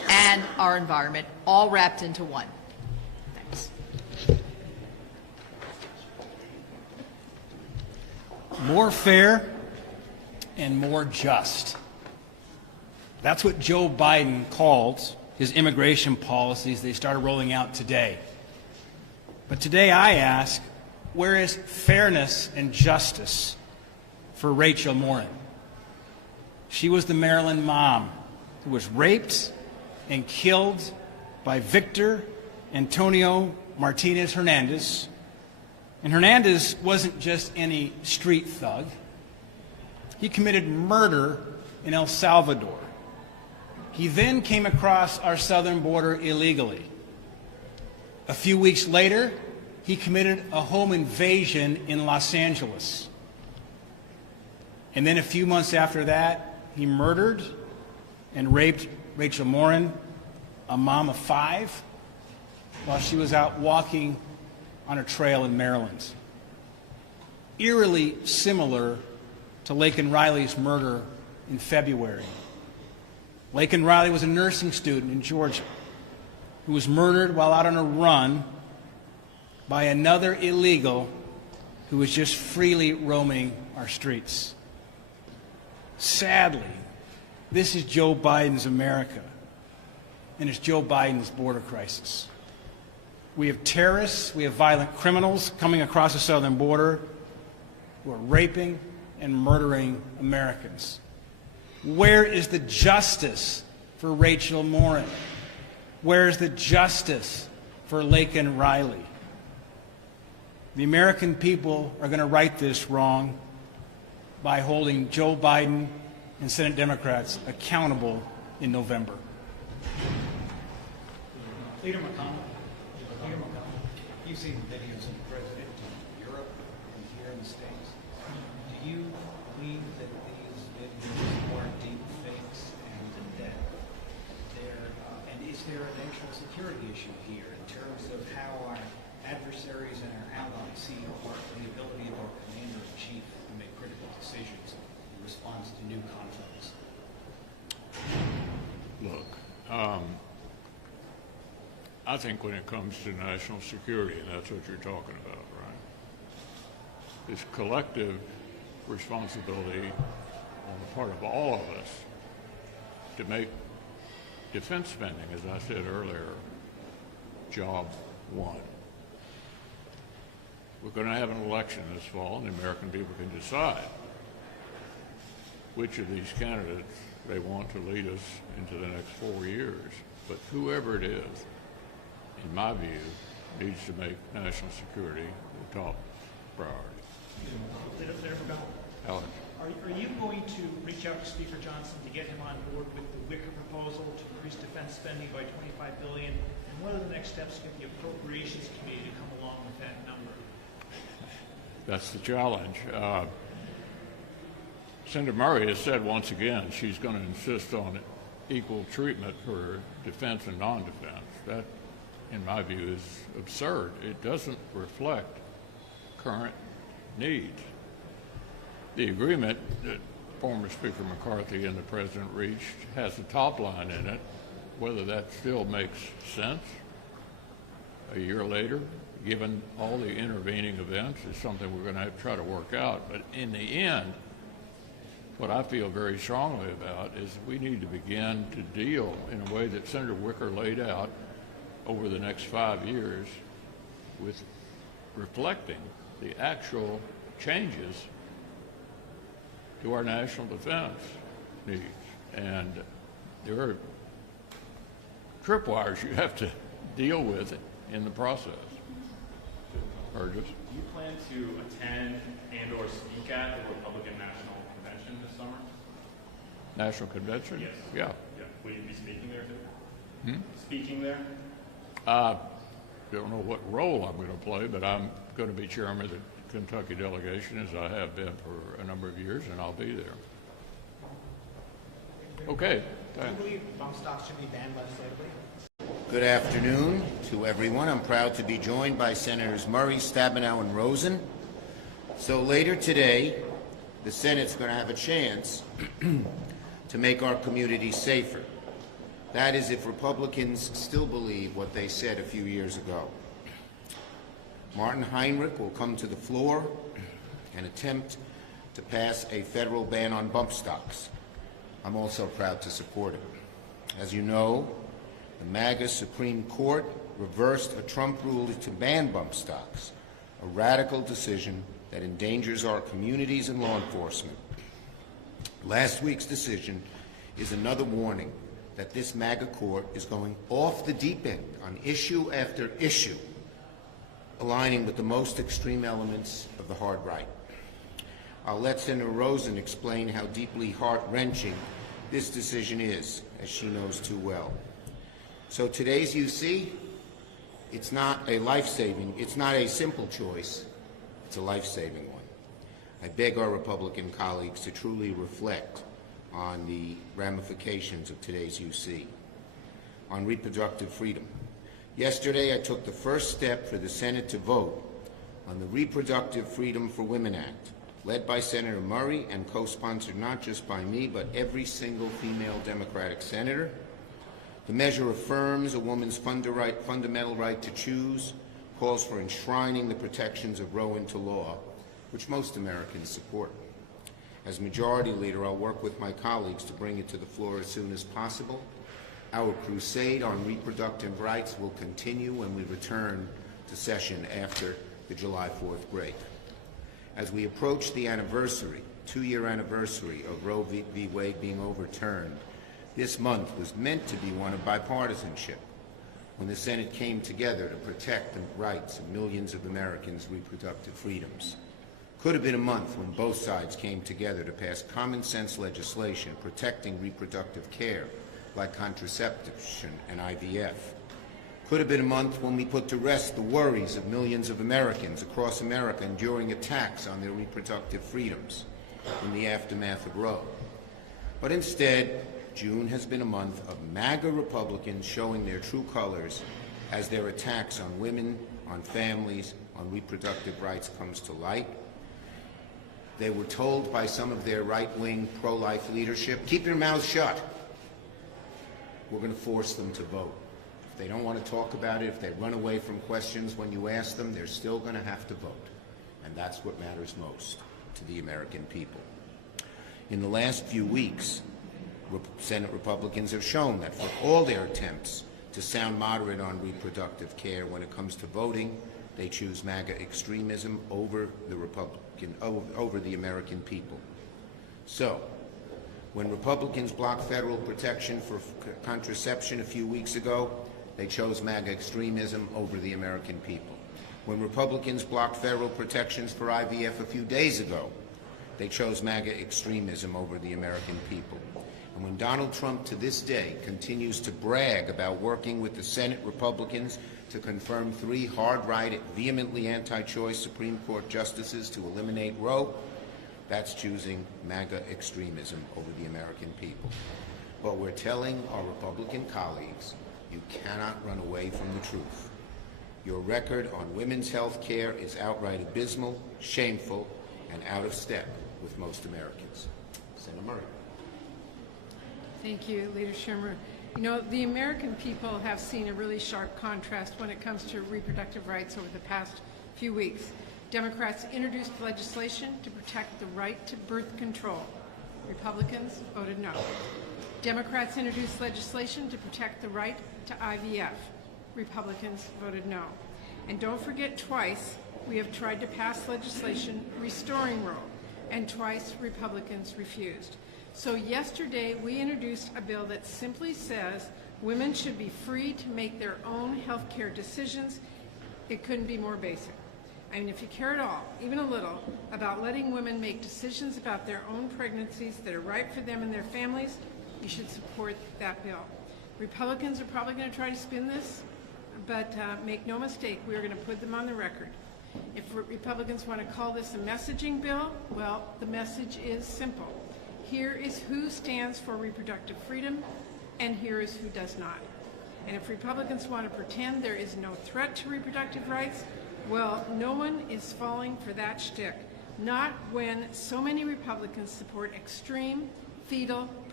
and our environment, all wrapped into one. Thanks. More fair and more just. That's what Joe Biden called his immigration policies they started rolling out today. But today I ask, where is fairness and justice for Rachel Morin? She was the Maryland mom who was raped and killed by Victor Antonio Martinez Hernandez. And Hernandez wasn't just any street thug. He committed murder in El Salvador. He then came across our southern border illegally. A few weeks later, he committed a home invasion in Los Angeles. And then a few months after that, he murdered and raped Rachel Morin, a mom of 5, while she was out walking on a trail in Maryland. Eerily similar to Laken Riley's murder in February. Laken Riley was a nursing student in Georgia who was murdered while out on a run by another illegal who was just freely roaming our streets. Sadly, this is Joe Biden's America, and it's Joe Biden's border crisis. We have terrorists, we have violent criminals coming across the southern border who are raping and murdering Americans. Where is the justice for Rachel Morin? Where is the justice for Laken Riley? The American people are going to right this wrong by holding Joe Biden and Senate Democrats accountable in November. Leader McConnell, you've seen videos of the president in Europe and here in the States. Do you believe that these videos are deep fakes and that and is there a national security issue here in terms of how our adversaries and our allies see the ability of our commander-in-chief to make critical decisions in response to new conflicts? Look, I think when it comes to national security, and that's what you're talking about, right? This collective responsibility on the part of all of us to make defense spending, as I said earlier, job one. We're going to have an election this fall, and the American people can decide which of these candidates they want to lead us into the next 4 years. But whoever it is, in my view, needs to make national security the top priority. Alex. Are you going to reach out to Speaker Johnson to get him on board with the Wicker proposal to increase defense spending by $25 billion? And what are the next steps to get the Appropriations Committee to come along with that number? That's the challenge. Senator Murray has said once again she's going to insist on equal treatment for defense and non-defense. That, in my view, is absurd. It doesn't reflect current needs. The agreement that former Speaker McCarthy and the President reached has a top line in it. Whether that still makes sense a year later, given all the intervening events, is something we're going to have to try to work out. But in the end, what I feel very strongly about is we need to begin to deal in a way that Senator Wicker laid out over the next 5 years with reflecting the actual changes to our national defense needs. And there are tripwires you have to deal with in the process. Burgess? Do you plan to attend and or speak at the Republican National Convention this summer? National Convention? Yes. Yeah. Will you be speaking there too? Speaking there? I don't know what role I'm going to play, but I'm going to be chairman of the Kentucky delegation, as I have been for a number of years, and I'll be there. Okay. Do you believe bump stocks should be banned legislatively? Good afternoon to everyone. I'm proud to be joined by Senators Murray, Stabenow, and Rosen. So later today, the Senate's going to have a chance to make our community safer. That is, if Republicans still believe what they said a few years ago. Martin Heinrich will come to the floor and attempt to pass a federal ban on bump stocks. I'm also proud to support it. As you know, the MAGA Supreme Court reversed a Trump ruling to ban bump stocks, a radical decision that endangers our communities and law enforcement. Last week's decision is another warning that this MAGA court is going off the deep end on issue after issue, aligning with the most extreme elements of the hard right. I'll let Senator Rosen explain how deeply heart-wrenching this decision is, as she knows too well. So today's UC, it's not a simple choice, it's a life-saving one. I beg our Republican colleagues to truly reflect on the ramifications of today's UC. On reproductive freedom. Yesterday, I took the first step for the Senate to vote on the Reproductive Freedom for Women Act, led by Senator Murray and co-sponsored not just by me, but every single female Democratic senator. The measure affirms a woman's fundamental right to choose, calls for enshrining the protections of Roe into law, which most Americans support. As Majority Leader, I'll work with my colleagues to bring it to the floor as soon as possible. Our crusade on reproductive rights will continue when we return to session after the July 4th break. As we approach the anniversary, 2-year anniversary of Roe v. Wade being overturned, this month was meant to be one of bipartisanship, when the Senate came together to protect the rights of millions of Americans' reproductive freedoms. Could have been a month when both sides came together to pass common sense legislation protecting reproductive care, like contraception and IVF. Could have been a month when we put to rest the worries of millions of Americans across America enduring attacks on their reproductive freedoms in the aftermath of Roe. But instead, June has been a month of MAGA Republicans showing their true colors as their attacks on women, on families, on reproductive rights comes to light. They were told by some of their right-wing pro-life leadership, keep your mouths shut. We're going to force them to vote. If they don't want to talk about it, if they run away from questions when you ask them, they're still going to have to vote. And that's what matters most to the American people. In the last few weeks, Senate Republicans have shown that for all their attempts to sound moderate on reproductive care, when it comes to voting, they choose MAGA extremism over the American people. So, when Republicans blocked federal protection for contraception a few weeks ago, they chose MAGA extremism over the American people. When Republicans blocked federal protections for IVF a few days ago, they chose MAGA extremism over the American people. And when Donald Trump to this day continues to brag about working with the Senate Republicans to confirm 3 hard-right, vehemently anti-choice Supreme Court justices to eliminate Roe, that's choosing MAGA extremism over the American people. But we're telling our Republican colleagues, you cannot run away from the truth. Your record on women's health care is outright abysmal, shameful, and out of step with most Americans. Senator Murray. Thank you, Leader Schumer. You know, the American people have seen a really sharp contrast when it comes to reproductive rights over the past few weeks. Democrats introduced legislation to protect the right to birth control. Republicans voted no. Democrats introduced legislation to protect the right to IVF. Republicans voted no. And don't forget, twice we have tried to pass legislation restoring Roe, and twice Republicans refused. So yesterday we introduced a bill that simply says women should be free to make their own health care decisions. It couldn't be more basic. I mean, if you care at all, even a little, about letting women make decisions about their own pregnancies that are right for them and their families, you should support that bill. Republicans are probably going to try to spin this, but make no mistake, we are going to put them on the record. If Republicans want to call this a messaging bill, well, the message is simple. Here is who stands for reproductive freedom, and here is who does not. And if Republicans want to pretend there is no threat to reproductive rights, well, no one is falling for that shtick. Not when so many Republicans support extreme, fetal,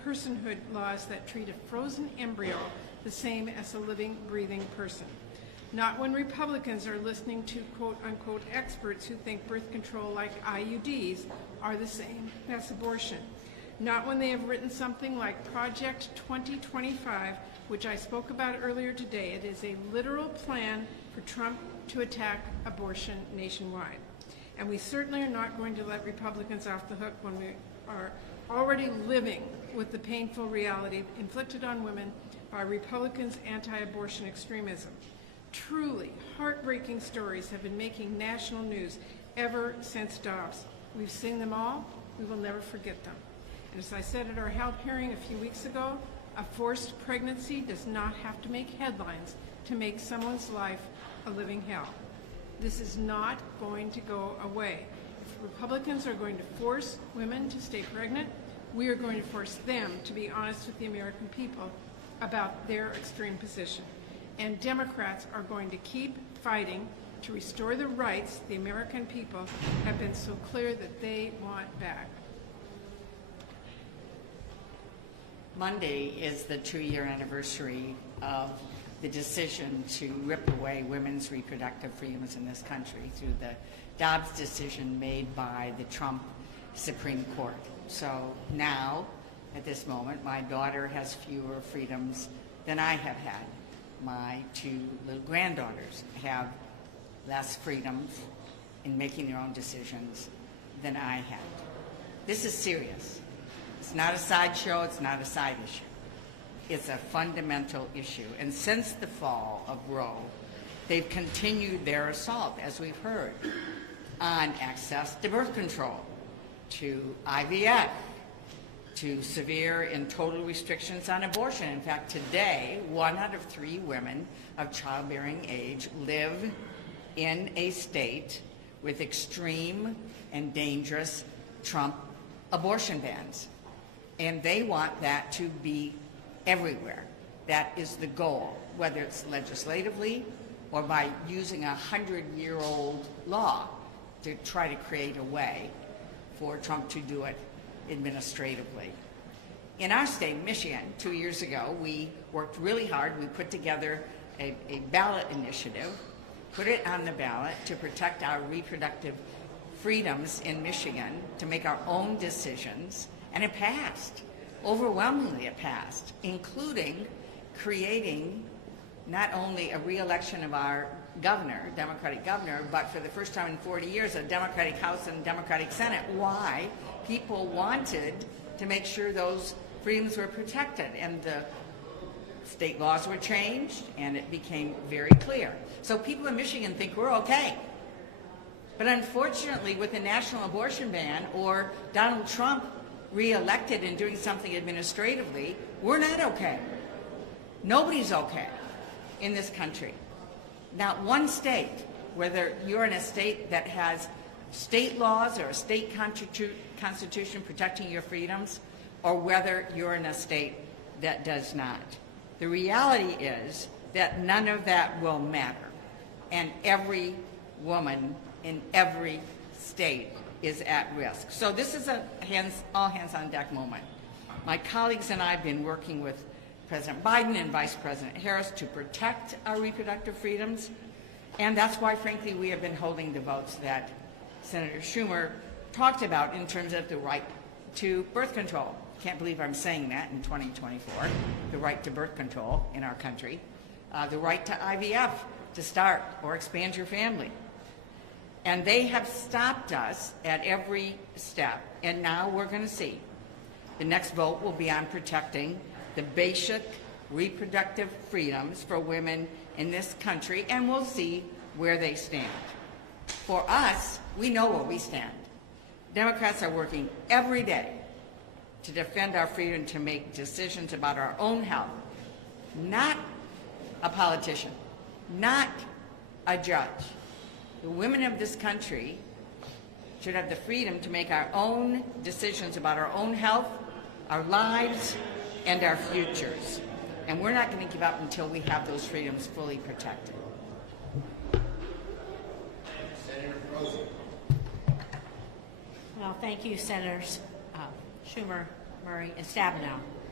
personhood laws that treat a frozen embryo the same as a living, breathing person. Not when Republicans are listening to quote-unquote experts who think birth control like IUDs are the same as abortion. Not when they have written something like Project 2025, which I spoke about earlier today. It is a literal plan for Trump to attack abortion nationwide. And we certainly are not going to let Republicans off the hook when we are already living with the painful reality inflicted on women by Republicans' anti-abortion extremism. Truly heartbreaking stories have been making national news ever since Dobbs. We've seen them all. We will never forget them. And as I said at our health hearing a few weeks ago, a forced pregnancy does not have to make headlines to make someone's life a living hell. This is not going to go away. If Republicans are going to force women to stay pregnant, we are going to force them to be honest with the American people about their extreme position. And Democrats are going to keep fighting to restore the rights the American people have been so clear that they want back. Monday is the 2-year anniversary of the decision to rip away women's reproductive freedoms in this country through the Dobbs decision made by the Trump Supreme Court. So now, at this moment, my daughter has fewer freedoms than I have had. My 2 little granddaughters have less freedoms in making their own decisions than I had. This is serious. It's not a sideshow, it's not a side issue. It's a fundamental issue. And since the fall of Roe, they've continued their assault, as we've heard, on access to birth control, to IVF, to severe and total restrictions on abortion. In fact, today, 1 out of 3 women of childbearing age live in a state with extreme and dangerous Trump abortion bans. And they want that to be everywhere. That is the goal, whether it's legislatively or by using a 100-year-old law to try to create a way for Trump to do it administratively. In our state, Michigan, 2 years ago, we worked really hard. We put together a ballot initiative, put it on the ballot to protect our reproductive freedoms in Michigan, to make our own decisions, and it passed. Overwhelmingly it passed, including creating not only a re-election of our governor, Democratic governor, but for the first time in 40 years, a Democratic House and Democratic Senate. Why? People wanted to make sure those freedoms were protected, and the state laws were changed, and it became very clear. So people in Michigan think we're okay. But unfortunately, with the national abortion ban or Donald Trump re-elected and doing something administratively, we're not okay. Nobody's okay in this country. Not one state, whether you're in a state that has state laws or a state constitution protecting your freedoms, or whether you're in a state that does not. The reality is that none of that will matter, and every woman in every state is at risk. So this is a all hands on deck moment. My colleagues and I have been working with President Biden and Vice President Harris to protect our reproductive freedoms, and that's why, frankly, we have been holding the votes that Senator Schumer talked about in terms of the right to birth control. Can't believe I'm saying that in 2024, the right to birth control in our country, the right to IVF, to start or expand your family. And they have stopped us at every step, and now we're going to see. The next vote will be on protecting the basic reproductive freedoms for women in this country, and we'll see where they stand. For us, we know where we stand. Democrats are working every day to defend our freedom to make decisions about our own health, not a politician, not a judge. The women of this country should have the freedom to make our own decisions about our own health, our lives, and our futures. And we're not going to give up until we have those freedoms fully protected. Senator Rosen. Well, thank you, Senators Schumer, Murray, and Stabenow.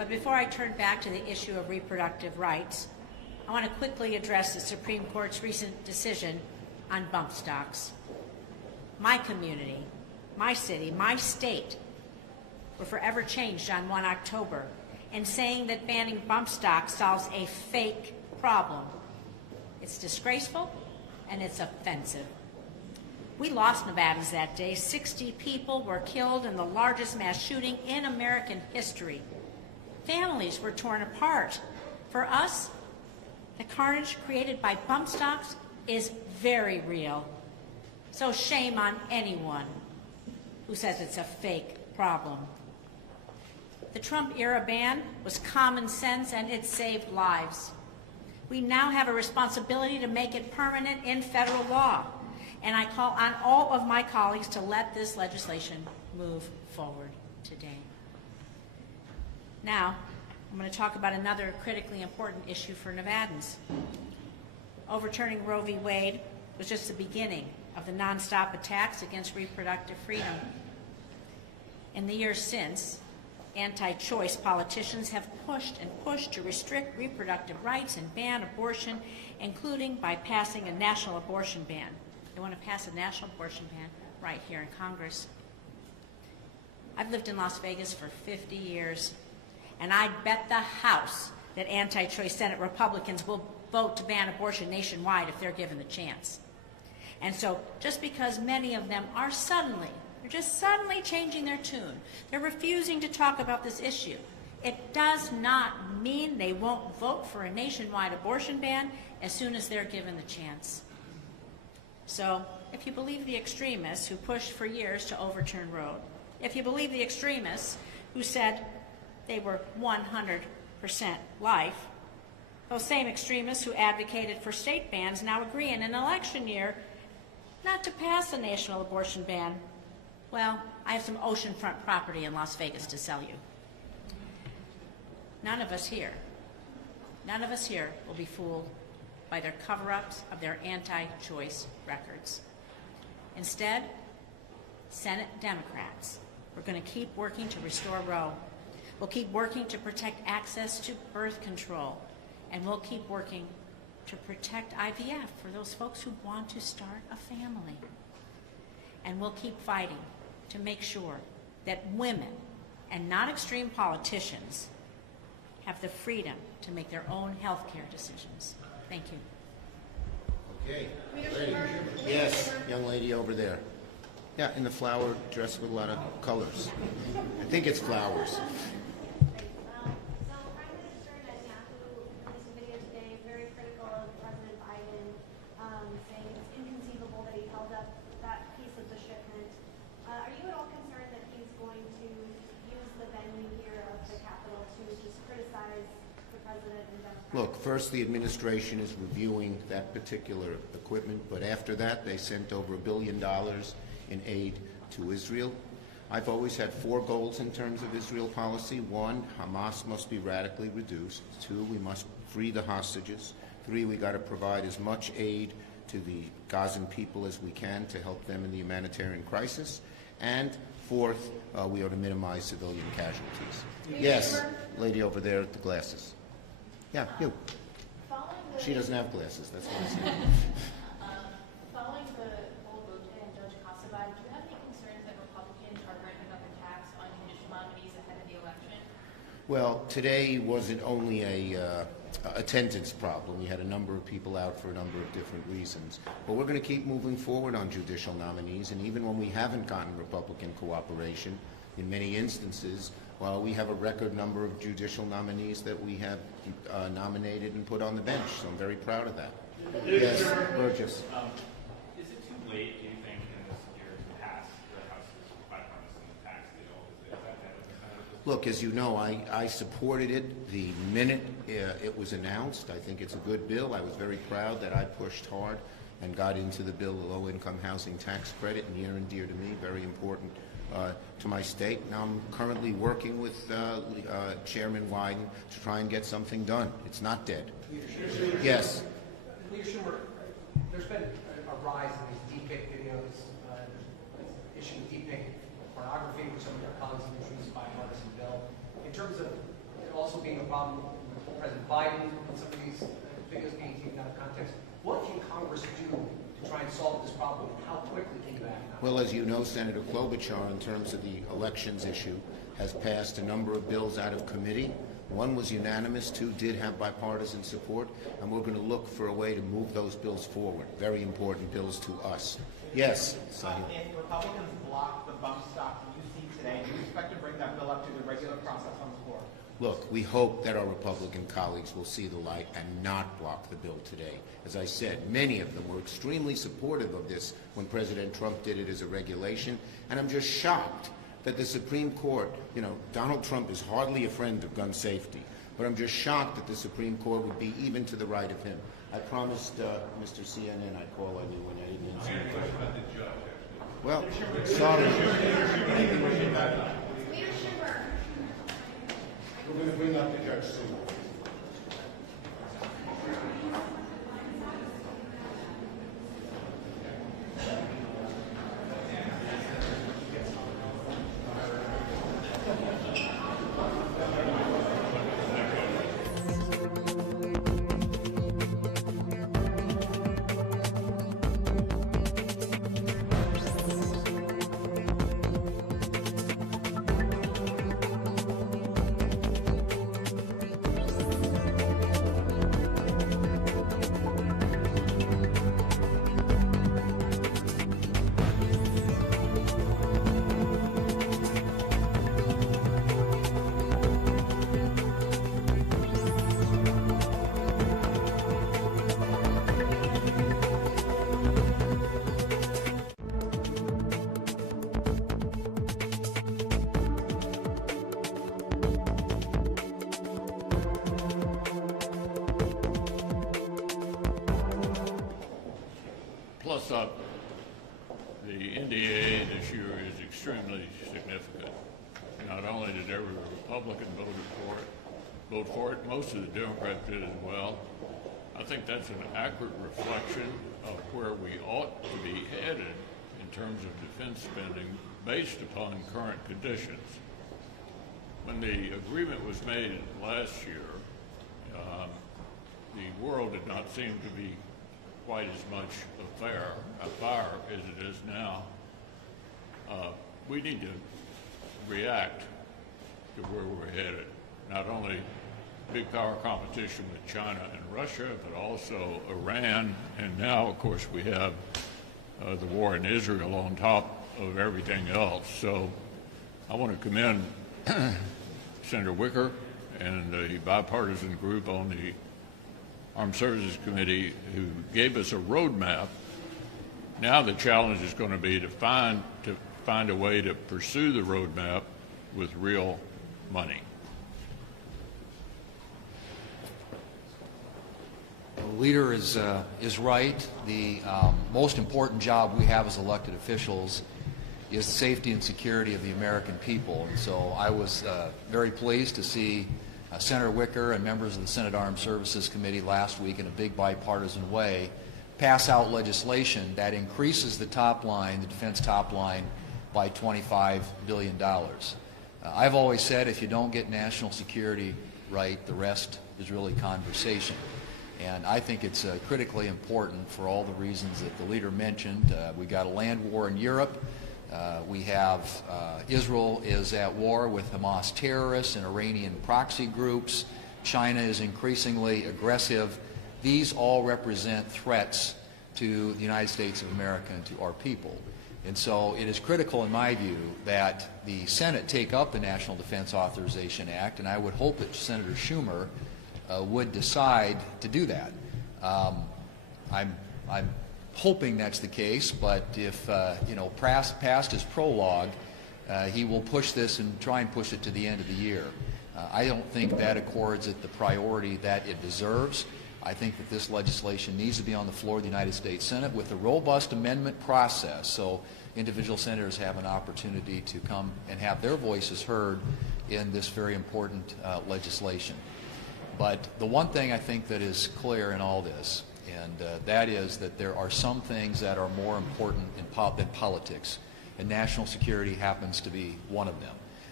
But before I turn back to the issue of reproductive rights, I want to quickly address the Supreme Court's recent decision on bump stocks. My community, my city, my state were forever changed on 1 October in saying that banning bump stocks solves a fake problem. It's disgraceful and it's offensive. We lost Nevadans that day. 60 people were killed in the largest mass shooting in American history. Families were torn apart. For us, the carnage created by bump stocks is very real. So shame on anyone who says it's a fake problem. The Trump-era ban was common sense and it saved lives. We now have a responsibility to make it permanent in federal law. And I call on all of my colleagues to let this legislation move forward today. Now, I'm going to talk about another critically important issue for Nevadans. Overturning Roe v. Wade was just the beginning of the nonstop attacks against reproductive freedom. In the years since, anti-choice politicians have pushed and pushed to restrict reproductive rights and ban abortion, including by passing a national abortion ban. They want to pass a national abortion ban right here in Congress. I've lived in Las Vegas for 50 years, and I'd bet the house that anti-choice Senate Republicans will vote to ban abortion nationwide if they're given the chance. And so just because many of them are they're just suddenly changing their tune, they're refusing to talk about this issue, it does not mean they won't vote for a nationwide abortion ban as soon as they're given the chance. So if you believe the extremists who pushed for years to overturn Roe, if you believe the extremists who said they were 100% life, those same extremists who advocated for state bans now agree in an election year not to pass a national abortion ban. Well, I have some oceanfront property in Las Vegas to sell you. None of us here will be fooled by their cover-ups of their anti-choice records. Instead, Senate Democrats, we're going to keep working to restore Roe. We'll keep working to protect access to birth control. And we'll keep working to protect IVF for those folks who want to start a family. And we'll keep fighting to make sure that women, and not extreme politicians, have the freedom to make their own health care decisions. Thank you. Okay. Lady. Yes, young lady over there. Yeah, in the flower dress with a lot of colors. I think it's flowers. Look, first the administration is reviewing that particular equipment, but after that they sent over $1 billion in aid to Israel. I've always had 4 goals in terms of Israel policy. 1, Hamas must be radically reduced. 2, we must free the hostages. 3, we got to provide as much aid to the Gazan people as we can to help them in the humanitarian crisis. And 4th, we ought to minimize civilian casualties. Yes, lady over there with the glasses. Yeah, you. She doesn't have glasses, that's what I said. Following the whole vote today on Judge Casabad, do you have any concerns that Republicans are ramping up attacks on judicial nominees ahead of the election? Well, today wasn't only a attendance problem. We had a number of people out for a number of different reasons. But we're going to keep moving forward on judicial nominees, and even when we haven't gotten Republican cooperation, in many instances, well, we have a record number of judicial nominees that we have nominated and put on the bench, so I'm very proud of that. Yes, Burgess. Is it too late, do you think, in this year to pass the House's bipartisan tax deal? Is that ahead of the Senate? Look, as you know, I supported it the minute it was announced. I think it's a good bill. I was very proud that I pushed hard and got into the bill, the low-income housing tax credit, near and dear to me, very important to my state. Now I'm currently working with Chairman Wyden to try and get something done. It's not dead. Yes. Leader Schumer, there's been a rise in these deepfake videos, issue of deepfake pornography, which some of your colleagues have introduced a bipartisan bill. In terms of also being a problem with President Biden and some of these videos being taken out of context. What can Congress do to try and solve this problem, and how quickly can you act? Well, as you know, Senator Klobuchar, in terms of the elections issue, has passed a number of bills out of committee. One was unanimous, two did have bipartisan support, and we're going to look for a way to move those bills forward. Very important bills to us. Yes, Sahih. If Republicans block the bump stock that you see today, do you expect to bring that bill up to the regular process on the floor? Look, we hope that our Republican colleagues will see the light and not block the bill today. As I said, many of them were extremely supportive of this when President Trump did it as a regulation, and I'm just shocked that the Supreme Court, Donald Trump is hardly a friend of gun safety, but I'm just shocked that the Supreme Court would be even to the right of him. I promised Mr. CNN I'd call on you when I didn't answer your question. Well, sorry. We're going to bring up the judge soon. Plus up, the NDAA this year is extremely significant. Not only did every Republican vote for it, most of the Democrats did as well. I think that's an accurate reflection of where we ought to be headed in terms of defense spending based upon current conditions. When the agreement was made last year, the world did not seem to be quite as much a fire as it is now. We need to react to where we're headed. Not only big power competition with China and Russia, but also Iran, and now, of course, we have the war in Israel on top of everything else. So I want to commend Senator Wicker and the bipartisan group on the Armed Services Committee who gave us a roadmap. Now the challenge is going to be to find a way to pursue the roadmap with real money. The leader is right. The most important job we have as elected officials is the safety and security of the American people. And so I was very pleased to see Senator Wicker and members of the Senate Armed Services Committee last week in a big bipartisan way pass out legislation that increases the top line, the defense top line, by $25 billion. I've always said if you don't get national security right, the rest is really conversation. And I think it's critically important for all the reasons that the leader mentioned. We got a land war in Europe. We have Israel is at war with Hamas terrorists and Iranian proxy groups. China is increasingly aggressive. These all represent threats to the United States of America and to our people. And so it is critical, in my view, that the Senate take up the National Defense Authorization Act, and I would hope that Senator Schumer would decide to do that. I'm hoping that's the case, but if past his prologue, he will push this and try and push it to the end of the year. I don't think that accords it the priority that it deserves. I think that this legislation needs to be on the floor of the United States Senate with a robust amendment process, so individual senators have an opportunity to come and have their voices heard in this very important legislation. But the one thing I think that is clear in all this, and that is that there are some things that are more important than politics, and national security happens to be one of them.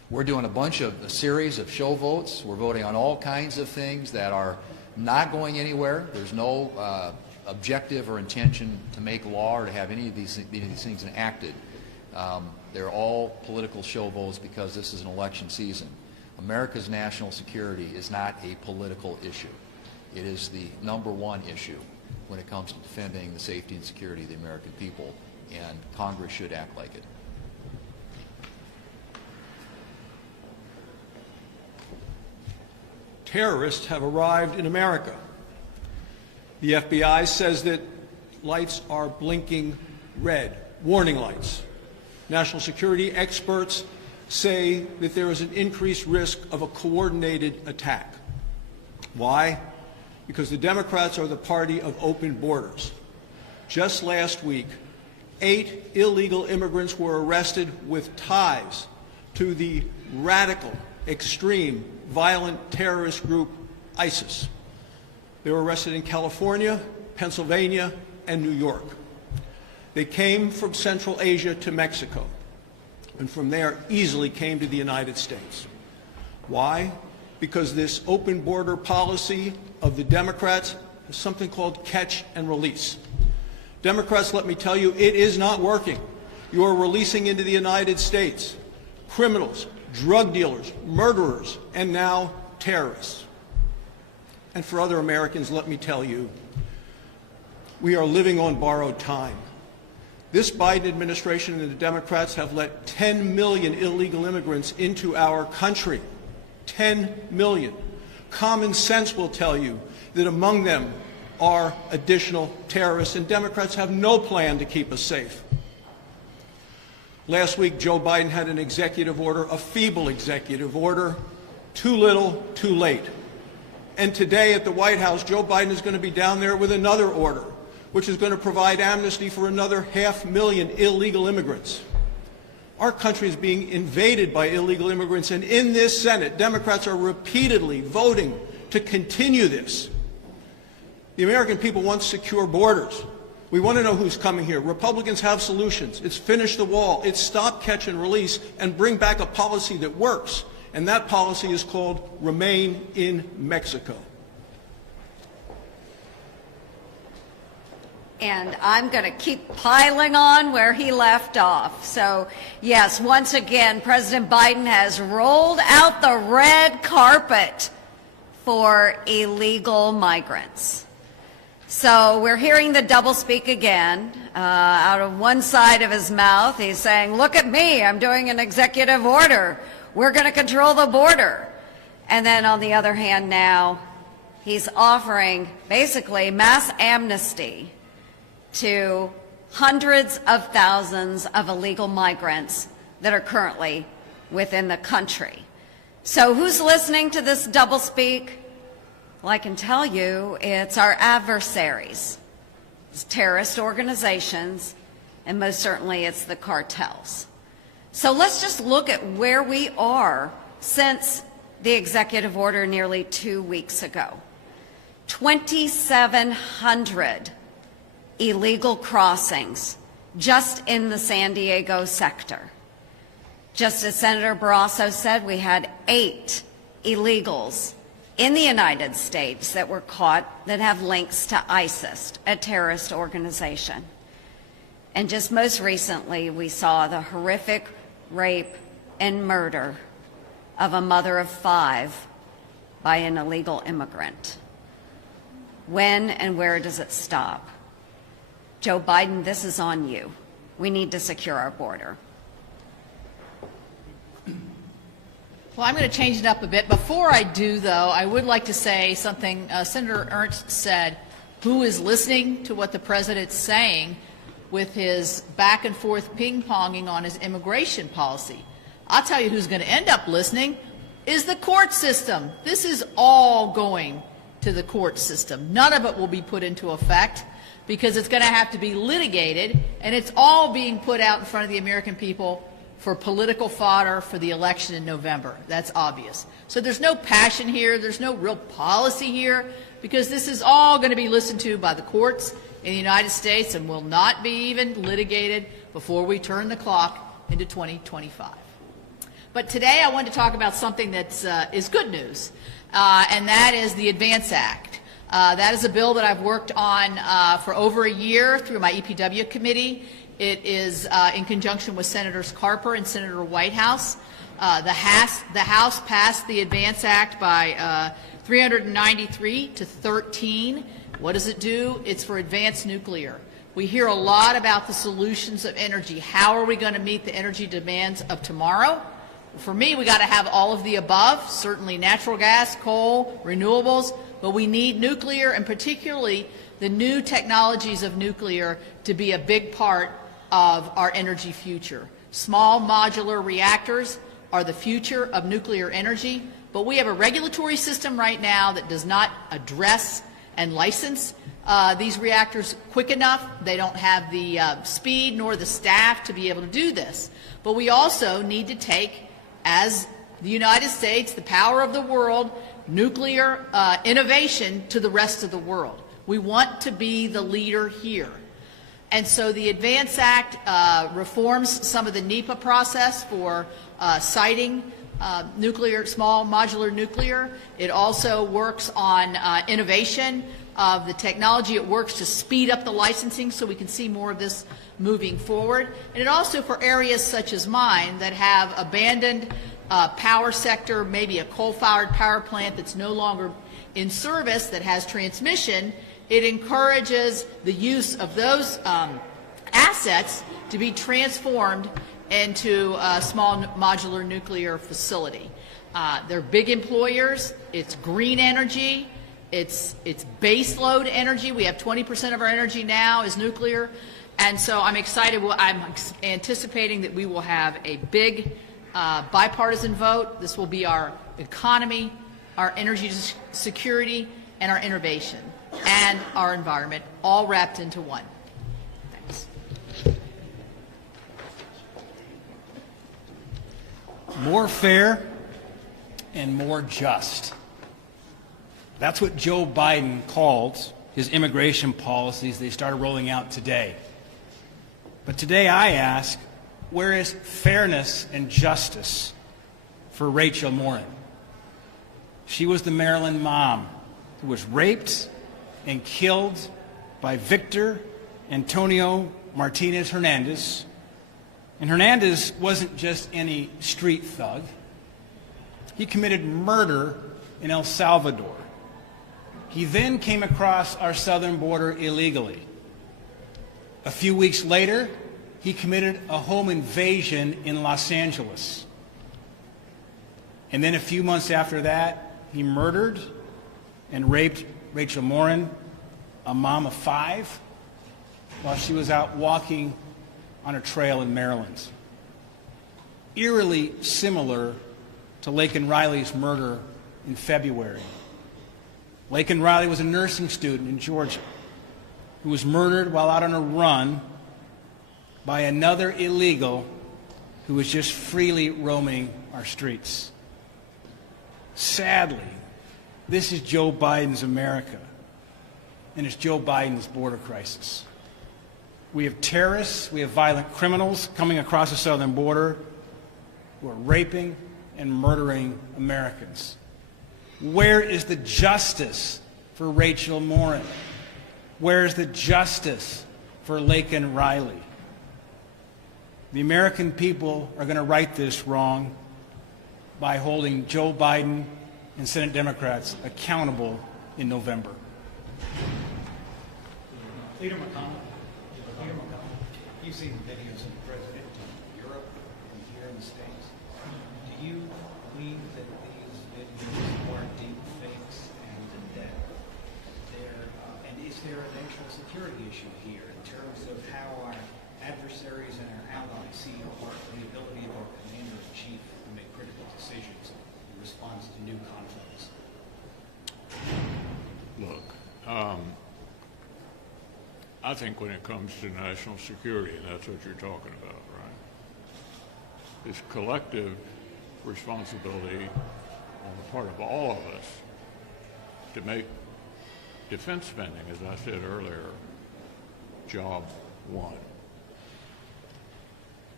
We're doing a series of show votes. We're voting on all kinds of things that are not going anywhere. There's no objective or intention to make law or to have any of these things enacted. They're all political show votes because this is an election season. America's national security is not a political issue. It is the #1 issue when it comes to defending the safety and security of the American people, and Congress should act like it. Terrorists have arrived in America. The FBI says that lights are blinking red, warning lights. National security experts say that there is an increased risk of a coordinated attack. Why? Because the Democrats are the party of open borders. Just last week, 8 illegal immigrants were arrested with ties to the radical, extreme, violent terrorist group ISIS. They were arrested in California, Pennsylvania, and New York. They came from Central Asia to Mexico, and from there easily came to the United States. Why? Because this open border policy of the Democrats is something called catch and release. Democrats, let me tell you, it is not working. You are releasing into the United States criminals, drug dealers, murderers, and now terrorists. And for other Americans, let me tell you, we are living on borrowed time. This Biden administration and the Democrats have let 10 million illegal immigrants into our country. 10 million. Common sense will tell you that among them are additional terrorists, and Democrats have no plan to keep us safe. Last week, Joe Biden had an executive order, a feeble executive order, too little, too late. And today at the White House, Joe Biden is going to be down there with another order, which is going to provide amnesty for another 500,000 illegal immigrants. Our country is being invaded by illegal immigrants, and in this Senate, Democrats are repeatedly voting to continue this. The American people want secure borders. We want to know who's coming here. Republicans have solutions. It's finish the wall. It's stop, catch, and release, and bring back a policy that works. And that policy is called Remain in Mexico. And I'm going to keep piling on where he left off. So, yes, once again, President Biden has rolled out the red carpet for illegal migrants. So we're hearing the doublespeak again. Out of one side of his mouth, he's saying, look at me, I'm doing an executive order. We're going to control the border. And then on the other hand now, he's offering basically mass amnesty to hundreds of thousands of illegal migrants that are currently within the country. So who's listening to this doublespeak? Well, I can tell you it's our adversaries. It's terrorist organizations, and most certainly it's the cartels. So let's just look at where we are since the executive order nearly 2 weeks ago. 2,700 illegal crossings just in the San Diego sector. Just as Senator Barrasso said, we had 8 illegals in the United States that were caught that have links to ISIS, a terrorist organization. And just most recently, we saw the horrific rape and murder of a mother of 5 by an illegal immigrant. When and where does it stop? Joe Biden, this is on you. We need to secure our border. Well, I'm going to change it up a bit. Before I do, though, I would like to say something Senator Ernst said. Who is listening to what the president's saying with his back and forth ping-ponging on his immigration policy? I'll tell you who's going to end up listening is the court system. This is all going to the court system. None of it will be put into effect because it's going to have to be litigated, and it's all being put out in front of the American people for political fodder for the election in November. That's obvious. So there's no passion here. There's no real policy here because this is all going to be listened to by the courts in the United States and will not be even litigated before we turn the clock into 2025. But today I want to talk about something that is good news, and that is the Advance Act. That is a bill that I've worked on for over a year through my EPW committee. It is in conjunction with Senators Carper and Senator Whitehouse. The House passed the Advance Act by 393 to 13. What does it do? It's for advanced nuclear. We hear a lot about the solutions of energy. How are we going to meet the energy demands of tomorrow? For me, we got to have all of the above, certainly natural gas, coal, renewables, but we need nuclear, and particularly the new technologies of nuclear, to be a big part of our energy future. Small modular reactors are the future of nuclear energy, but we have a regulatory system right now that does not address and license these reactors quick enough. They don't have the speed nor the staff to be able to do this. But we also need to take, as the United States, the power of the world, nuclear innovation to the rest of the world. We want to be the leader here. And so the Advance Act reforms some of the NEPA process for siting nuclear, small modular nuclear. It also works on innovation of the technology. It works to speed up the licensing so we can see more of this moving forward. And it also, for areas such as mine that have abandoned power sector, maybe a coal-fired power plant that's no longer in service, that has transmission, it encourages the use of those assets to be transformed into a small modular nuclear facility. They're big employers. It's green energy. It's base load energy. We have 20% of our energy now is nuclear. And so I'm excited. I'm anticipating that we will have a big bipartisan vote. This will be our economy, our energy security, and our innovation, and our environment, all wrapped into one. Thanks. More fair and more just. That's what Joe Biden called his immigration policies they started rolling out today. But today I ask, where is fairness and justice for Rachel Morin? She was the Maryland mom who was raped and killed by Victor Antonio Martinez Hernandez. And Hernandez wasn't just any street thug. He committed murder in El Salvador. He then came across our southern border illegally. A few weeks later, he committed a home invasion in Los Angeles. And then a few months after that, he murdered and raped Rachel Morin, a mom of 5, while she was out walking on a trail in Maryland. Eerily similar to Laken Riley's murder in February. Laken Riley was a nursing student in Georgia who was murdered while out on a run by another illegal who was just freely roaming our streets. Sadly, this is Joe Biden's America, and it's Joe Biden's border crisis. We have terrorists, we have violent criminals coming across the southern border who are raping and murdering Americans. Where is the justice for Rachel Morin? Where is the justice for Laken Riley? The American people are going to right this wrong by holding Joe Biden and Senate Democrats accountable in November. Leader McConnell, you've seen videos of the president in Europe and here in the States. Do you believe that these videos are deep fakes and that and is there a national security issue here in terms of how our adversaries and our allies see the ability of our commander-in-chief to make critical decisions in response to new conflicts? Look, I think when it comes to national security, and that's what you're talking about, right, it's collective responsibility on the part of all of us to make defense spending, as I said earlier, job one.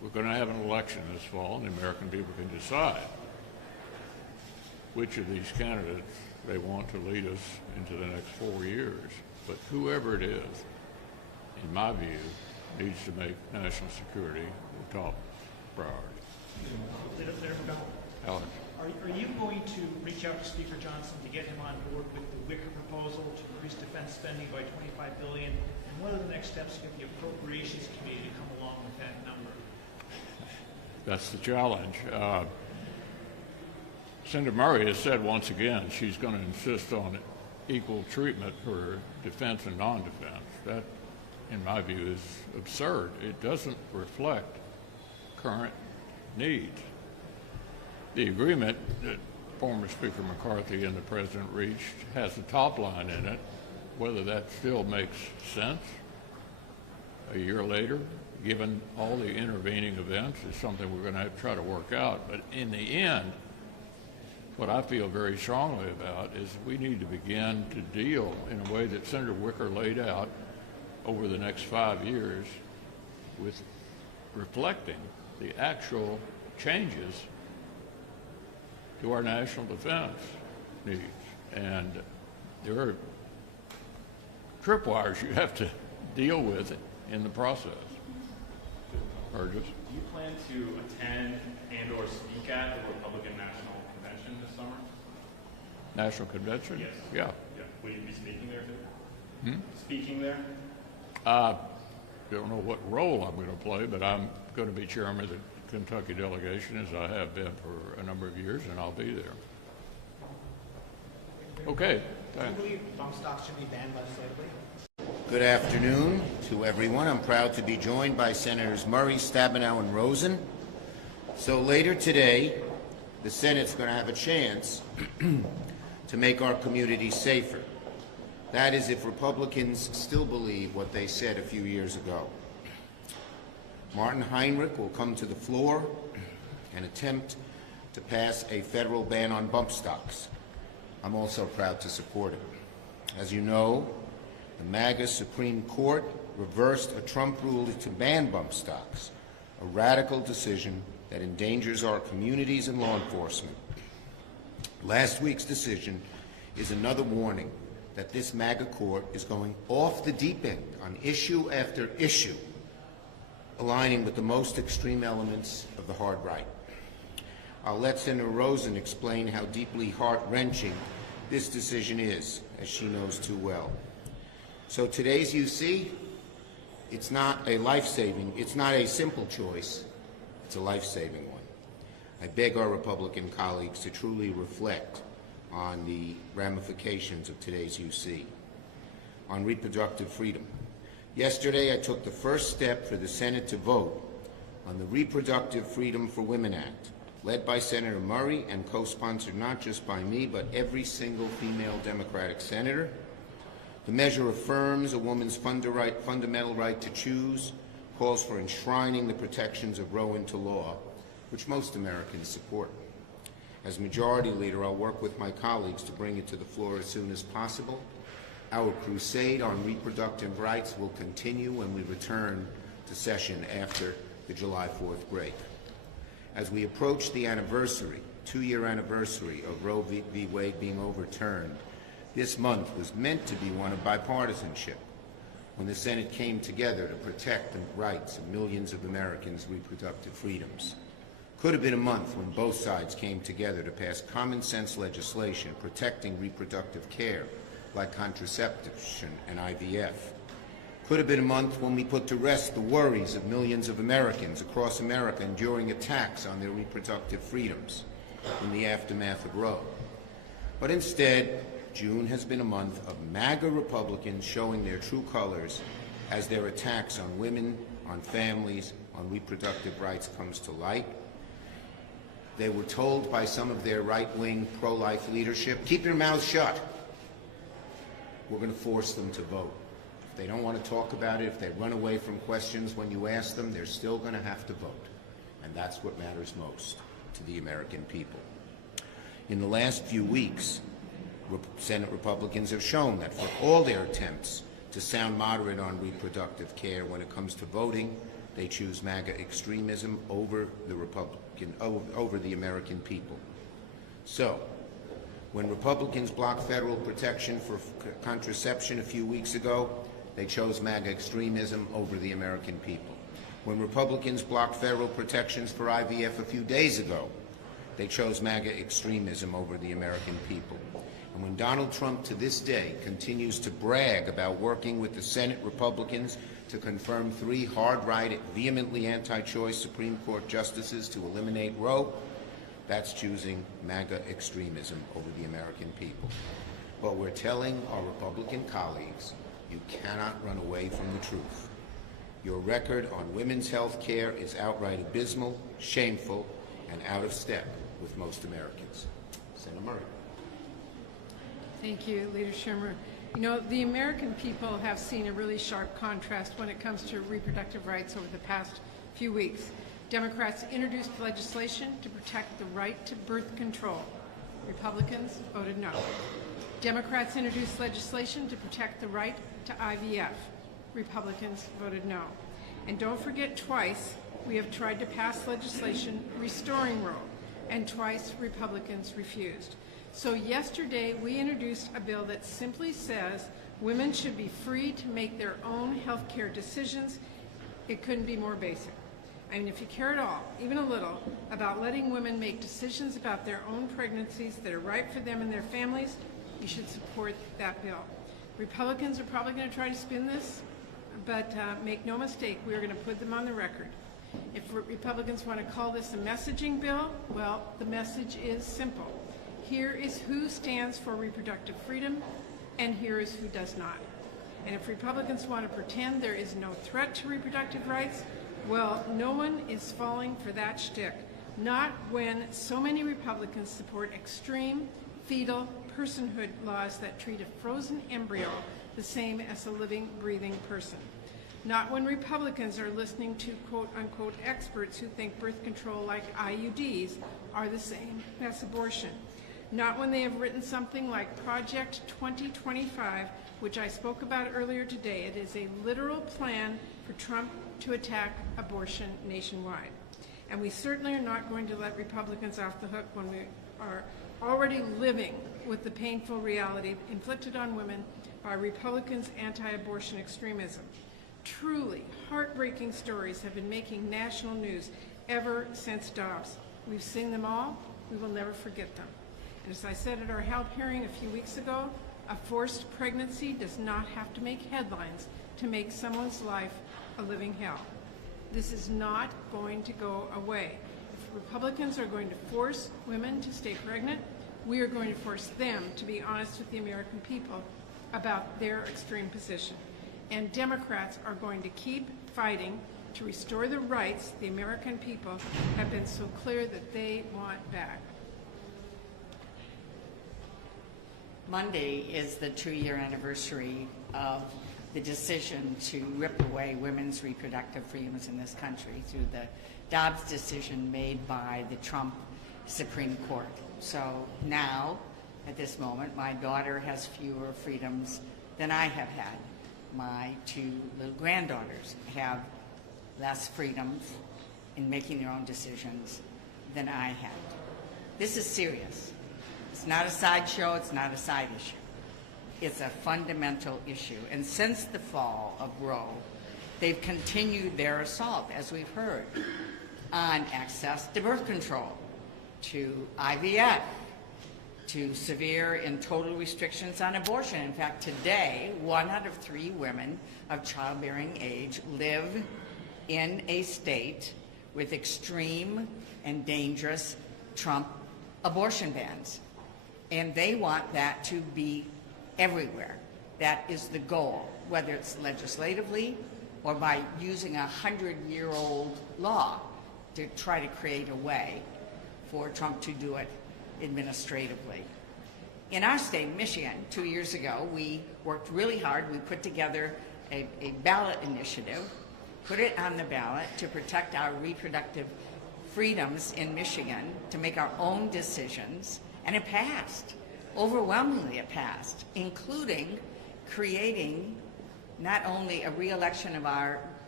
we're going to have an election this fall, and the American people can decide which of these candidates they want to lead us into the next 4 years. But whoever it is, in my view, needs to make national security the top priority. Alex. Are you going to reach out to Speaker Johnson to get him on board with the Wicker proposal to increase defense spending by $25 billion? And what are the next steps to get the Appropriations Committee to come along with that number? That's the challenge. Senator Murray has said once again she's going to insist on equal treatment for defense and non-defense. That, in my view, is absurd. It doesn't reflect current needs. The agreement that former Speaker McCarthy and the President reached has a top line in it. Whether that still makes sense a year later, given all the intervening events, is something we're going to have to try to work out. But in the end, what I feel very strongly about is we need to begin to deal in a way that Senator Wicker laid out over the next 5 years with reflecting the actual changes to our national defense needs. And there are tripwires you have to deal with in the process. Burgess? Do you plan to attend and or speak at the Republican National Convention this summer? National Convention? Yes. Yeah. Will you be speaking there too? Speaking there? Don't know what role I'm going to play, but I'm going to be chairman of the Kentucky delegation, as I have been for a number of years, and I'll be there. Okay. Do you believe bump stocks should be banned legislatively? Good afternoon to everyone. I'm proud to be joined by Senators Murray, Stabenow, and Rosen. So later today, the Senate's going to have a chance to make our communities safer. That is, if Republicans still believe what they said a few years ago. Martin Heinrich will come to the floor and attempt to pass a federal ban on bump stocks. I'm also proud to support it. As you know, the MAGA Supreme Court reversed a Trump ruling to ban bump stocks, a radical decision that endangers our communities and law enforcement. Last week's decision is another warning that this MAGA court is going off the deep end on issue after issue, aligning with the most extreme elements of the hard right. I'll let Senator Rosen explain how deeply heart-wrenching this decision is, as she knows too well. So today's UC, it's not a simple choice, it's a life-saving one. I beg our Republican colleagues to truly reflect on the ramifications of today's UC. On reproductive freedom. Yesterday, I took the first step for the Senate to vote on the Reproductive Freedom for Women Act, led by Senator Murray and co-sponsored not just by me, but every single female Democratic senator. The measure affirms a woman's fundamental right to choose, calls for enshrining the protections of Roe into law, which most Americans support. As Majority Leader, I'll work with my colleagues to bring it to the floor as soon as possible. Our crusade on reproductive rights will continue when we return to session after the July 4th break. As we approach the two-year anniversary of Roe v. Wade being overturned, this month was meant to be one of bipartisanship, when the Senate came together to protect the rights of millions of Americans' reproductive freedoms. Could have been a month when both sides came together to pass common-sense legislation protecting reproductive care, like contraception and IVF. Could have been a month when we put to rest the worries of millions of Americans across America enduring attacks on their reproductive freedoms in the aftermath of Roe. But instead, June has been a month of MAGA Republicans showing their true colors as their attacks on women, on families, on reproductive rights comes to light. They were told by some of their right-wing pro-life leadership, keep your mouths shut. We're going to force them to vote. If they don't want to talk about it, if they run away from questions when you ask them, they're still going to have to vote. And that's what matters most to the American people. In the last few weeks, Senate Republicans have shown that for all their attempts to sound moderate on reproductive care when it comes to voting, They choose MAGA extremism over the American people. So, when Republicans blocked federal protection for contraception a few weeks ago, they chose MAGA extremism over the American people. When Republicans blocked federal protections for IVF a few days ago, they chose MAGA extremism over the American people. And when Donald Trump to this day continues to brag about working with the Senate Republicans to confirm 3 hard-right, vehemently anti-choice Supreme Court justices to eliminate Roe, that's choosing MAGA extremism over the American people. But we're telling our Republican colleagues, you cannot run away from the truth. Your record on women's health care is outright abysmal, shameful, and out of step with most Americans. Senator Murray. Thank you, Leader Schumer. You know, the American people have seen a really sharp contrast when it comes to reproductive rights over the past few weeks. Democrats introduced legislation to protect the right to birth control. Republicans voted no. Democrats introduced legislation to protect the right to IVF. Republicans voted no. And don't forget, twice we have tried to pass legislation restoring Roe, and twice Republicans refused. So yesterday we introduced a bill that simply says women should be free to make their own health care decisions. It couldn't be more basic. I mean, if you care at all, even a little, about letting women make decisions about their own pregnancies that are right for them and their families, you should support that bill. Republicans are probably going to try to spin this, but make no mistake, we are going to put them on the record. If Republicans want to call this a messaging bill, well, the message is simple. Here is who stands for reproductive freedom, and here is who does not. And if Republicans want to pretend there is no threat to reproductive rights, well, no one is falling for that shtick. Not when so many Republicans support extreme fetal personhood laws that treat a frozen embryo the same as a living, breathing person. Not when Republicans are listening to quote-unquote experts who think birth control like IUDs are the same as abortion. Not when they have written something like Project 2025, which I spoke about earlier today. It is a literal plan for Trump to attack abortion nationwide. And we certainly are not going to let Republicans off the hook when we are already living with the painful reality inflicted on women by Republicans' anti-abortion extremism. Truly heartbreaking stories have been making national news ever since Dobbs. We've seen them all. We will never forget them. And as I said at our health hearing a few weeks ago, a forced pregnancy does not have to make headlines to make someone's life a living hell. This is not going to go away. If Republicans are going to force women to stay pregnant, we are going to force them to be honest with the American people about their extreme position. And Democrats are going to keep fighting to restore the rights the American people have been so clear that they want back. Monday is the 2-year anniversary of the decision to rip away women's reproductive freedoms in this country through the Dobbs decision made by the Trump Supreme Court. So now, at this moment, my daughter has fewer freedoms than I have had. My 2 little granddaughters have less freedoms in making their own decisions than I had. This is serious. It's not a sideshow, it's not a side issue. It's a fundamental issue. And since the fall of Roe, they've continued their assault, as we've heard, on access to birth control, to IVF, to severe and total restrictions on abortion. In fact, today, 1 out of 3 women of childbearing age live in a state with extreme and dangerous Trump abortion bans. And they want that to be everywhere. That is the goal, whether it's legislatively or by using a 100-year-old law to try to create a way for Trump to do it administratively. In our state, Michigan, 2 years ago, we worked really hard. We put together a ballot initiative, put it on the ballot to protect our reproductive freedoms in Michigan, to make our own decisions, and it passed. Overwhelmingly it passed, including creating not only a re-election of our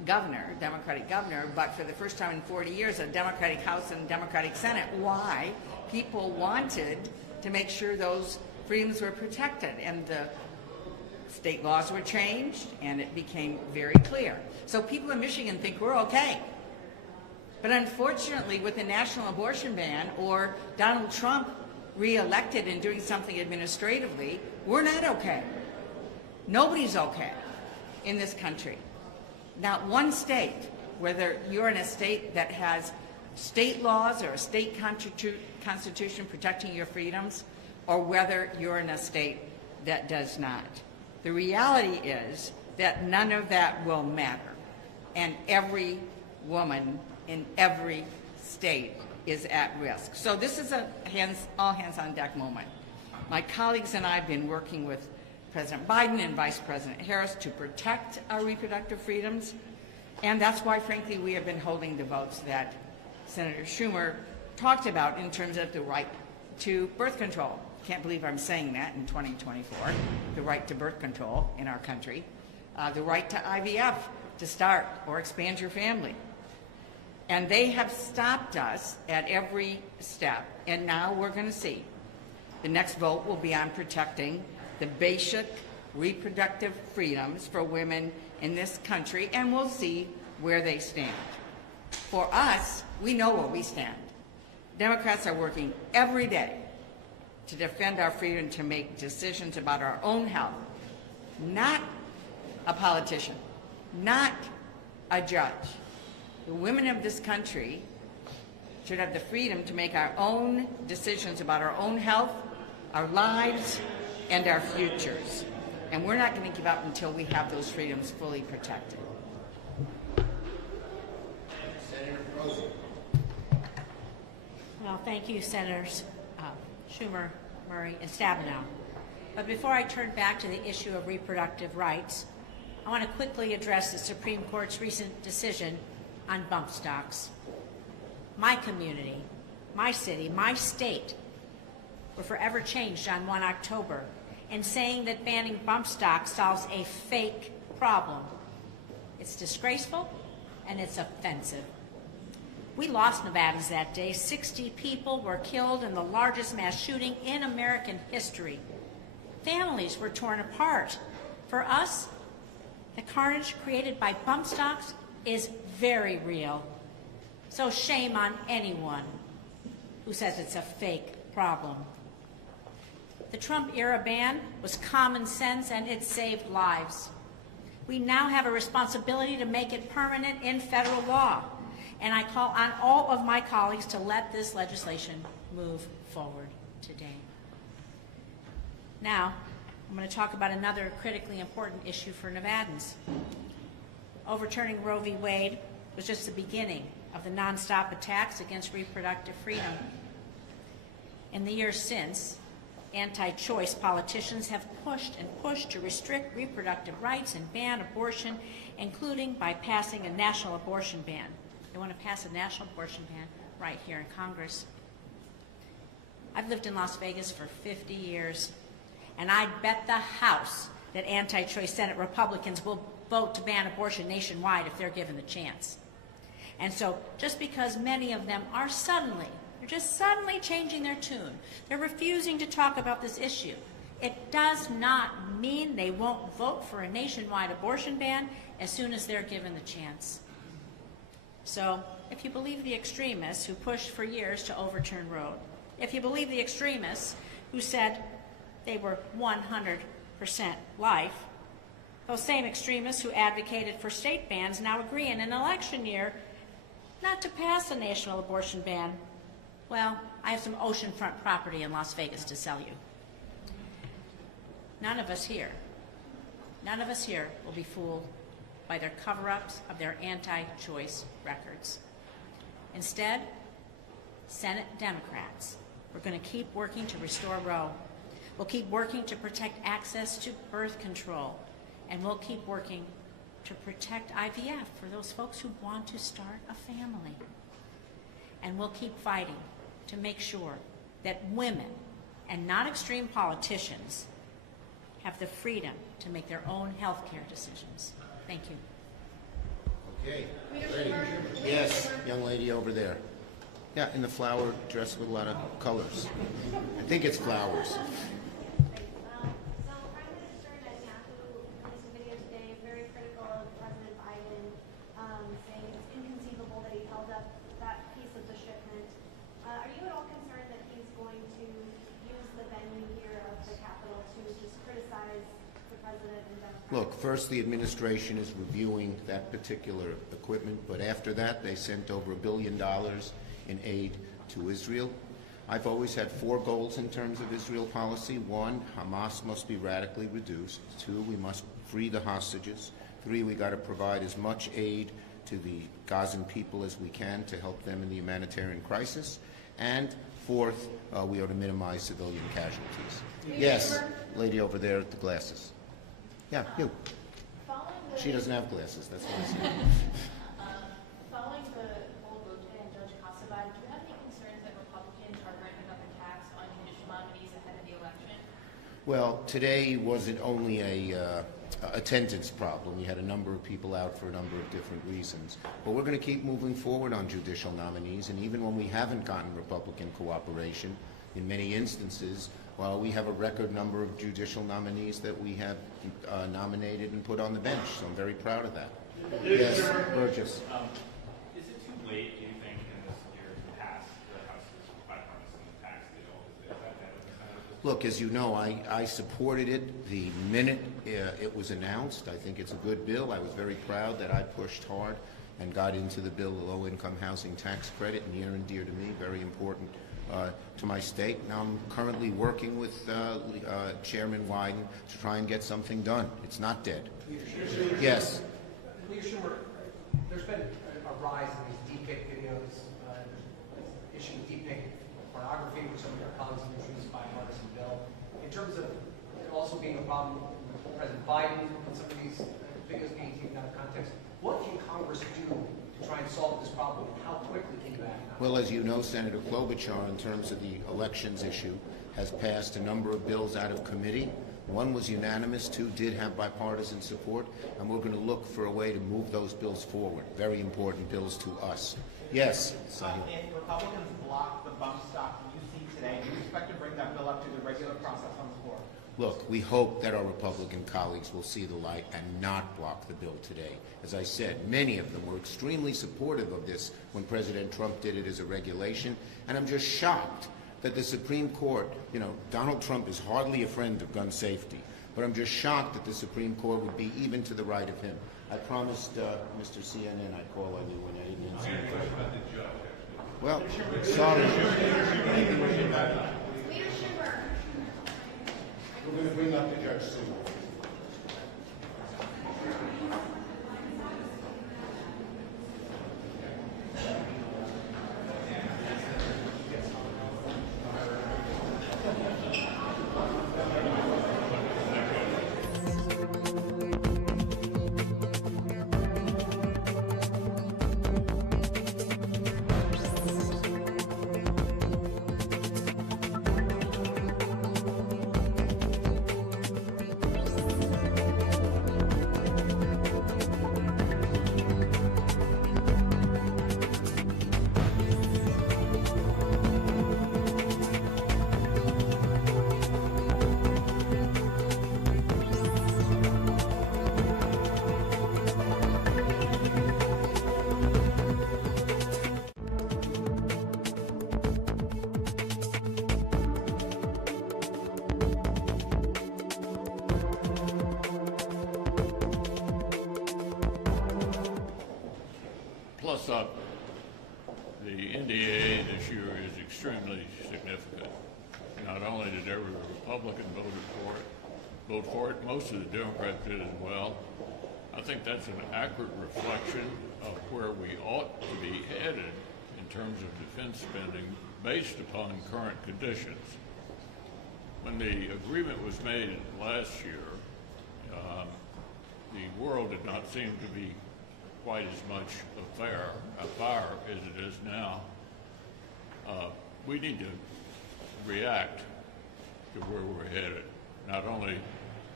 governor, Democratic governor, but for the first time in 40 years, a Democratic House and Democratic Senate. Why? People wanted to make sure those freedoms were protected, and the state laws were changed, and it became very clear. So people in Michigan think we're okay. But unfortunately, with the national abortion ban or Donald Trump re-elected and doing something administratively, we're not okay. Nobody's okay in this country. Not one state, whether you're in a state that has state laws or a state constitution protecting your freedoms, or whether you're in a state that does not. The reality is that none of that will matter, and every woman in every state is at risk. So this is a all hands on deck moment. My colleagues and I have been working with President Biden and Vice President Harris to protect our reproductive freedoms, and that's why, frankly, we have been holding the votes that Senator Schumer talked about in terms of the right to birth control. Can't believe I'm saying that in 2024, the right to birth control in our country, the right to IVF to start or expand your family. And they have stopped us at every step, and now we're going to see. The next vote will be on protecting the basic reproductive freedoms for women in this country, and we'll see where they stand. For us, we know where we stand. Democrats are working every day to defend our freedom to make decisions about our own health, not a politician, not a judge. The women of this country should have the freedom to make our own decisions about our own health, our lives, and our futures. And we're not going to give up until we have those freedoms fully protected. Senator Rosen. Well, thank you, Senators Schumer, Murray, and Stabenow. But before I turn back to the issue of reproductive rights, I want to quickly address the Supreme Court's recent decision on bump stocks. My community, my city, my state were forever changed on 1 October in saying that banning bump stocks solves a fake problem. It's disgraceful and it's offensive. We lost Nevadans that day. 60 people were killed in the largest mass shooting in American history. Families were torn apart. For us, the carnage created by bump stocks is very real. So shame on anyone who says it's a fake problem. The Trump-era ban was common sense and it saved lives. We now have a responsibility to make it permanent in federal law. And I call on all of my colleagues to let this legislation move forward today. Now, I'm going to talk about another critically important issue for Nevadans. Overturning Roe v. Wade was just the beginning of the nonstop attacks against reproductive freedom. In the years since, anti-choice politicians have pushed and pushed to restrict reproductive rights and ban abortion, including by passing a national abortion ban. They want to pass a national abortion ban right here in Congress. I've lived in Las Vegas for 50 years, and I'd bet the house that anti-choice Senate Republicans will vote to ban abortion nationwide if they're given the chance. And so just because many of them are they're just suddenly changing their tune, they're refusing to talk about this issue, it does not mean they won't vote for a nationwide abortion ban as soon as they're given the chance. So if you believe the extremists who pushed for years to overturn Roe, if you believe the extremists who said they were 100% life, those same extremists who advocated for state bans now agree in an election year not to pass a national abortion ban. Well, I have some oceanfront property in Las Vegas to sell you. None of us here will be fooled by their cover-ups of their anti-choice records. Instead, Senate Democrats, we're going to keep working to restore Roe. We'll keep working to protect access to birth control. And we'll keep working to protect IVF for those folks who want to start a family. And we'll keep fighting to make sure that women, and not extreme politicians, have the freedom to make their own health care decisions. Thank you. Okay. Yes, young lady over there. Yeah, in the flower dress with a lot of colors. I think it's flowers. So Prime Minister Netanyahu released a video today very critical of President Biden, saying it's inconceivable that he held up that piece of the shipment. Are you at all concerned that he's going to use the venue here of the Capitol to just criticize the president and Democrats? Look, first the administration is reviewing that particular equipment, but after that they sent over $1 billion in aid to Israel. I've always had 4 goals in terms of Israel policy. 1, Hamas must be radically reduced. 2, we must free the hostages. 3, we got to provide as much aid to the Gazan people as we can to help them in the humanitarian crisis. And 4th, we ought to minimize civilian casualties. Yes, lady over there with the glasses. Yeah, you. She doesn't have glasses, that's what I said. Following the whole vote today on Judge Casabad, do you have any concerns that Republicans are ramping up attacks on judicial nominees ahead of the election? Well, today wasn't only a attendance problem. We had a number of people out for a number of different reasons. But we're going to keep moving forward on judicial nominees, and even when we haven't gotten Republican cooperation, in many instances, well, we have a record number of judicial nominees that we have nominated and put on the bench, so I'm very proud of that. Yes, Burgess. Is it too late, do you think, in this year to pass the House's bipartisan tax deal? Is that ahead of the Senate? Look, as you know, I supported it the minute it was announced. I think it's a good bill. I was very proud that I pushed hard and got into the bill, the low-income housing tax credit, near and dear to me, very important to my state. Now I'm currently working with Chairman Wyden to try and get something done. It's not dead. Yes. Leader Schumer, there's been a rise in these deepfake videos. There's issue with deepfake pornography, which some of your colleagues have introduced by a bipartisan bill. In terms of it also being a problem with President Biden and some of these videos being taken out of context, what can Congress do to try and solve this problem? How quickly can you act? Well, as you know, Senator Klobuchar, in terms of the elections issue, has passed a number of bills out of committee. 1 was unanimous, 2 did have bipartisan support, and we're going to look for a way to move those bills forward. Very important bills to us. Yes, Sahil. If Republicans block the bump stock you see today, do you expect to bring that bill up to the regular process on the floor? Look, we hope that our Republican colleagues will see the light and not block the bill today. As I said, many of them were extremely supportive of this when President Trump did it as a regulation, and I'm just shocked that the Supreme Court, you know, Donald Trump is hardly a friend of gun safety, but I'm just shocked that the Supreme Court would be even to the right of him. I promised Mr. CNN I'd call on you when I didn't see him. Well, sorry. Leader Schumer. We're going to bring up the judge soon. Plus up, the NDAA this year is extremely significant. Not only did every Republican vote for it, most of the Democrats did as well. I think that's an accurate reflection of where we ought to be headed in terms of defense spending based upon current conditions. When the agreement was made last year, the world did not seem to be quite as much a fire as it is now. We need to react to where we're headed, not only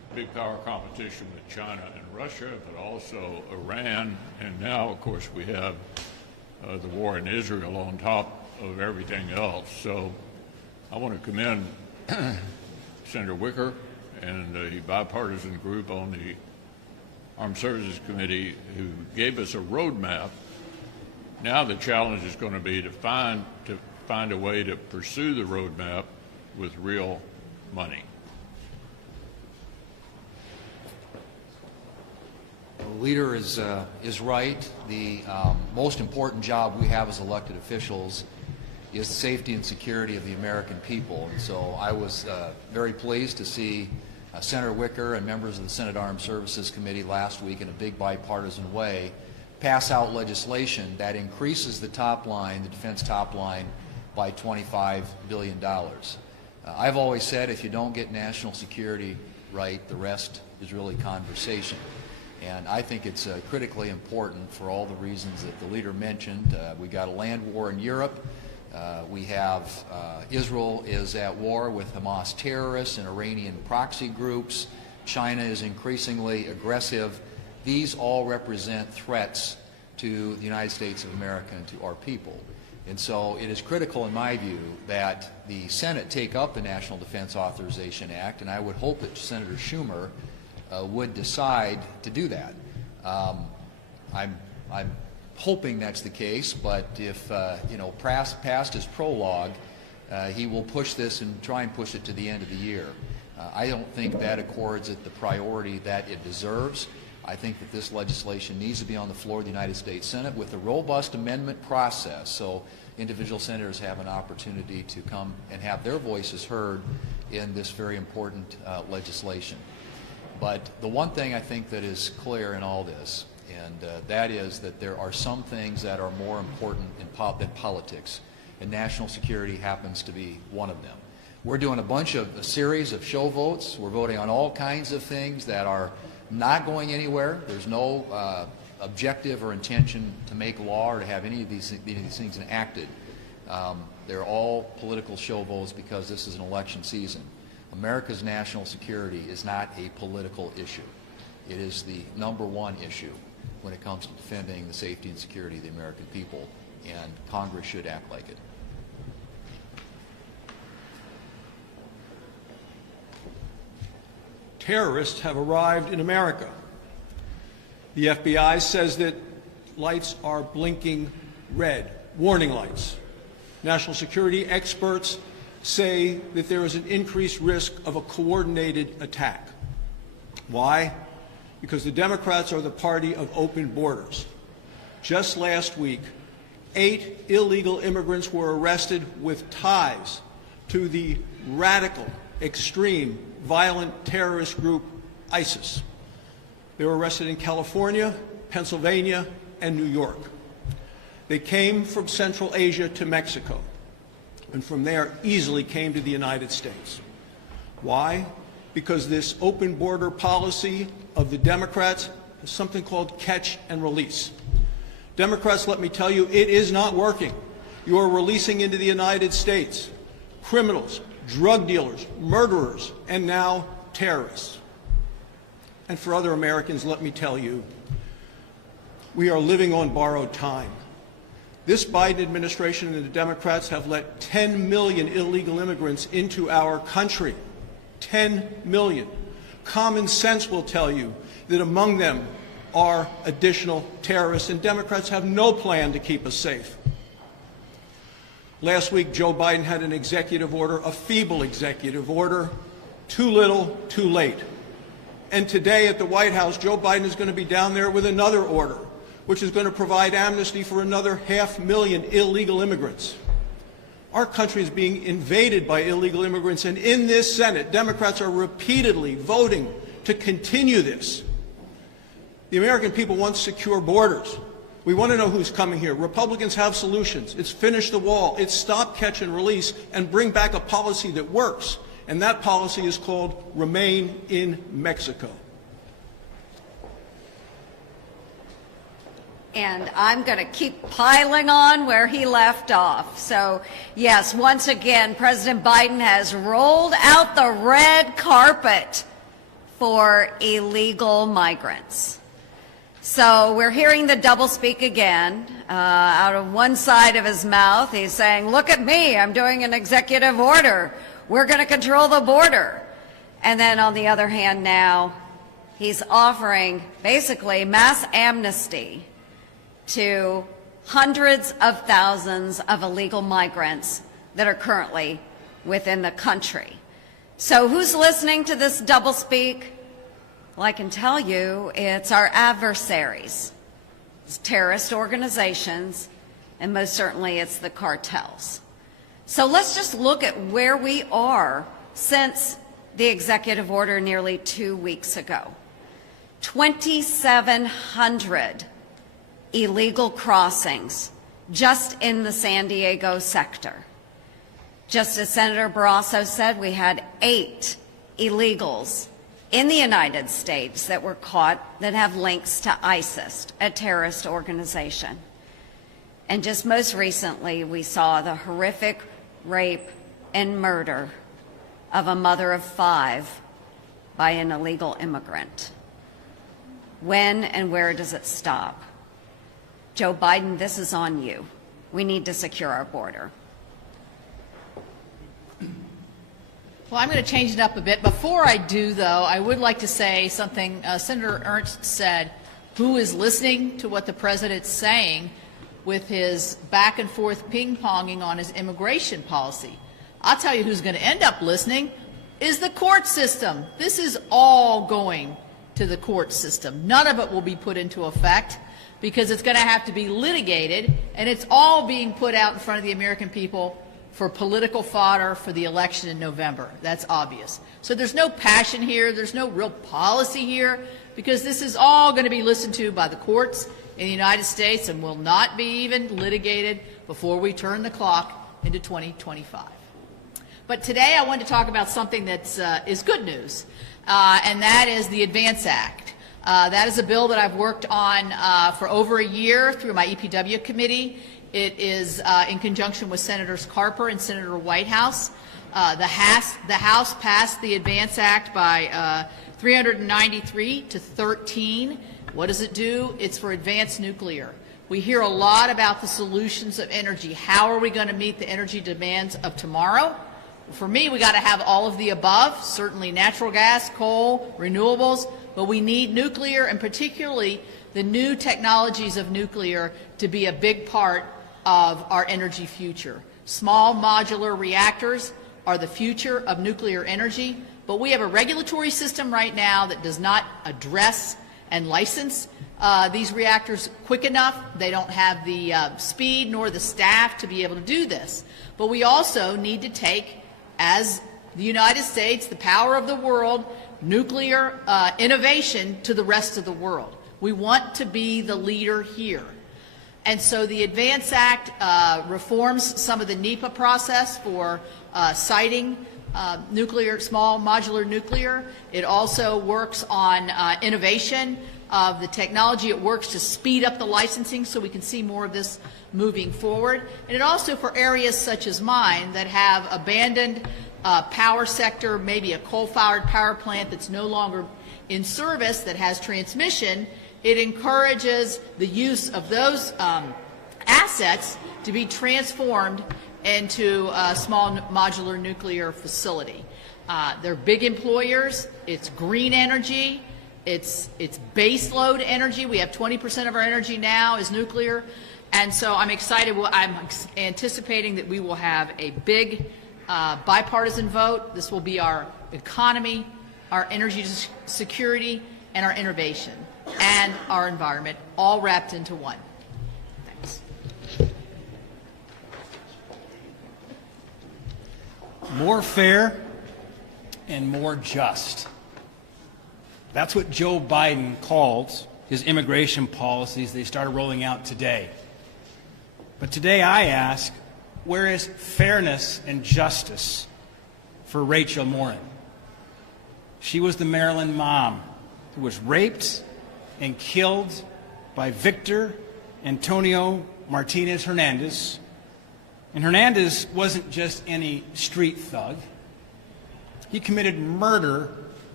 big power competition with China and Russia, but also Iran, and now, of course, we have the war in Israel on top of everything else. So I want to commend Senator Wicker and the bipartisan group on the Armed Services Committee who gave us a roadmap. Now the challenge is going to be to find a way to pursue the roadmap with real money. The leader is right. The most important job we have as elected officials is the safety and security of the American people. And so I was very pleased to see Senator Wicker and members of the Senate Armed Services Committee last week in a big bipartisan way pass out legislation that increases the top line, the defense top line, by $25 billion. I've always said if you don't get national security right, the rest is really conversation. And I think it's critically important for all the reasons that the leader mentioned. We got a land war in Europe. We have Israel is at war with Hamas terrorists and Iranian proxy groups. China is increasingly aggressive. These all represent threats to the United States of America and to our people. And so it is critical, in my view, that the Senate take up the National Defense Authorization Act, and I would hope that Senator Schumer would decide to do that. I'm hoping that's the case, but if past his prologue, he will push this and try and push it to the end of the year. I don't think that accords it the priority that it deserves. I think that this legislation needs to be on the floor of the United States Senate with a robust amendment process, so individual senators have an opportunity to come and have their voices heard in this very important legislation. But the one thing I think that is clear in all this, and that is that there are some things that are more important than politics, and national security happens to be one of them. We're doing a series of show votes. We're voting on all kinds of things that are not going anywhere. There's no objective or intention to make law or to have any of these things enacted. They're all political show votes because this is an election season. America's national security is not a political issue. It is the #1 issue when it comes to defending the safety and security of the American people, and Congress should act like it. Terrorists have arrived in America. The FBI says that lights are blinking red, warning lights. National security experts say that there is an increased risk of a coordinated attack. Why? Because the Democrats are the party of open borders. Just last week, 8 illegal immigrants were arrested with ties to the radical, extreme, violent terrorist group ISIS. They were arrested in California, Pennsylvania, and New York. They came from Central Asia to Mexico, and from there easily came to the United States. Why? Because this open border policy of the Democrats is something called catch and release. Democrats, let me tell you, it is not working. You are releasing into the United States criminals, drug dealers, murderers, and now terrorists. And for other Americans, let me tell you, we are living on borrowed time. This Biden administration and the Democrats have let 10 million illegal immigrants into our country. 10 million. Common sense will tell you that among them are additional terrorists, and Democrats have no plan to keep us safe. Last week, Joe Biden had an executive order, a feeble executive order, too little, too late. And today at the White House, Joe Biden is going to be down there with another order, which is going to provide amnesty for another 500,000 illegal immigrants. Our country is being invaded by illegal immigrants, and in this Senate, Democrats are repeatedly voting to continue this. The American people want secure borders. We want to know who's coming here. Republicans have solutions. It's finish the wall. It's stop, catch, and release, and bring back a policy that works. And that policy is called Remain in Mexico. And I'm going to keep piling on where he left off. So, yes, once again, President Biden has rolled out the red carpet for illegal migrants. So we're hearing the doublespeak again. Out of one side of his mouth, he's saying, look at me, I'm doing an executive order. We're going to control the border. And then on the other hand now, he's offering basically mass amnesty to hundreds of thousands of illegal migrants that are currently within the country. So who's listening to this doublespeak? Well, I can tell you it's our adversaries. It's terrorist organizations, and most certainly it's the cartels. So let's just look at where we are since the executive order nearly 2 weeks ago. 2,700 illegal crossings just in the San Diego sector. Just as Senator Barrasso said, we had 8 illegals in the United States that were caught that have links to ISIS, a terrorist organization. And just most recently, we saw the horrific rape and murder of a mother of 5 by an illegal immigrant. When and where does it stop? Joe Biden, this is on you. We need to secure our border. Well, I'm going to change it up a bit. Before I do, though, I would like to say something Senator Ernst said. Who is listening to what the president's saying with his back and forth ping-ponging on his immigration policy? I'll tell you who's going to end up listening is the court system. This is all going to the court system. None of it will be put into effect because it's going to have to be litigated, and it's all being put out in front of the American people for political fodder for the election in November. That's obvious. So there's no passion here, there's no real policy here, because this is all going to be listened to by the courts in the United States and will not be even litigated before we turn the clock into 2025. But today I want to talk about something that is good news, and that is the Advance Act. That is a bill that I've worked on for over a year through my EPW committee. It is in conjunction with Senators Carper and Senator Whitehouse. The House passed the Advance Act by 393 to 13. What does it do? It's for advanced nuclear. We hear a lot about the solutions of energy. How are we going to meet the energy demands of tomorrow? For me, we got to have all of the above, certainly natural gas, coal, renewables, but we need nuclear, and particularly the new technologies of nuclear, to be a big part of our energy future. Small modular reactors are the future of nuclear energy, but we have a regulatory system right now that does not address and license these reactors quick enough. They don't have the speed nor the staff to be able to do this. But we also need to take, as the United States, the power of the world, nuclear innovation to the rest of the world. We want to be the leader here. And so the Advance Act reforms some of the NEPA process for siting nuclear, small modular nuclear. It also works on innovation of the technology. It works to speed up the licensing so we can see more of this moving forward. And it also, for areas such as mine that have abandoned power sector, maybe a coal-fired power plant that's no longer in service, that has transmission, it encourages the use of those assets to be transformed into a small modular nuclear facility. They're big employers. It's green energy. It's base load energy. We have 20% of our energy now is nuclear. And so I'm excited. I'm anticipating that we will have a big bipartisan vote. This will be our economy, our energy security, and our innovation, and our environment, all wrapped into one. Thanks. More fair and more just. That's what Joe Biden called his immigration policies they started rolling out today. But today I ask, where is fairness and justice for Rachel Morin? She was the Maryland mom who was raped and killed by Victor Antonio Martinez Hernandez. And Hernandez wasn't just any street thug. He committed murder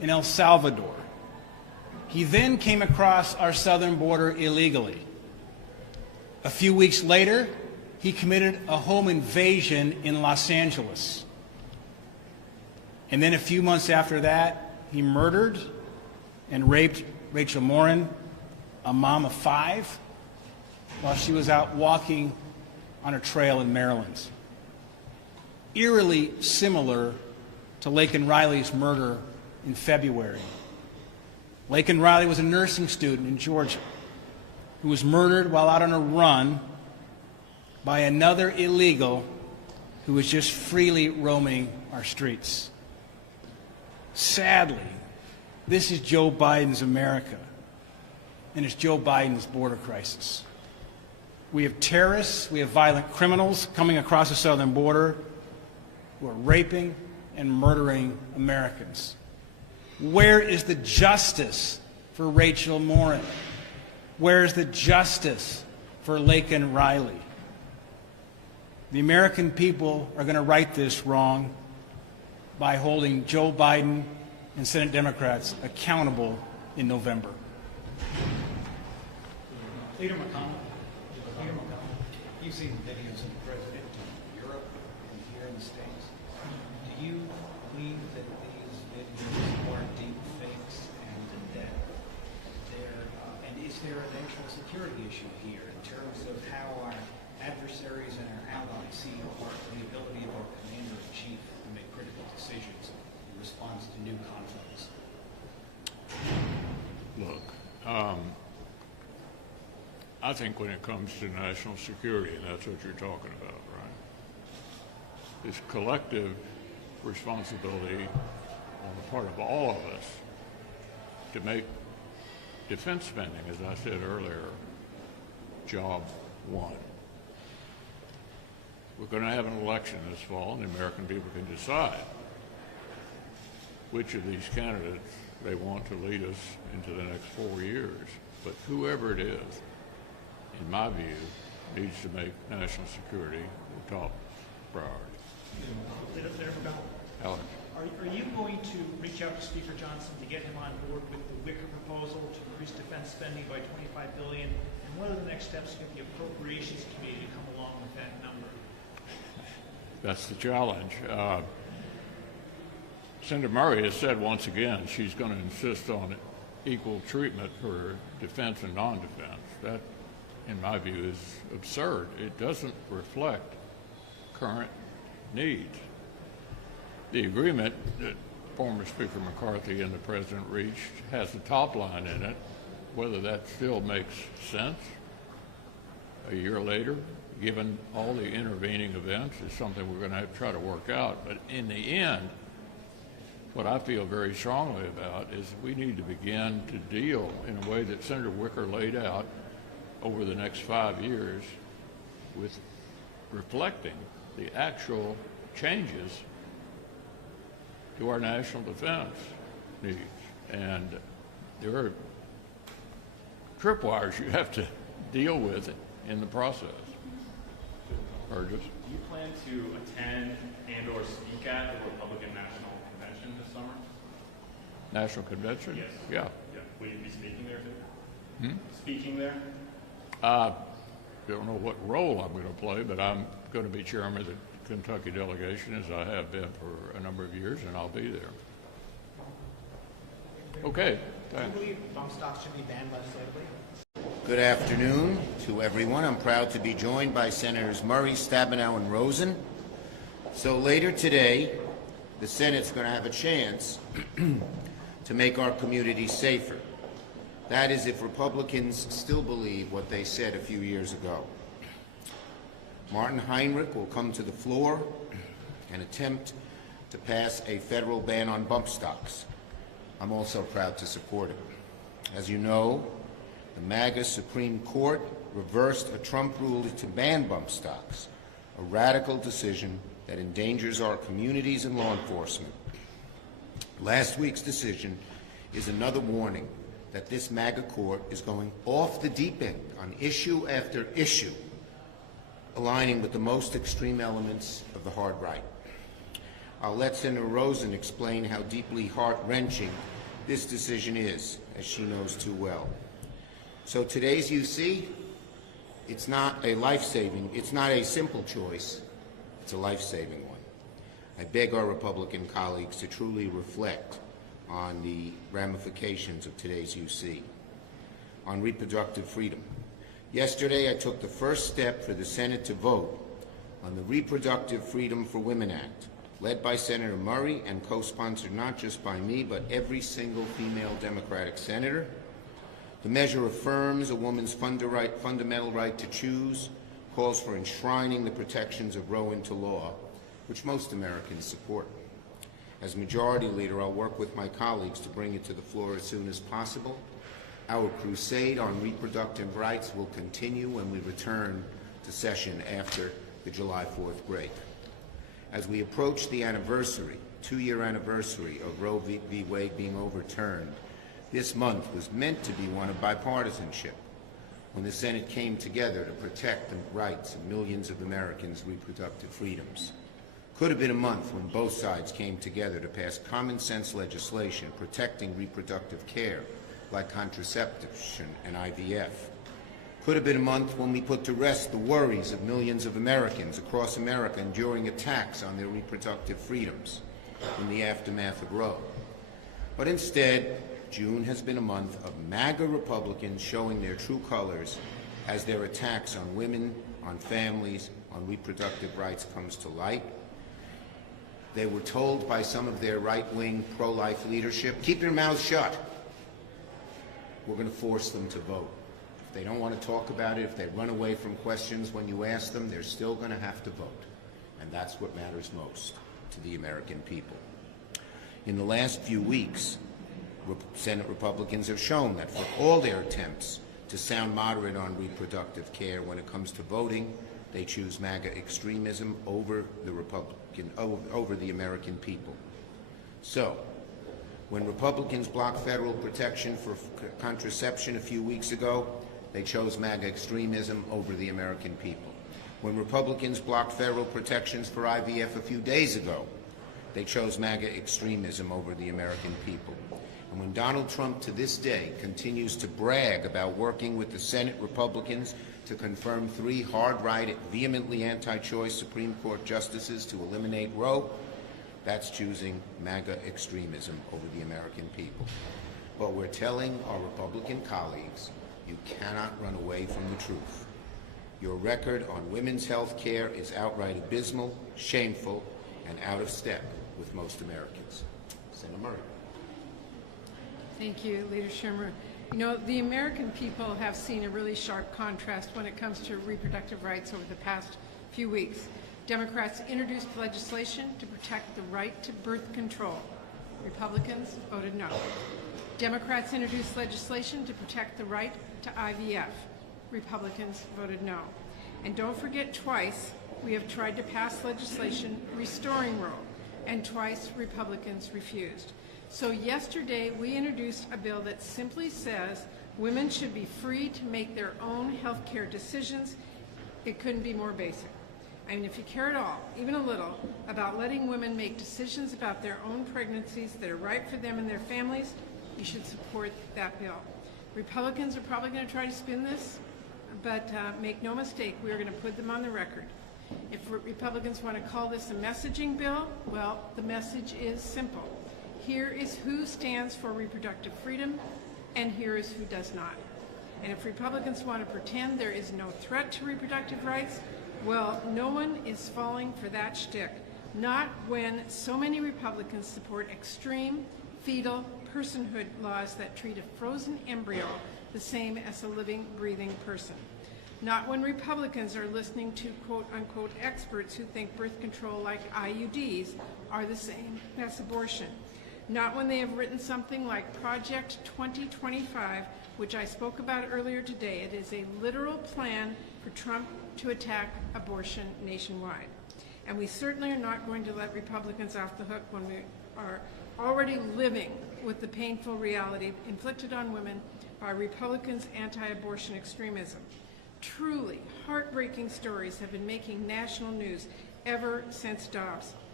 in El Salvador. He then came across our southern border illegally. A few weeks later, he committed a home invasion in Los Angeles. And then a few months after that, he murdered and raped Rachel Morin, a mom of 5, while she was out walking on a trail in Maryland. Eerily similar to Laken Riley's murder in February. Laken Riley was a nursing student in Georgia who was murdered while out on a run by another illegal who was just freely roaming our streets. Sadly, this is Joe Biden's America, and it's Joe Biden's border crisis. We have terrorists, we have violent criminals coming across the southern border who are raping and murdering Americans. Where is the justice for Rachel Morin? Where is the justice for Laken Riley? The American people are going to right this wrong by holding Joe Biden and Senate Democrats accountable in November. Leader McConnell, you've seen videos of the president in Europe and here in the States. Do you believe that these videos are deep fakes and that and is there an actual security issue here in terms of how our adversaries and our allies see the ability of our commander-in-chief to make critical decisions in response to new conflicts? Look, I think when it comes to national security, and that's what you're talking about, right? This collective responsibility on the part of all of us to make defense spending, as I said earlier, job one. We're going to have an election this fall, and the American people can decide which of these candidates they want to lead us into the next 4 years. But whoever it is, in my view, needs to make national security the top priority. Alex. Are you going to reach out to Speaker Johnson to get him on board with the Wicker proposal to increase defense spending by $25 billion? And what are the next steps to get the Appropriations Committee to come along with that number? That's the challenge. Senator Murray has said once again she's going to insist on equal treatment for defense and non-defense. That, in my view, is absurd. It doesn't reflect current needs. The agreement that former Speaker McCarthy and the President reached has a top line in it. Whether that still makes sense a year later, given all the intervening events, is something we're going to have to try to work out. But in the end, what I feel very strongly about is we need to begin to deal in a way that Senator Wicker laid out over the next 5 years with reflecting the actual changes to our national defense needs. And there are tripwires you have to deal with in the process. Burgess? Do you plan to attend and or speak at the Republican National Convention this summer? National Convention? Yes. Yeah. Will you be speaking there too? Speaking there? I don't know what role I'm going to play, but I'm going to be chairman of the Kentucky delegation, as I have been for a number of years, and I'll be there. Okay. Do you believe bump stocks should be banned legislatively? Good afternoon to everyone. I'm proud to be joined by Senators Murray, Stabenow, and Rosen. So later today, the Senate's going to have a chance to make our community safer. That is, if Republicans still believe what they said a few years ago. Martin Heinrich will come to the floor and attempt to pass a federal ban on bump stocks. I'm also proud to support it. As you know, the MAGA Supreme Court reversed a Trump rule to ban bump stocks, a radical decision that endangers our communities and law enforcement. Last week's decision is another warning that this MAGA court is going off the deep end on issue after issue, aligning with the most extreme elements of the hard right. I'll let Senator Rosen explain how deeply heart-wrenching this decision is, as she knows too well. So today's UC, it's not a simple choice, it's a life-saving one. I beg our Republican colleagues to truly reflect on the ramifications of today's UC. On reproductive freedom. Yesterday, I took the first step for the Senate to vote on the Reproductive Freedom for Women Act, led by Senator Murray and co-sponsored not just by me, but every single female Democratic senator. The measure affirms a woman's fundamental right to choose, calls for enshrining the protections of Roe into law, which most Americans support. As Majority Leader, I'll work with my colleagues to bring it to the floor as soon as possible. Our crusade on reproductive rights will continue when we return to session after the July 4th break. As we approach the anniversary, 2-year anniversary of Roe v. Wade being overturned, this month was meant to be one of bipartisanship, when the Senate came together to protect the rights of millions of Americans' reproductive freedoms. Could have been a month when both sides came together to pass common sense legislation protecting reproductive care, like contraception and IVF. Could have been a month when we put to rest the worries of millions of Americans across America enduring attacks on their reproductive freedoms in the aftermath of Roe. But instead, June has been a month of MAGA Republicans showing their true colors as their attacks on women, on families, on reproductive rights comes to light. They were told by some of their right-wing pro-life leadership, keep your mouths shut. We're going to force them to vote. If they don't want to talk about it, if they run away from questions when you ask them, they're still going to have to vote. And that's what matters most to the American people. In the last few weeks, Senate Republicans have shown that for all their attempts to sound moderate on reproductive care, when it comes to voting, they choose MAGA extremism over the American people. So, when Republicans blocked federal protection for contraception a few weeks ago, they chose MAGA extremism over the American people. When Republicans blocked federal protections for IVF a few days ago, they chose MAGA extremism over the American people. And when Donald Trump to this day continues to brag about working with the Senate Republicans to confirm 3 hard-right, vehemently anti-choice Supreme Court justices to eliminate Roe, that's choosing MAGA extremism over the American people. But we're telling our Republican colleagues, you cannot run away from the truth. Your record on women's health care is outright abysmal, shameful, and out of step with most Americans. Senator Murray. Thank you, Leader Schumer. You know, the American people have seen a really sharp contrast when it comes to reproductive rights over the past few weeks. Democrats introduced legislation to protect the right to birth control. Republicans voted no. Democrats introduced legislation to protect the right to IVF. Republicans voted no. And don't forget, twice we have tried to pass legislation restoring Roe, and twice Republicans refused. So yesterday we introduced a bill that simply says women should be free to make their own health care decisions. It couldn't be more basic. I mean, if you care at all, even a little, about letting women make decisions about their own pregnancies that are right for them and their families, you should support that bill. Republicans are probably going to try to spin this, but make no mistake, we are going to put them on the record. If Republicans want to call this a messaging bill, well, the message is simple. Here is who stands for reproductive freedom, and here is who does not. And if Republicans want to pretend there is no threat to reproductive rights, well, no one is falling for that shtick. Not when so many Republicans support extreme fetal personhood laws that treat a frozen embryo the same as a living, breathing person. Not when Republicans are listening to quote-unquote experts who think birth control like IUDs are the same as abortion. Not when they have written something like Project 2025, which I spoke about earlier today. It is a literal plan for Trump to attack abortion nationwide. And we certainly are not going to let Republicans off the hook when we are already living with the painful reality inflicted on women by Republicans' anti-abortion extremism. Truly heartbreaking stories have been making national news ever since Dobbs.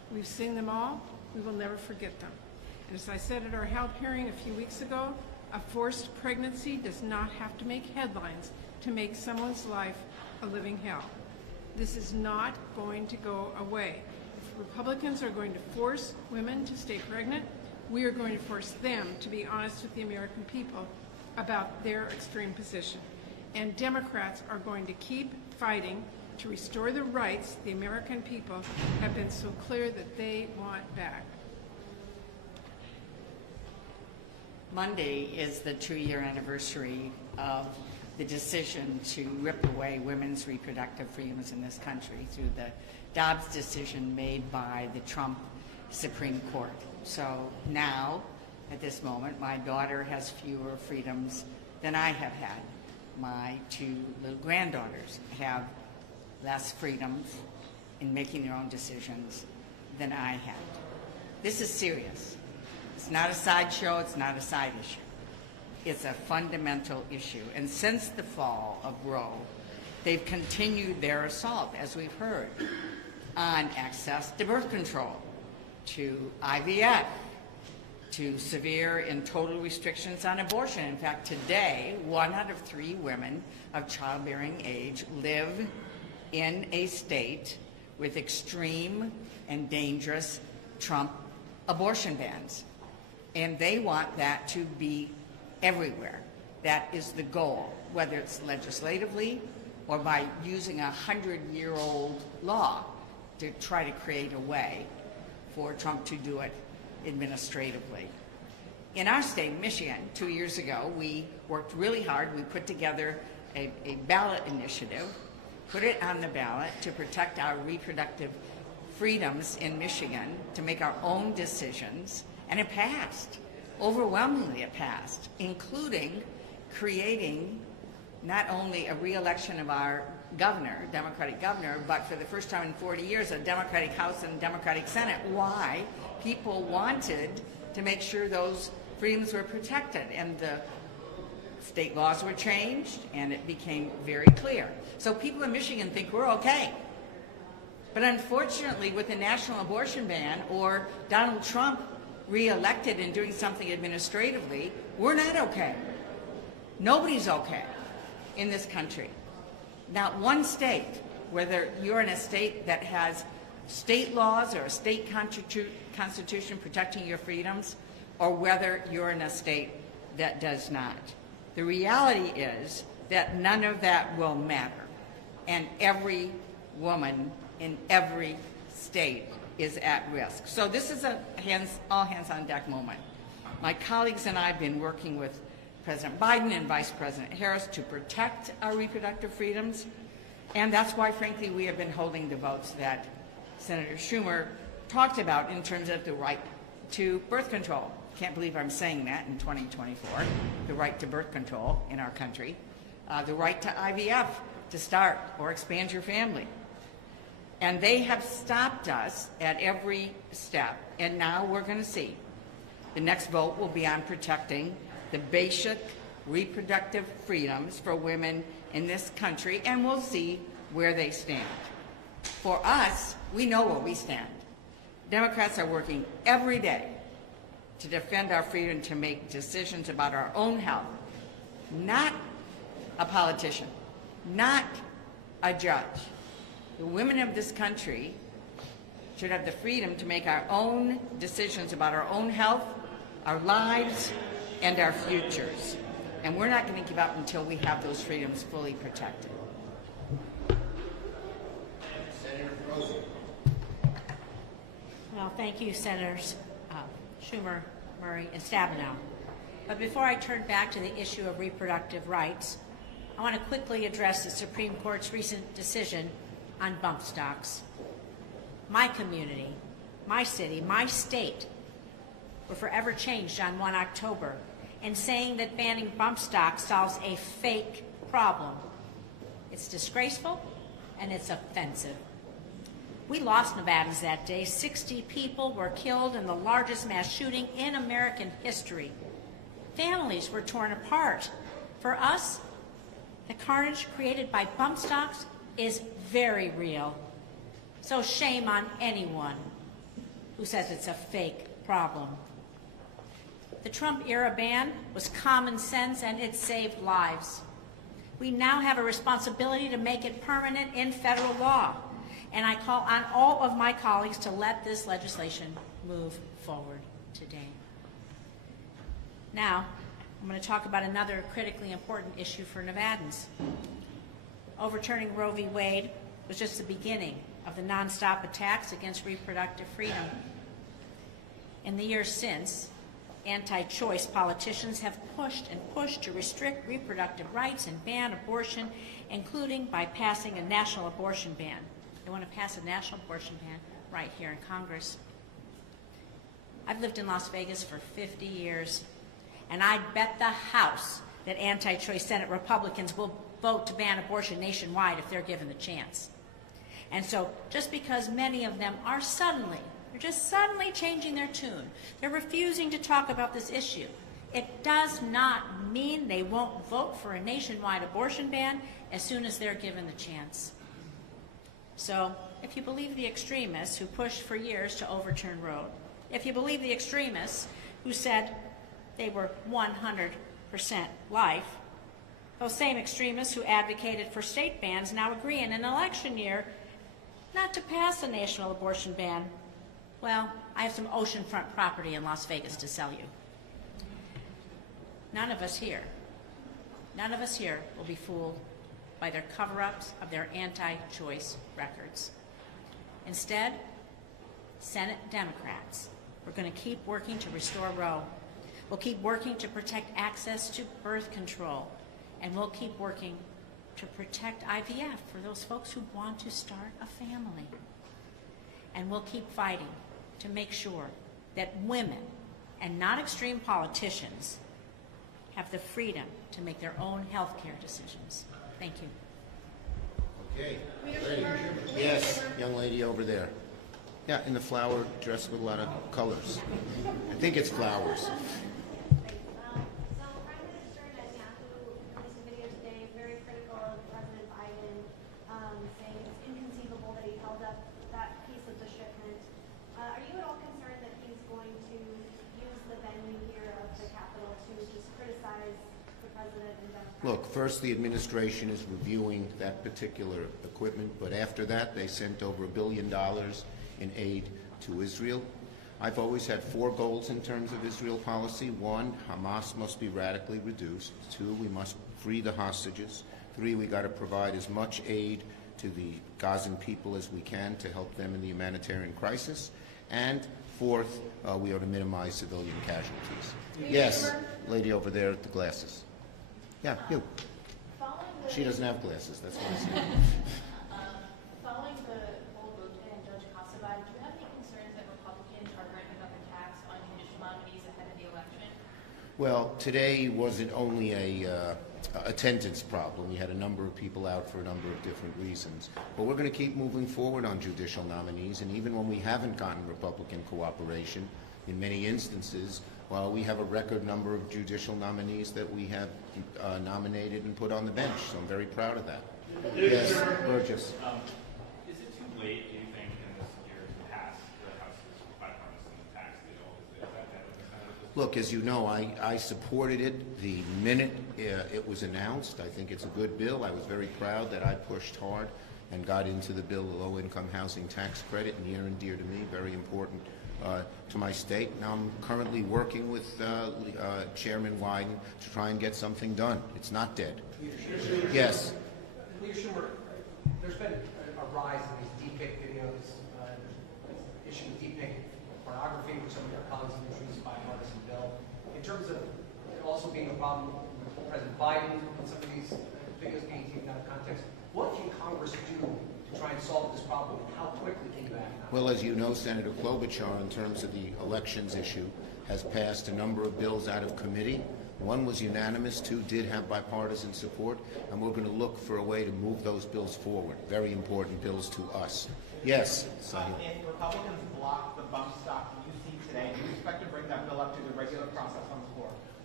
We've seen them all. We will never forget them. And as I said at our health hearing a few weeks ago, a forced pregnancy does not have to make headlines to make someone's life a living hell. This is not going to go away. If Republicans are going to force women to stay pregnant, we are going to force them to be honest with the American people about their extreme position. And Democrats are going to keep fighting to restore the rights the American people have been so clear that they want back. Monday is the 2-year anniversary of the decision to rip away women's reproductive freedoms in this country through the Dobbs decision made by the Trump Supreme Court. So now, at this moment, my daughter has fewer freedoms than I have had. My 2 little granddaughters have less freedoms in making their own decisions than I had. This is serious. It's not a sideshow, it's not a side issue. It's a fundamental issue. And since the fall of Roe, they've continued their assault, as we've heard, on access to birth control, to IVF, to severe and total restrictions on abortion. In fact, today, 1 out of 3 women of childbearing age live in a state with extreme and dangerous Trump abortion bans. And they want that to be everywhere. That is the goal, whether it's legislatively or by using a 100-year-old law to try to create a way for Trump to do it administratively. In our state, Michigan, 2 years ago, we worked really hard. We put together a ballot initiative, put it on the ballot to protect our reproductive freedoms in Michigan, to make our own decisions, and it passed. Overwhelmingly it passed, including creating not only a re-election of our governor, Democratic governor, but for the first time in 40 years, a Democratic House and Democratic Senate. Why? People wanted to make sure those freedoms were protected, and the state laws were changed, and it became very clear. So people in Michigan think we're okay. But unfortunately, with the national abortion ban or Donald Trump re-elected and doing something administratively, we're not okay. Nobody's okay in this country. Not one state, whether you're in a state that has state laws or a state constitution protecting your freedoms, or whether you're in a state that does not. The reality is that none of that will matter, and every woman in every state is at risk. So this is a all hands on deck moment. My colleagues and I have been working with President Biden and Vice President Harris to protect our reproductive freedoms, and that's why, frankly, we have been holding the votes that Senator Schumer talked about in terms of the right to birth control. Can't believe I'm saying that in 2024, the right to birth control in our country, the right to IVF to start or expand your family. And they have stopped us at every step, and now we're going to see. The next vote will be on protecting the basic reproductive freedoms for women in this country, and we'll see where they stand. For us, we know where we stand. Democrats are working every day to defend our freedom to make decisions about our own health, not a politician, not a judge. The women of this country should have the freedom to make our own decisions about our own health, our lives, and our futures. And we're not going to give up until we have those freedoms fully protected. Senator Rosen. Well, thank you, Senators Schumer, Murray, and Stabenow. But before I turn back to the issue of reproductive rights, I want to quickly address the Supreme Court's recent decision on bump stocks. My community, my city, my state were forever changed on 1 October, and saying that banning bump stocks solves a fake problem. It's disgraceful and it's offensive. We lost Nevadans that day. 60 people were killed in the largest mass shooting in American history. Families were torn apart. For us, the carnage created by bump stocks is very real. So shame on anyone who says it's a fake problem. The Trump-era ban was common sense, and it saved lives. We now have a responsibility to make it permanent in federal law, and I call on all of my colleagues to let this legislation move forward today. Now, I'm going to talk about another critically important issue for Nevadans. Overturning Roe v. Wade was just the beginning of the nonstop attacks against reproductive freedom. In the years since, anti-choice politicians have pushed and pushed to restrict reproductive rights and ban abortion, including by passing a national abortion ban. They want to pass a national abortion ban right here in Congress. I've lived in Las Vegas for 50 years, and I'd bet the house that anti-choice Senate Republicans will vote to ban abortion nationwide if they're given the chance. And so just because many of them are they're just suddenly changing their tune, they're refusing to talk about this issue, it does not mean they won't vote for a nationwide abortion ban as soon as they're given the chance. So if you believe the extremists who pushed for years to overturn Roe, if you believe the extremists who said they were 100% life, those same extremists who advocated for state bans now agree in an election year not to pass a national abortion ban. Well, I have some oceanfront property in Las Vegas to sell you. None of us here will be fooled by their cover-ups of their anti-choice records. Instead, Senate Democrats, we're going to keep working to restore Roe. We'll keep working to protect access to birth control. And we'll keep working to protect IVF for those folks who want to start a family. And we'll keep fighting to make sure that women, and not extreme politicians, have the freedom to make their own health care decisions. Thank you. Okay. Lady. Yes, young lady over there. Yeah, in the flower dress with a lot of colors. I think it's flowers. Look, first the administration is reviewing that particular equipment, but after that they sent over $1 billion in aid to Israel. I've always had 4 goals in terms of Israel policy. 1, Hamas must be radically reduced. 2, we must free the hostages. 3, we got to provide as much aid to the Gazan people as we can to help them in the humanitarian crisis. And 4th, we ought to minimize civilian casualties. Yes, lady over there with the glasses. Yeah, you. She doesn't have glasses, that's what I said. Following the whole vote today and Judge Casabad, do you have any concerns that Republicans are ramping up attacks on judicial nominees ahead of the election? Well, today wasn't only a attendance problem. We had a number of people out for a number of different reasons. But we're going to keep moving forward on judicial nominees, and even when we haven't gotten Republican cooperation, in many instances, well, we have a record number of judicial nominees that we have nominated and put on the bench, so I'm very proud of that. Yes, Burgess. Is it too late, do you think, in this year to pass the House's bipartisan tax deal? Is that ahead of the Senate? Look, as you know, I supported it the minute it was announced. I think it's a good bill. I was very proud that I pushed hard and got into the bill, the low-income housing tax credit, near and dear to me, very important to my state. Now I'm currently working with Chairman Wyden to try and get something done. It's not dead. Yes. Leader Schumer, there's been a rise in these deepfake videos, the issue of deepfake pornography, which some of your colleagues have introduced a bipartisan bill. In terms of it also being a problem with President Biden and some of these videos being taken out of context, what can Congress do to try and solve this problem? How quickly can you act? Well, as you know, Senator Klobuchar, in terms of the elections issue, has passed a number of bills out of committee. 1 was unanimous, 2 did have bipartisan support, and we're going to look for a way to move those bills forward. Very important bills to us. Yes, Sahil. If Republicans block the bump stock you see today, do you expect to bring that bill up to the regular process on the floor?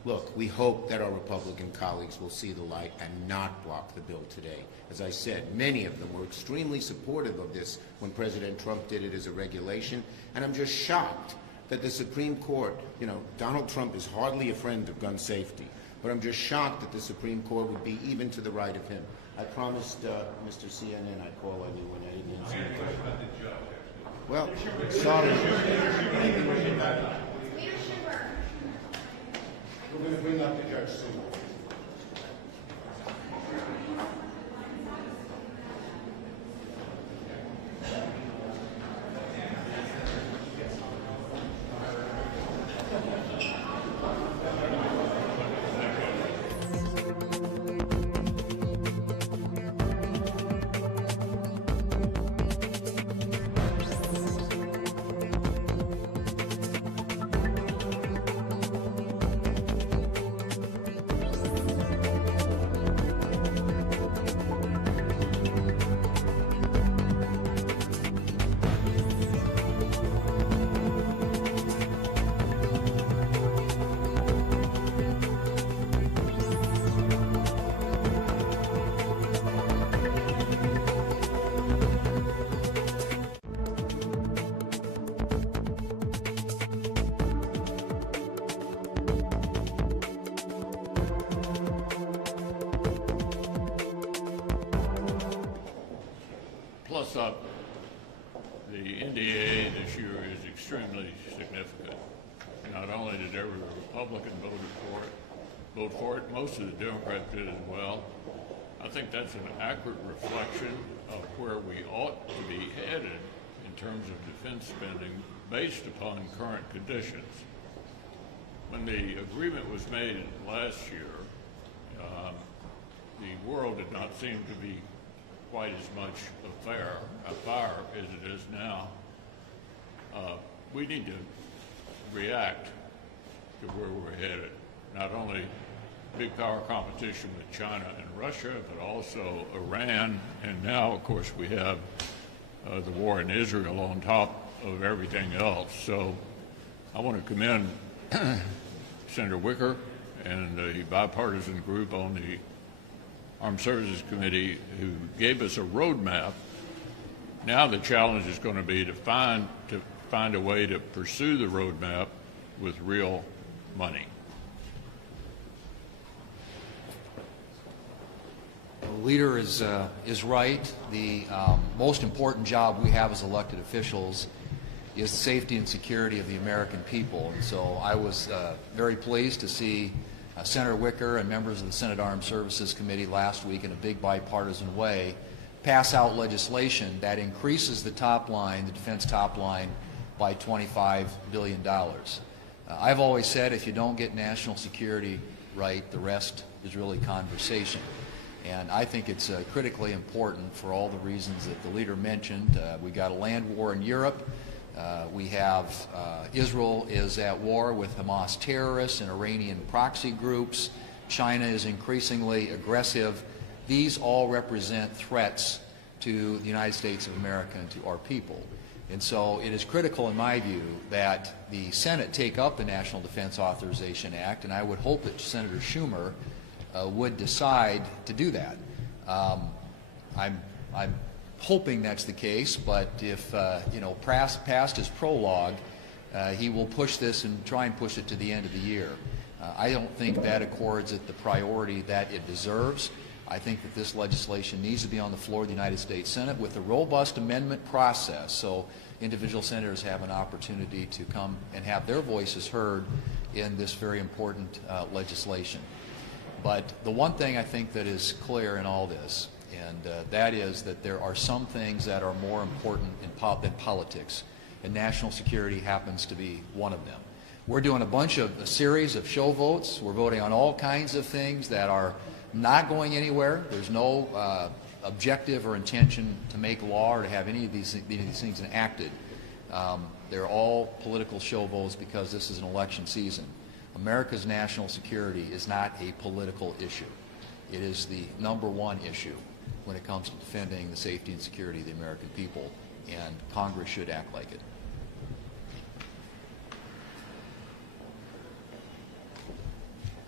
Look, we hope that our Republican colleagues will see the light and not block the bill today. As I said, many of them were extremely supportive of this when President Trump did it as a regulation, and I'm just shocked that the Supreme Court, Donald Trump is hardly a friend of gun safety, but I'm just shocked that the Supreme Court would be even to the right of him. I promised Mr. CNN I'd call on you when I didn't answer your question. Well, sorry. We're going to bring up the judge soon. Plus up, the NDAA this year is extremely significant. Not only did every Republican vote for it, most of the Democrats did as well. I think that's an accurate reflection of where we ought to be headed in terms of defense spending based upon current conditions. When the agreement was made last year, the world did not seem to be quite as much a fire as it is now. We need to react to where we're headed. Not only big power competition with China and Russia, but also Iran, and now, of course, we have the war in Israel on top of everything else. So I want to commend Senator Wicker and the bipartisan group on the Armed Services Committee who gave us a roadmap. Now the challenge is going to be to find a way to pursue the roadmap with real money. The leader is right. The most important job we have as elected officials is the safety and security of the American people. And so I was very pleased to see Senator Wicker and members of the Senate Armed Services Committee last week in a big bipartisan way pass out legislation that increases the top line, the defense top line, by $25 billion. I've always said if you don't get national security right, the rest is really conversation. And I think it's critically important for all the reasons that the leader mentioned. We got a land war in Europe. We have Israel is at war with Hamas terrorists and Iranian proxy groups. China is increasingly aggressive. These all represent threats to the United States of America and to our people. And so it is critical, in my view, that the Senate take up the National Defense Authorization Act, and I would hope that Senator Schumer would decide to do that. I'm hoping that's the case, but if past his prologue, he will push this and try and push it to the end of the year. I don't think that accords it the priority that it deserves. I think that this legislation needs to be on the floor of the United States Senate with a robust amendment process, so individual senators have an opportunity to come and have their voices heard in this very important legislation. But the one thing I think that is clear in all this, and that is that there are some things that are more important than politics, and national security happens to be one of them. We're doing a series of show votes. We're voting on all kinds of things that are not going anywhere. There's no objective or intention to make law or to have any of these things enacted. They're all political show votes because this is an election season. America's national security is not a political issue. It is the #1 issue when it comes to defending the safety and security of the American people, and Congress should act like it.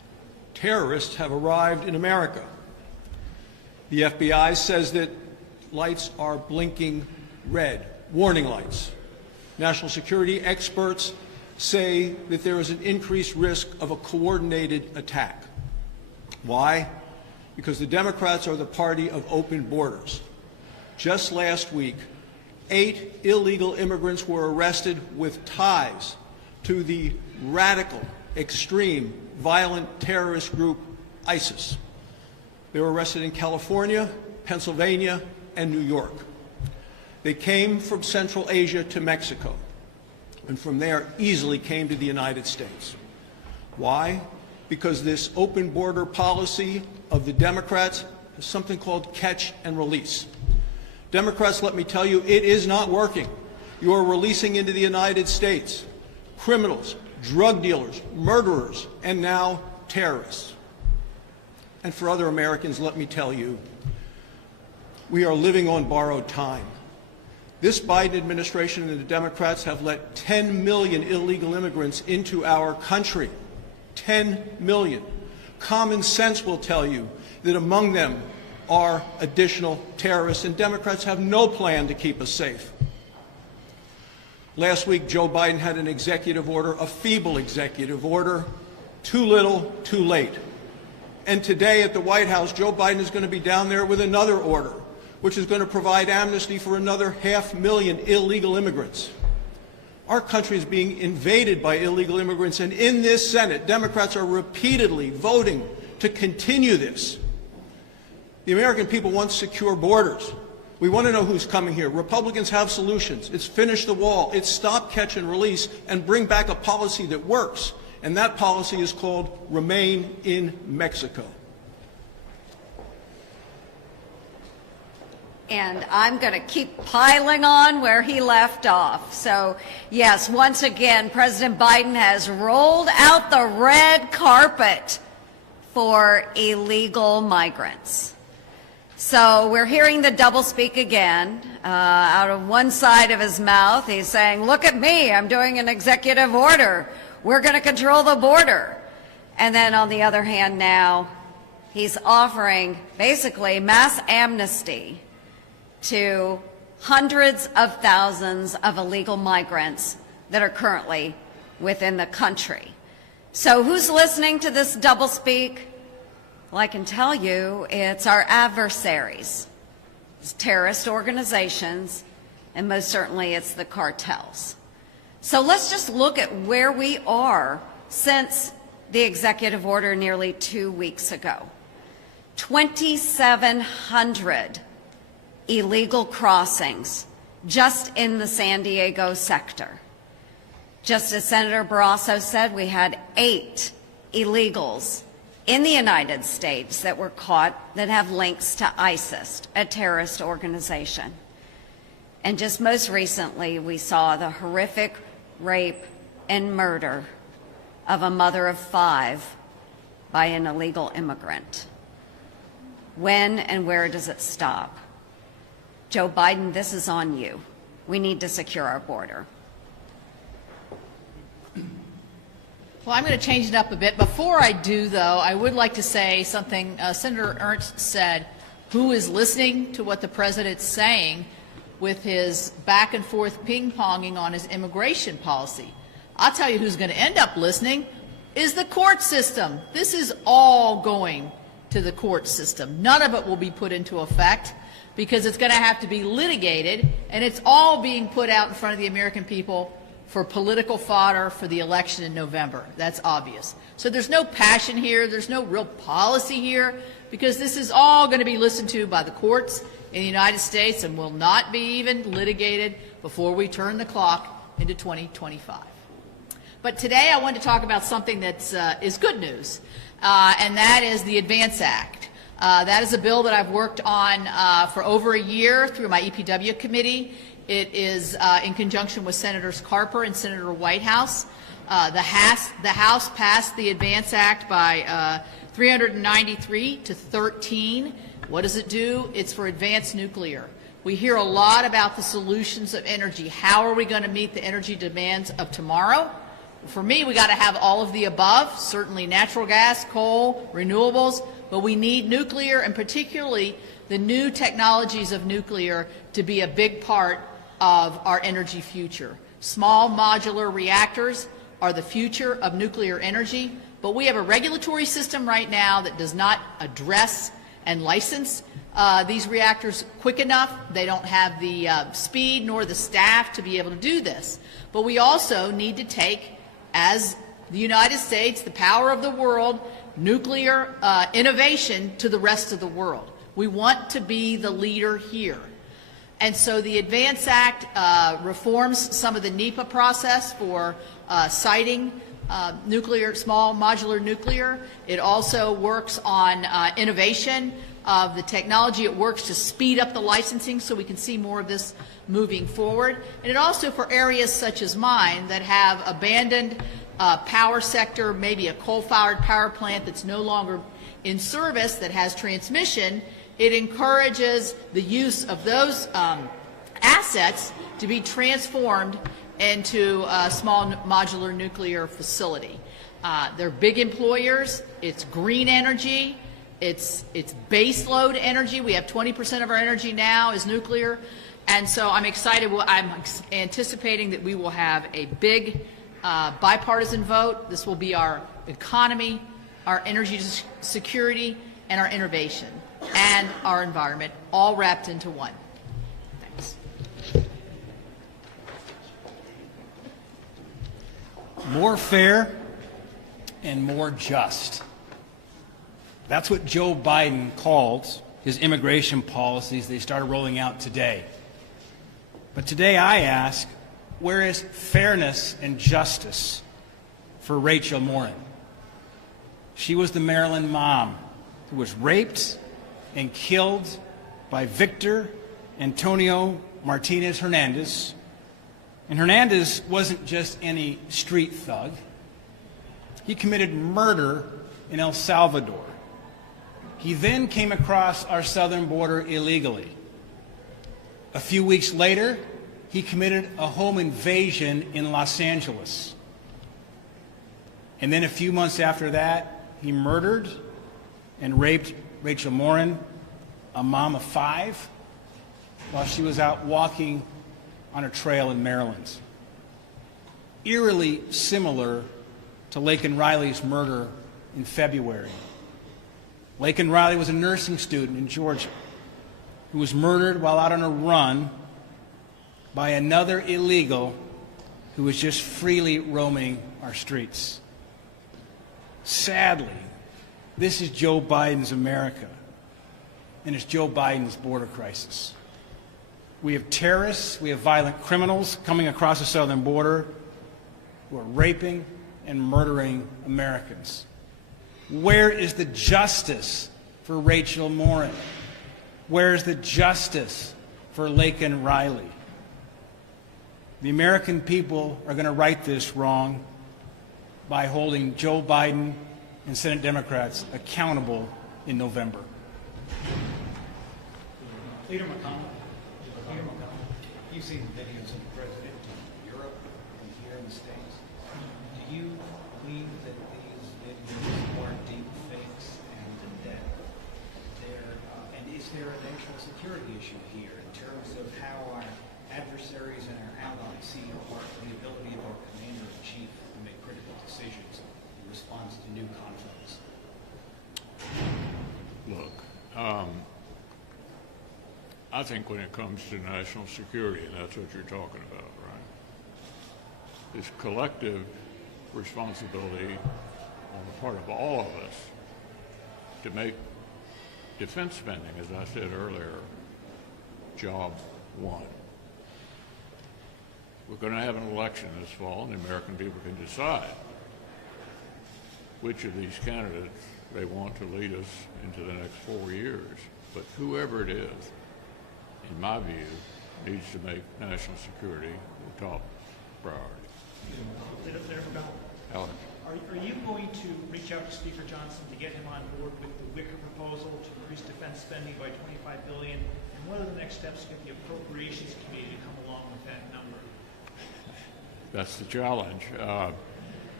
terrorists have arrived in America. The FBI says that lights are blinking red, warning lights. National security experts say that there is an increased risk of a coordinated attack. Why? Because the Democrats are the party of open borders. Just last week, 8 illegal immigrants were arrested with ties to the radical, extreme, violent terrorist group ISIS. They were arrested in California, Pennsylvania, and New York. They came from Central Asia to Mexico, and from there easily came to the United States. Why? Because this open border policy of the Democrats is something called catch and release. Democrats, let me tell you, it is not working. You are releasing into the United States criminals, drug dealers, murderers, and now terrorists. And for other Americans, let me tell you, we are living on borrowed time. This Biden administration and the Democrats have let 10 million illegal immigrants into our country. 10 million. Common sense will tell you that among them are additional terrorists, and Democrats have no plan to keep us safe. Last week, Joe Biden had an executive order, a feeble executive order, too little, too late. And today at the White House, Joe Biden is going to be down there with another order, which is going to provide amnesty for another 500,000 illegal immigrants. Our country is being invaded by illegal immigrants, and in this Senate, Democrats are repeatedly voting to continue this. The American people want secure borders. We want to know who's coming here. Republicans have solutions. It's finish the wall. It's stop, catch, and release, and bring back a policy that works. And that policy is called Remain in Mexico. And I'm going to keep piling on where he left off. So, yes, once again, President Biden has rolled out the red carpet for illegal migrants. So we're hearing the doublespeak again. Out of one side of his mouth, he's saying, look at me, I'm doing an executive order. We're going to control the border. And then on the other hand now, he's offering basically mass amnesty to hundreds of thousands of illegal migrants that are currently within the country. So who's listening to this doublespeak? Well, I can tell you it's our adversaries. It's terrorist organizations, and most certainly it's the cartels. So let's just look at where we are since the executive order nearly 2 weeks ago. 2,700 illegal crossings just in the San Diego sector. Just as Senator Barrasso said, we had 8 illegals in the United States that were caught that have links to ISIS, a terrorist organization. And just most recently, we saw the horrific rape and murder of a mother of 5 by an illegal immigrant. When and where does it stop? Joe Biden, this is on you. We need to secure our border. Well, I'm going to change it up a bit. Before I do, though, I would like to say something Senator Ernst said. Who is listening to what the president's saying with his back and forth ping-ponging on his immigration policy? I'll tell you who's going to end up listening is the court system. This is all going to the court system. None of it will be put into effect because it's going to have to be litigated, and it's all being put out in front of the American people for political fodder for the election in November. That's obvious. So there's no passion here. There's no real policy here because this is all going to be listened to by the courts in the United States and will not be even litigated before we turn the clock into 2025. But today I want to talk about something that is good news, and that is the ADVANCE Act. That is a bill that I've worked on for over a year through my EPW committee. It is in conjunction with Senators Carper and Senator Whitehouse. The House passed the ADVANCE Act by 393 to 13. What does it do? It's for advanced nuclear. We hear a lot about the solutions of energy. How are we going to meet the energy demands of tomorrow? For me, we got to have all of the above, certainly natural gas, coal, renewables, but we need nuclear, and particularly the new technologies of nuclear, to be a big part of our energy future. Small modular reactors are the future of nuclear energy, but we have a regulatory system right now that does not address and license these reactors quick enough. They don't have the speed nor the staff to be able to do this. But we also need to take, as the United States, the power of the world, nuclear innovation to the rest of the world. We want to be the leader here. And so the ADVANCE Act reforms some of the NEPA process for siting nuclear, small modular nuclear. It also works on innovation of the technology. It works to speed up the licensing so we can see more of this moving forward. And it also, for areas such as mine that have abandoned power sector, maybe a coal-fired power plant that's no longer in service, that has transmission, it encourages the use of those assets to be transformed into a small modular nuclear facility. They're big employers. It's green energy. It's base load energy. We have 20% of our energy now is nuclear. And so I'm excited. I'm anticipating that we will have a big bipartisan vote. This will be our economy, our energy security, and our innovation, and our environment, all wrapped into one. Thanks. More fair and more just. That's what Joe Biden called his immigration policies they started rolling out today. But today I ask, where is fairness and justice for Rachel Morin? She was the Maryland mom who was raped and killed by Victor Antonio Martinez Hernandez. And Hernandez wasn't just any street thug. He committed murder in El Salvador. He then came across our southern border illegally. A few weeks later, he committed a home invasion in Los Angeles. And then a few months after that, he murdered and raped Rachel Morin, a mom of 5, while she was out walking on a trail in Maryland. Eerily similar to Laken Riley's murder in February. Laken Riley was a nursing student in Georgia who was murdered while out on a run by another illegal who was just freely roaming our streets. Sadly, this is Joe Biden's America, and it's Joe Biden's border crisis. We have terrorists, we have violent criminals coming across the southern border who are raping and murdering Americans. Where is the justice for Rachel Morin? Where is the justice for Laken Riley? The American people are going to right this wrong by holding Joe Biden and Senate Democrats accountable in November. Leader McConnell, you've seen videos of the president in Europe and here in the States. Do you believe that these videos are deep fakes and that and is there a national security issue here in terms of how our adversaries and our allies see the ability of our commander-in-chief to make critical decisions in response to new conflicts? Look, I think when it comes to national security, and that's what you're talking about, right, it's collective responsibility on the part of all of us to make defense spending, as I said earlier, job one. We're going to have an election this fall, and the American people can decide which of these candidates they want to lead us into the next 4 years. But whoever it is, in my view, needs to make national security the top priority. Alex. Are you going to reach out to Speaker Johnson to get him on board with the Wicker proposal to increase defense spending by $25 billion? And what are the next steps to get the Appropriations Committee to come along with that number? That's the challenge.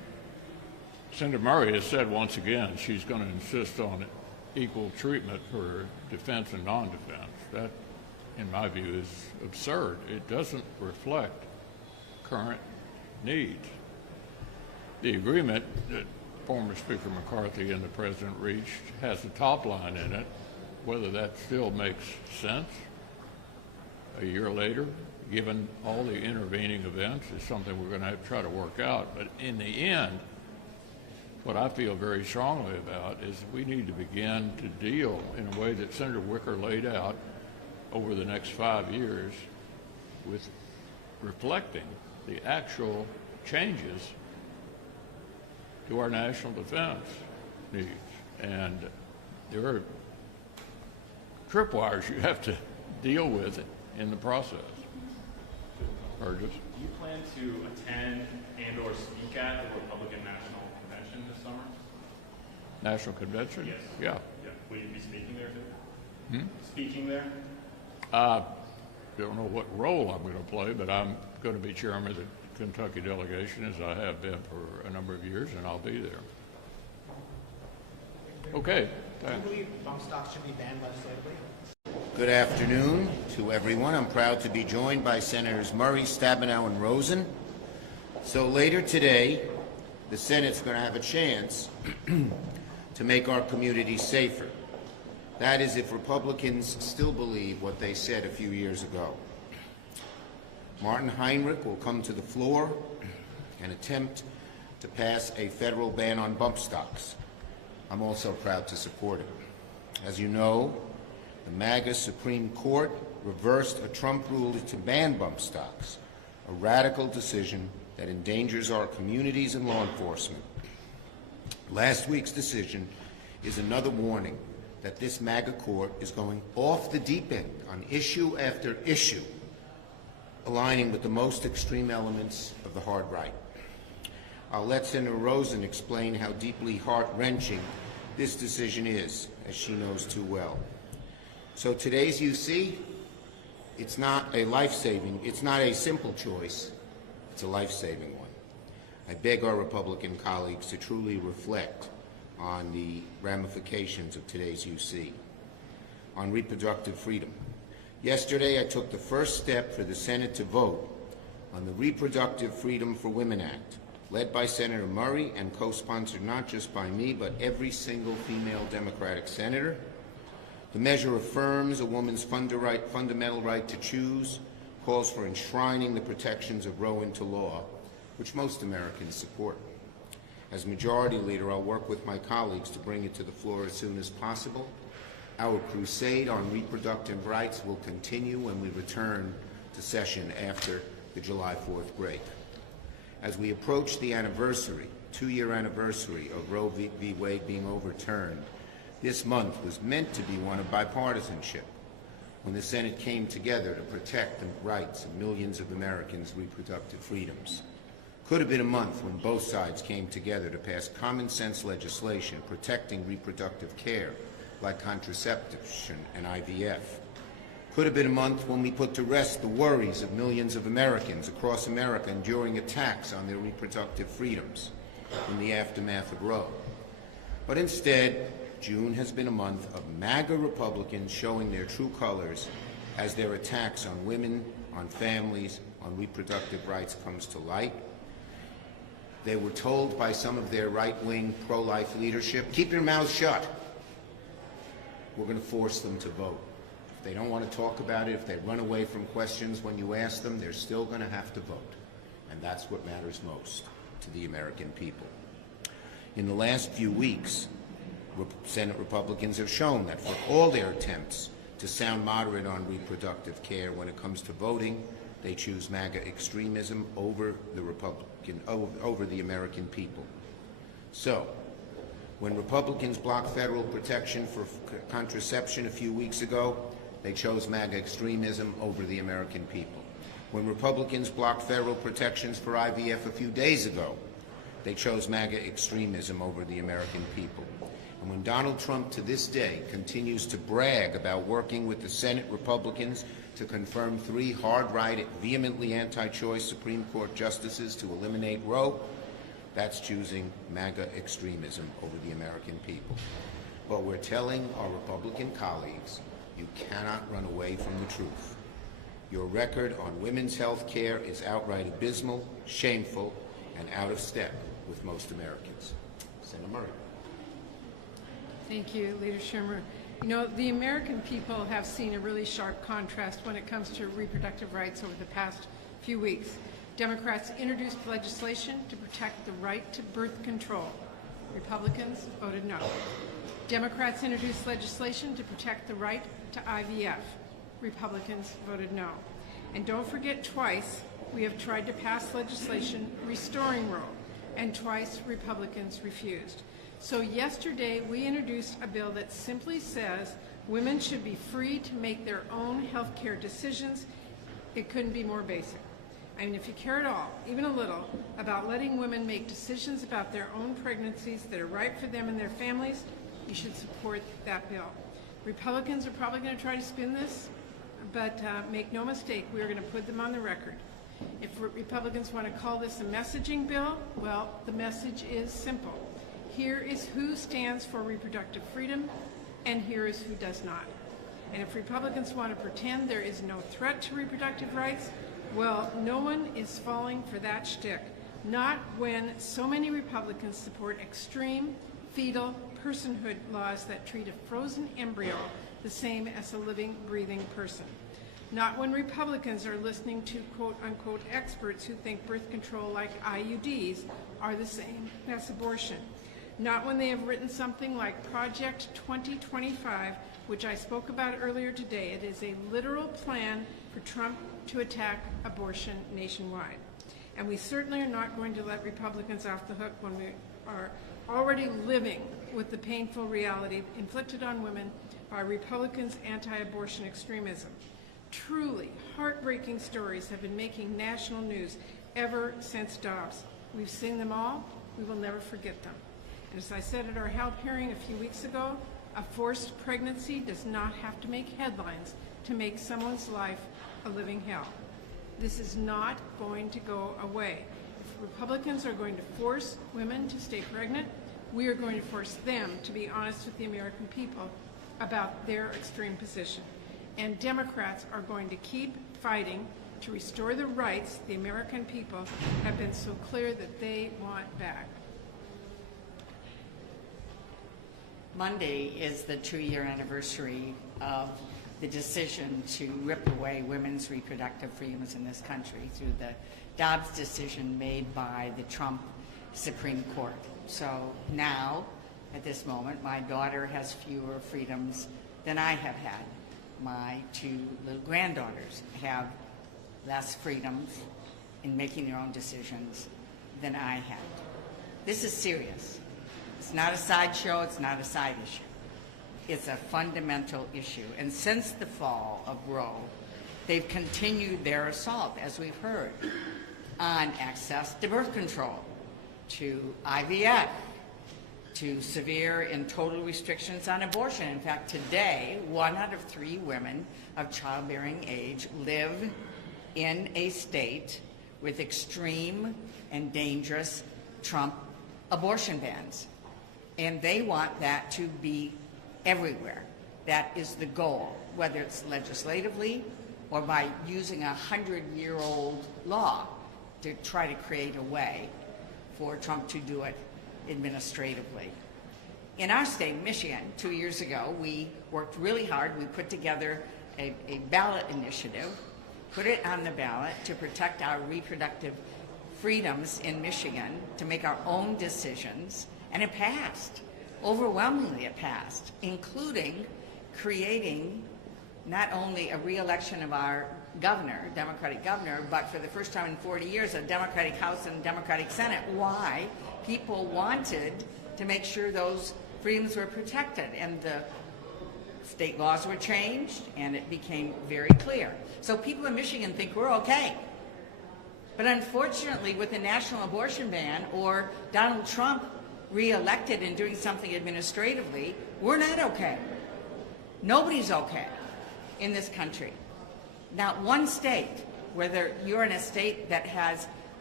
Senator Murray has said once again she's going to insist on equal treatment for defense and non-defense. That, in my view, is absurd. It doesn't reflect current needs. The agreement that former Speaker McCarthy and the President reached has a top line in it. Whether that still makes sense a year later, given all the intervening events, is something we're going to have to try to work out. But in the end, what I feel very strongly about is we need to begin to deal in a way that Senator Wicker laid out over the next 5 years with reflecting the actual changes to our national defense needs. And there are tripwires you have to deal with in the process. Burgess? Do you plan to attend and or speak at the Republican National Convention this summer? National Convention? Yes. Yeah. Yeah. Will you be speaking there too? Speaking there? Don't know what role I'm going to play, but I'm going to be chairman of the Kentucky delegation, as I have been for a number of years, and I'll be there. Okay. Do you believe bump stocks should be banned legislatively? Good afternoon to everyone. I'm proud to be joined by Senators Murray, Stabenow, and Rosen. So later today, the Senate's going to have a chance to make our community safer. That is, if Republicans still believe what they said a few years ago. Martin Heinrich will come to the floor and attempt to pass a federal ban on bump stocks. I'm also proud to support it. As you know, the MAGA Supreme Court reversed a Trump rule to ban bump stocks, a radical decision that endangers our communities and law enforcement. Last week's decision is another warning that this MAGA court is going off the deep end on issue after issue, aligning with the most extreme elements of the hard right. I'll let Senator Rosen explain how deeply heart-wrenching this decision is, as she knows too well. So today's UC, it's not a simple choice, it's a life-saving one. I beg our Republican colleagues to truly reflect on the ramifications of today's UC. On reproductive freedom. Yesterday, I took the first step for the Senate to vote on the Reproductive Freedom for Women Act, led by Senator Murray and co-sponsored not just by me, but every single female Democratic senator. The measure affirms a woman's fundamental right to choose, calls for enshrining the protections of Roe into law, which most Americans support. As Majority Leader, I'll work with my colleagues to bring it to the floor as soon as possible. Our crusade on reproductive rights will continue when we return to session after the July 4th break. As we approach the anniversary, 2-year anniversary of Roe v. Wade being overturned, this month was meant to be one of bipartisanship, when the Senate came together to protect the rights of millions of Americans' reproductive freedoms. Could have been a month when both sides came together to pass common-sense legislation protecting reproductive care, like contraception and IVF. Could have been a month when we put to rest the worries of millions of Americans across America enduring attacks on their reproductive freedoms in the aftermath of Roe. But instead, June has been a month of MAGA Republicans showing their true colors as their attacks on women, on families, on reproductive rights comes to light. They were told by some of their right-wing pro-life leadership, keep your mouths shut. We're going to force them to vote. If they don't want to talk about it, if they run away from questions when you ask them, they're still going to have to vote. And that's what matters most to the American people. In the last few weeks, Senate Republicans have shown that for all their attempts to sound moderate on reproductive care, when it comes to voting, they choose MAGA extremism over the American people. So, when Republicans blocked federal protection for contraception a few weeks ago, they chose MAGA extremism over the American people. When Republicans blocked federal protections for IVF a few days ago, they chose MAGA extremism over the American people. And when Donald Trump to this day continues to brag about working with the Senate Republicans to confirm 3 hard-right, vehemently anti-choice Supreme Court justices to eliminate Roe, That's choosing MAGA extremism over the American people. But we're telling our Republican colleagues, you cannot run away from the truth. Your record on women's health care is outright abysmal, shameful, and out of step with most Americans. Senator Murray. Thank you, Leader Schumer. You know, the American people have seen a really sharp contrast when it comes to reproductive rights over the past few weeks. Democrats introduced legislation to protect the right to birth control. Republicans voted no. Democrats introduced legislation to protect the right to IVF. Republicans voted no. And don't forget, twice we have tried to pass legislation restoring Roe, and twice Republicans refused. So yesterday we introduced a bill that simply says women should be free to make their own health care decisions. It couldn't be more basic. I mean, if you care at all, even a little, about letting women make decisions about their own pregnancies that are right for them and their families, you should support that bill. Republicans are probably going to try to spin this, but make no mistake, we are going to put them on the record. If Republicans want to call this a messaging bill, well, the message is simple. Here is who stands for reproductive freedom, and here is who does not. And if Republicans want to pretend there is no threat to reproductive rights, well, no one is falling for that shtick. Not when so many Republicans support extreme fetal personhood laws that treat a frozen embryo the same as a living, breathing person. Not when Republicans are listening to quote-unquote experts who think birth control like IUDs are the same as abortion. Not when they have written something like Project 2025, which I spoke about earlier today. It is a literal plan for Trump to attack abortion nationwide. And we certainly are not going to let Republicans off the hook when we are already living with the painful reality inflicted on women by Republicans' anti-abortion extremism. Truly heartbreaking stories have been making national news ever since Dobbs. We've seen them all. We will never forget them. And as I said at our health hearing a few weeks ago, a forced pregnancy does not have to make headlines to make someone's life a living hell. This is not going to go away. If Republicans are going to force women to stay pregnant, we are going to force them to be honest with the American people about their extreme position. And Democrats are going to keep fighting to restore the rights the American people have been so clear that they want back. Monday is the 2-year anniversary of the decision to rip away women's reproductive freedoms in this country through the Dobbs decision made by the Trump Supreme Court. So now, at this moment, my daughter has fewer freedoms than I have had. My 2 little granddaughters have less freedoms in making their own decisions than I had. This is serious. It's not a sideshow, it's not a side issue. It's a fundamental issue. And since the fall of Roe, they've continued their assault, as we've heard, on access to birth control, to IVF, to severe and total restrictions on abortion. In fact, today, 1 out of 3 women of childbearing age live in a state with extreme and dangerous Trump abortion bans. And they want that to be everywhere. That is the goal, whether it's legislatively or by using a 100-year-old law to try to create a way for Trump to do it administratively. In our state, Michigan, 2 years ago, we worked really hard. We put together a ballot initiative, put it on the ballot to protect our reproductive freedoms in Michigan, to make our own decisions, and it passed. Overwhelmingly it passed, including creating not only a re-election of our governor, Democratic governor, but for the first time in 40 years, a Democratic House and Democratic Senate. Why? People wanted to make sure those freedoms were protected, and the state laws were changed, and it became very clear. So people in Michigan think we're okay. But unfortunately, with the national abortion ban or Donald Trump re-elected and doing something administratively, we're not okay. Nobody's okay in this country. Not one state, whether you're in a state that has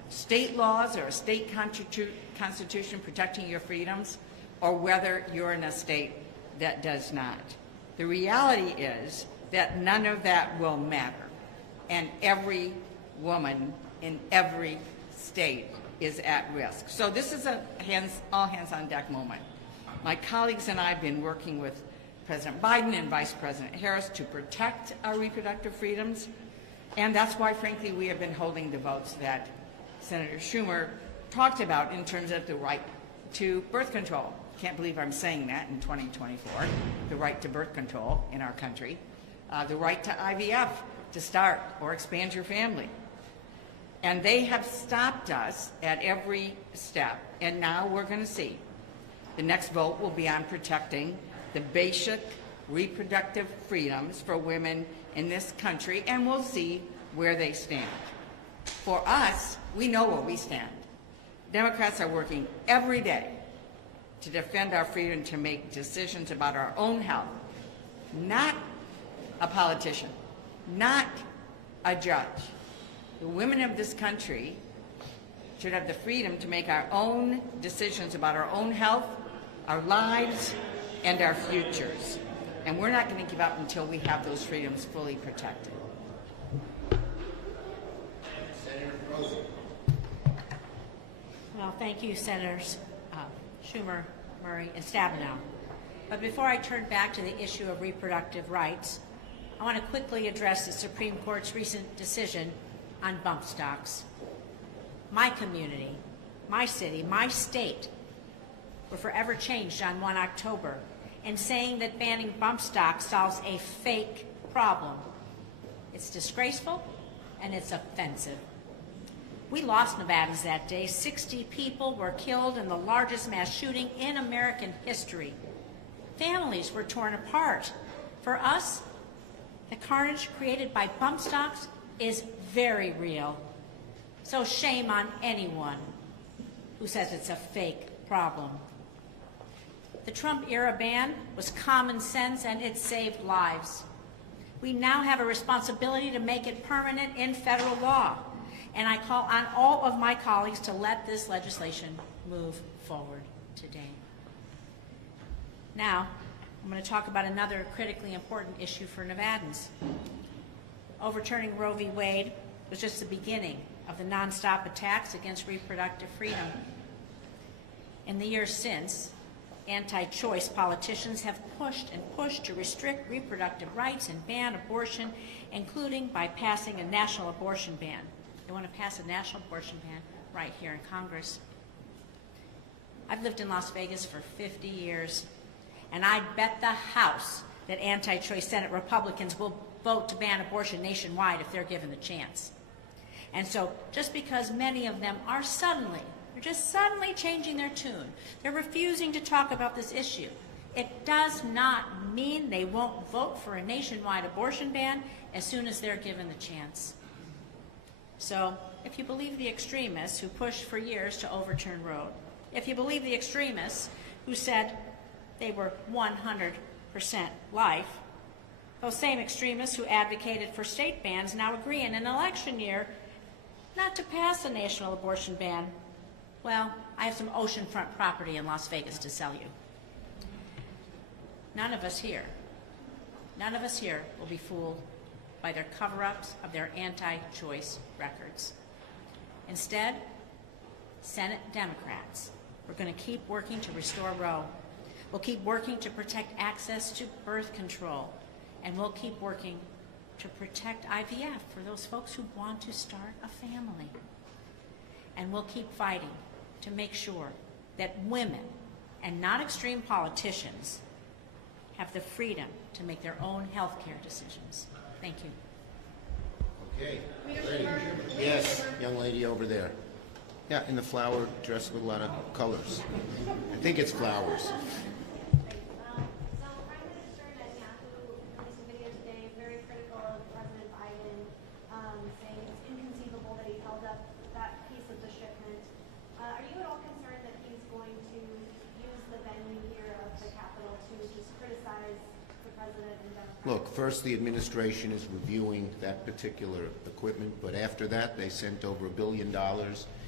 state laws or a state constitution protecting your freedoms, or whether you're in a state that does not. The reality is that none of that will matter, and every woman in every state is at risk. So this is a all hands on deck moment. My colleagues and I have been working with President Biden and Vice President Harris to protect our reproductive freedoms, and that's why, frankly, we have been holding the votes that Senator Schumer talked about in terms of the right to birth control. Can't believe I'm saying that in 2024, the right to birth control in our country, the right to IVF, to start or expand your family. And they have stopped us at every step, and now we're going to see. The next vote will be on protecting the basic reproductive freedoms for women in this country, and we'll see where they stand. For us, we know where we stand. Democrats are working every day to defend our freedom to make decisions about our own health, not a politician, not a judge. The women of this country should have the freedom to make our own decisions about our own health, our lives, and our futures. And we're not going to give up until we have those freedoms fully protected. Senator Rosen. Well, thank you, Senators Schumer, Murray, and Stabenow. But before I turn back to the issue of reproductive rights, I want to quickly address the Supreme Court's recent decision on bump stocks. My community, my city, my state were forever changed on 1 October in saying that banning bump stocks solves a fake problem. It's disgraceful and it's offensive. We lost Nevadans that day. 60 people were killed in the largest mass shooting in American history. Families were torn apart. For us, the carnage created by bump stocks is very real. So shame on anyone who says it's a fake problem. The Trump-era ban was common sense and it saved lives. We now have a responsibility to make it permanent in federal law. And I call on all of my colleagues to let this legislation move forward today. Now, I'm going to talk about another critically important issue for Nevadans. Overturning Roe v. Wade was just the beginning of the nonstop attacks against reproductive freedom. In the years since, anti-choice politicians have pushed and pushed to restrict reproductive rights and ban abortion, including by passing a national abortion ban. They want to pass a national abortion ban right here in Congress. I've lived in Las Vegas for 50 years, and I'd bet the house that anti-choice Senate Republicans will vote to ban abortion nationwide if they're given the chance. And so just because many of them are they're just suddenly changing their tune, they're refusing to talk about this issue, it does not mean they won't vote for a nationwide abortion ban as soon as they're given the chance. So if you believe the extremists who pushed for years to overturn Roe, if you believe the extremists who said they were 100% life, those same extremists who advocated for state bans now agree in an election year not to pass a national abortion ban. Well, I have some oceanfront property in Las Vegas to sell you. None of us here will be fooled by their cover-ups of their anti-choice records. Instead, Senate Democrats, we're going to keep working to restore Roe. We'll keep working to protect access to birth control. And we'll keep working to protect IVF for those folks who want to start a family. And we'll keep fighting to make sure that women, and not extreme politicians, have the freedom to make their own health care decisions. Thank you. Okay. Ready? Yes, young lady over there. Yeah, in the flower dress with a lot of colors. I think it's flowers. So Prime Minister Netanyahu released a video today very critical of President Biden, saying it's inconceivable that he held up that piece of the shipment. Are you at all concerned that he's going to use the venue here of the Capitol to just criticize the president and Democrats? Look, first the administration is reviewing that particular equipment, but after that they sent over $1 billion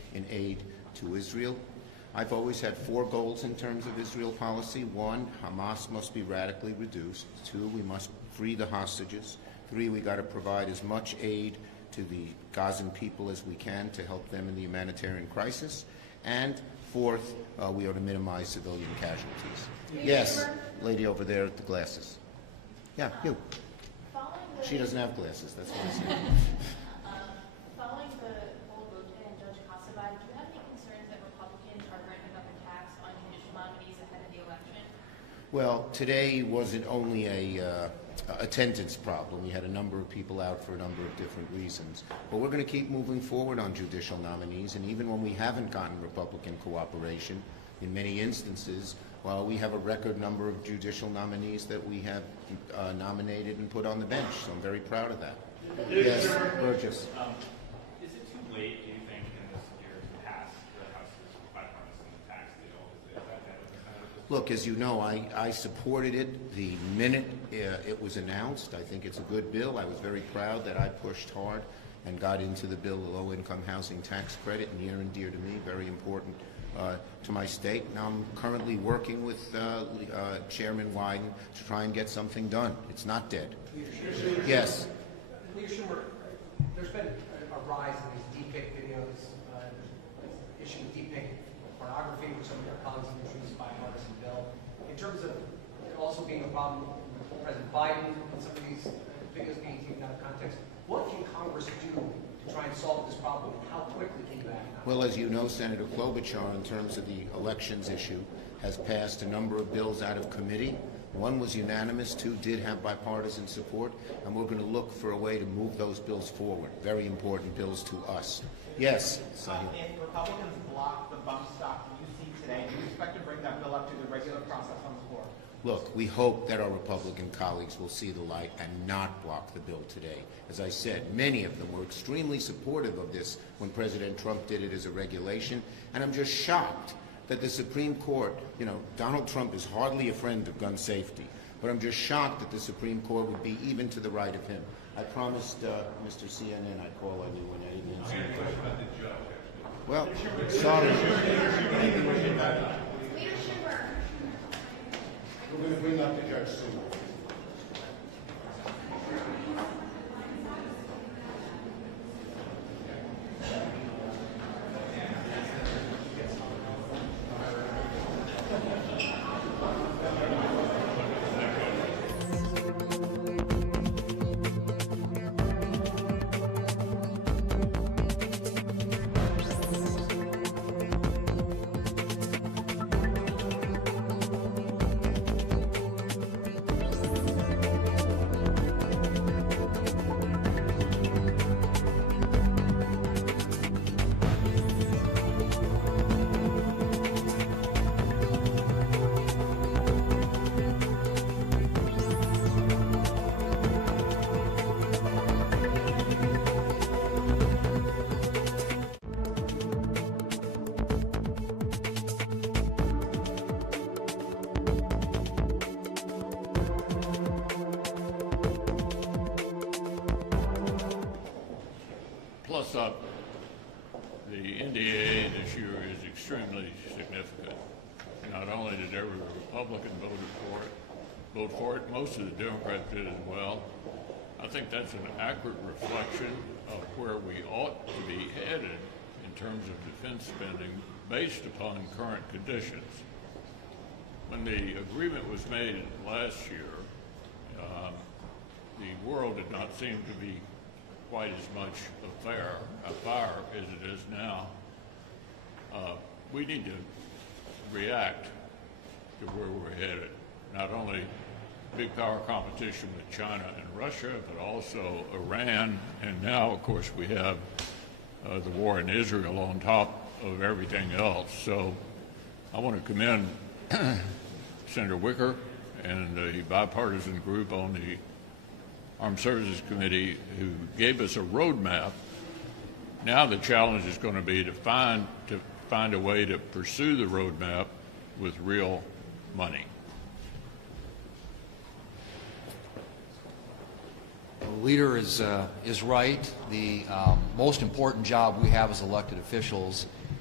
in aid to Israel. I've always had 4 goals in terms of Israel policy. 1, Hamas must be radically reduced. 2, we must free the hostages. 3, we got to provide as much aid to the Gazan people as we can to help them in the humanitarian crisis. And 4th, we ought to minimize civilian casualties. Yes, lady over there with the glasses. Yeah, you. She doesn't have glasses, that's what I said. Following the whole vote today and Judge Casabay, do you have any concerns that Republicans are ramping up attacks on judicial nominees ahead of the election? Well, today wasn't only a attendance problem. We had a number of people out for a number of different reasons. But we're going to keep moving forward on judicial nominees, and even when we haven't gotten Republican cooperation, in many instances, well, we have a record number of judicial nominees that we have nominated and put on the bench, so I'm very proud of that. Yes, Burgess. Is it too late, do you think, in this year to pass the House's bipartisan tax deal? Is that kind of Look, as you know, I supported it the minute it was announced. I think it's a good bill. I was very proud that I pushed hard and got into the bill, the low-income housing tax credit, near and dear to me, very important to my state. Now I'm currently working with Chairman Wyden to try and get something done. It's not dead. Yes. Leader Schumer, there's been a rise in these deep fake videos, issue of deep fake pornography, which some of your colleagues have introduced by a bipartisan bill. In terms of it also being a problem with President Biden and some of these videos being taken out of context, what can Congress do to try and solve this problem, and how quickly can you act? Well, as you know, Senator Klobuchar, in terms of the elections issue, has passed a number of bills out of committee. 1 was unanimous, 2 did have bipartisan support, and we're going to look for a way to move those bills forward. Very important bills to us. Yes? If Republicans block the bump stock that you see today, do you expect to bring that bill up to the regular process on the floor? Look, we hope that our Republican colleagues will see the light and not block the bill today. As I said, many of them were extremely supportive of this when President Trump did it as a regulation, and I'm just shocked that the Supreme Court, you know, Donald Trump is hardly a friend of gun safety, but I'm just shocked that the Supreme Court would be even to the right of him. I promised Mr. CNN I'd call on you when I didn't answer your question. Well, sorry. We're going to bring up the judge soon. Plus up, the NDAA this year is extremely significant. Not only did every Republican vote for it, most of the Democrats did as well. I think that's an accurate reflection of where we ought to be headed in terms of defense spending based upon current conditions. When the agreement was made last year, the world did not seem to be quite as much a fire as it is now. We need to react to where we're headed. Not only big power competition with China and Russia, but also Iran, and now, of course, we have the war in Israel on top of everything else. So I want to commend Senator Wicker and the bipartisan group on the Armed Services Committee who gave us a roadmap. Now the challenge is going to be to find a way to pursue the roadmap with real money. The leader is right. The most important job we have as elected officials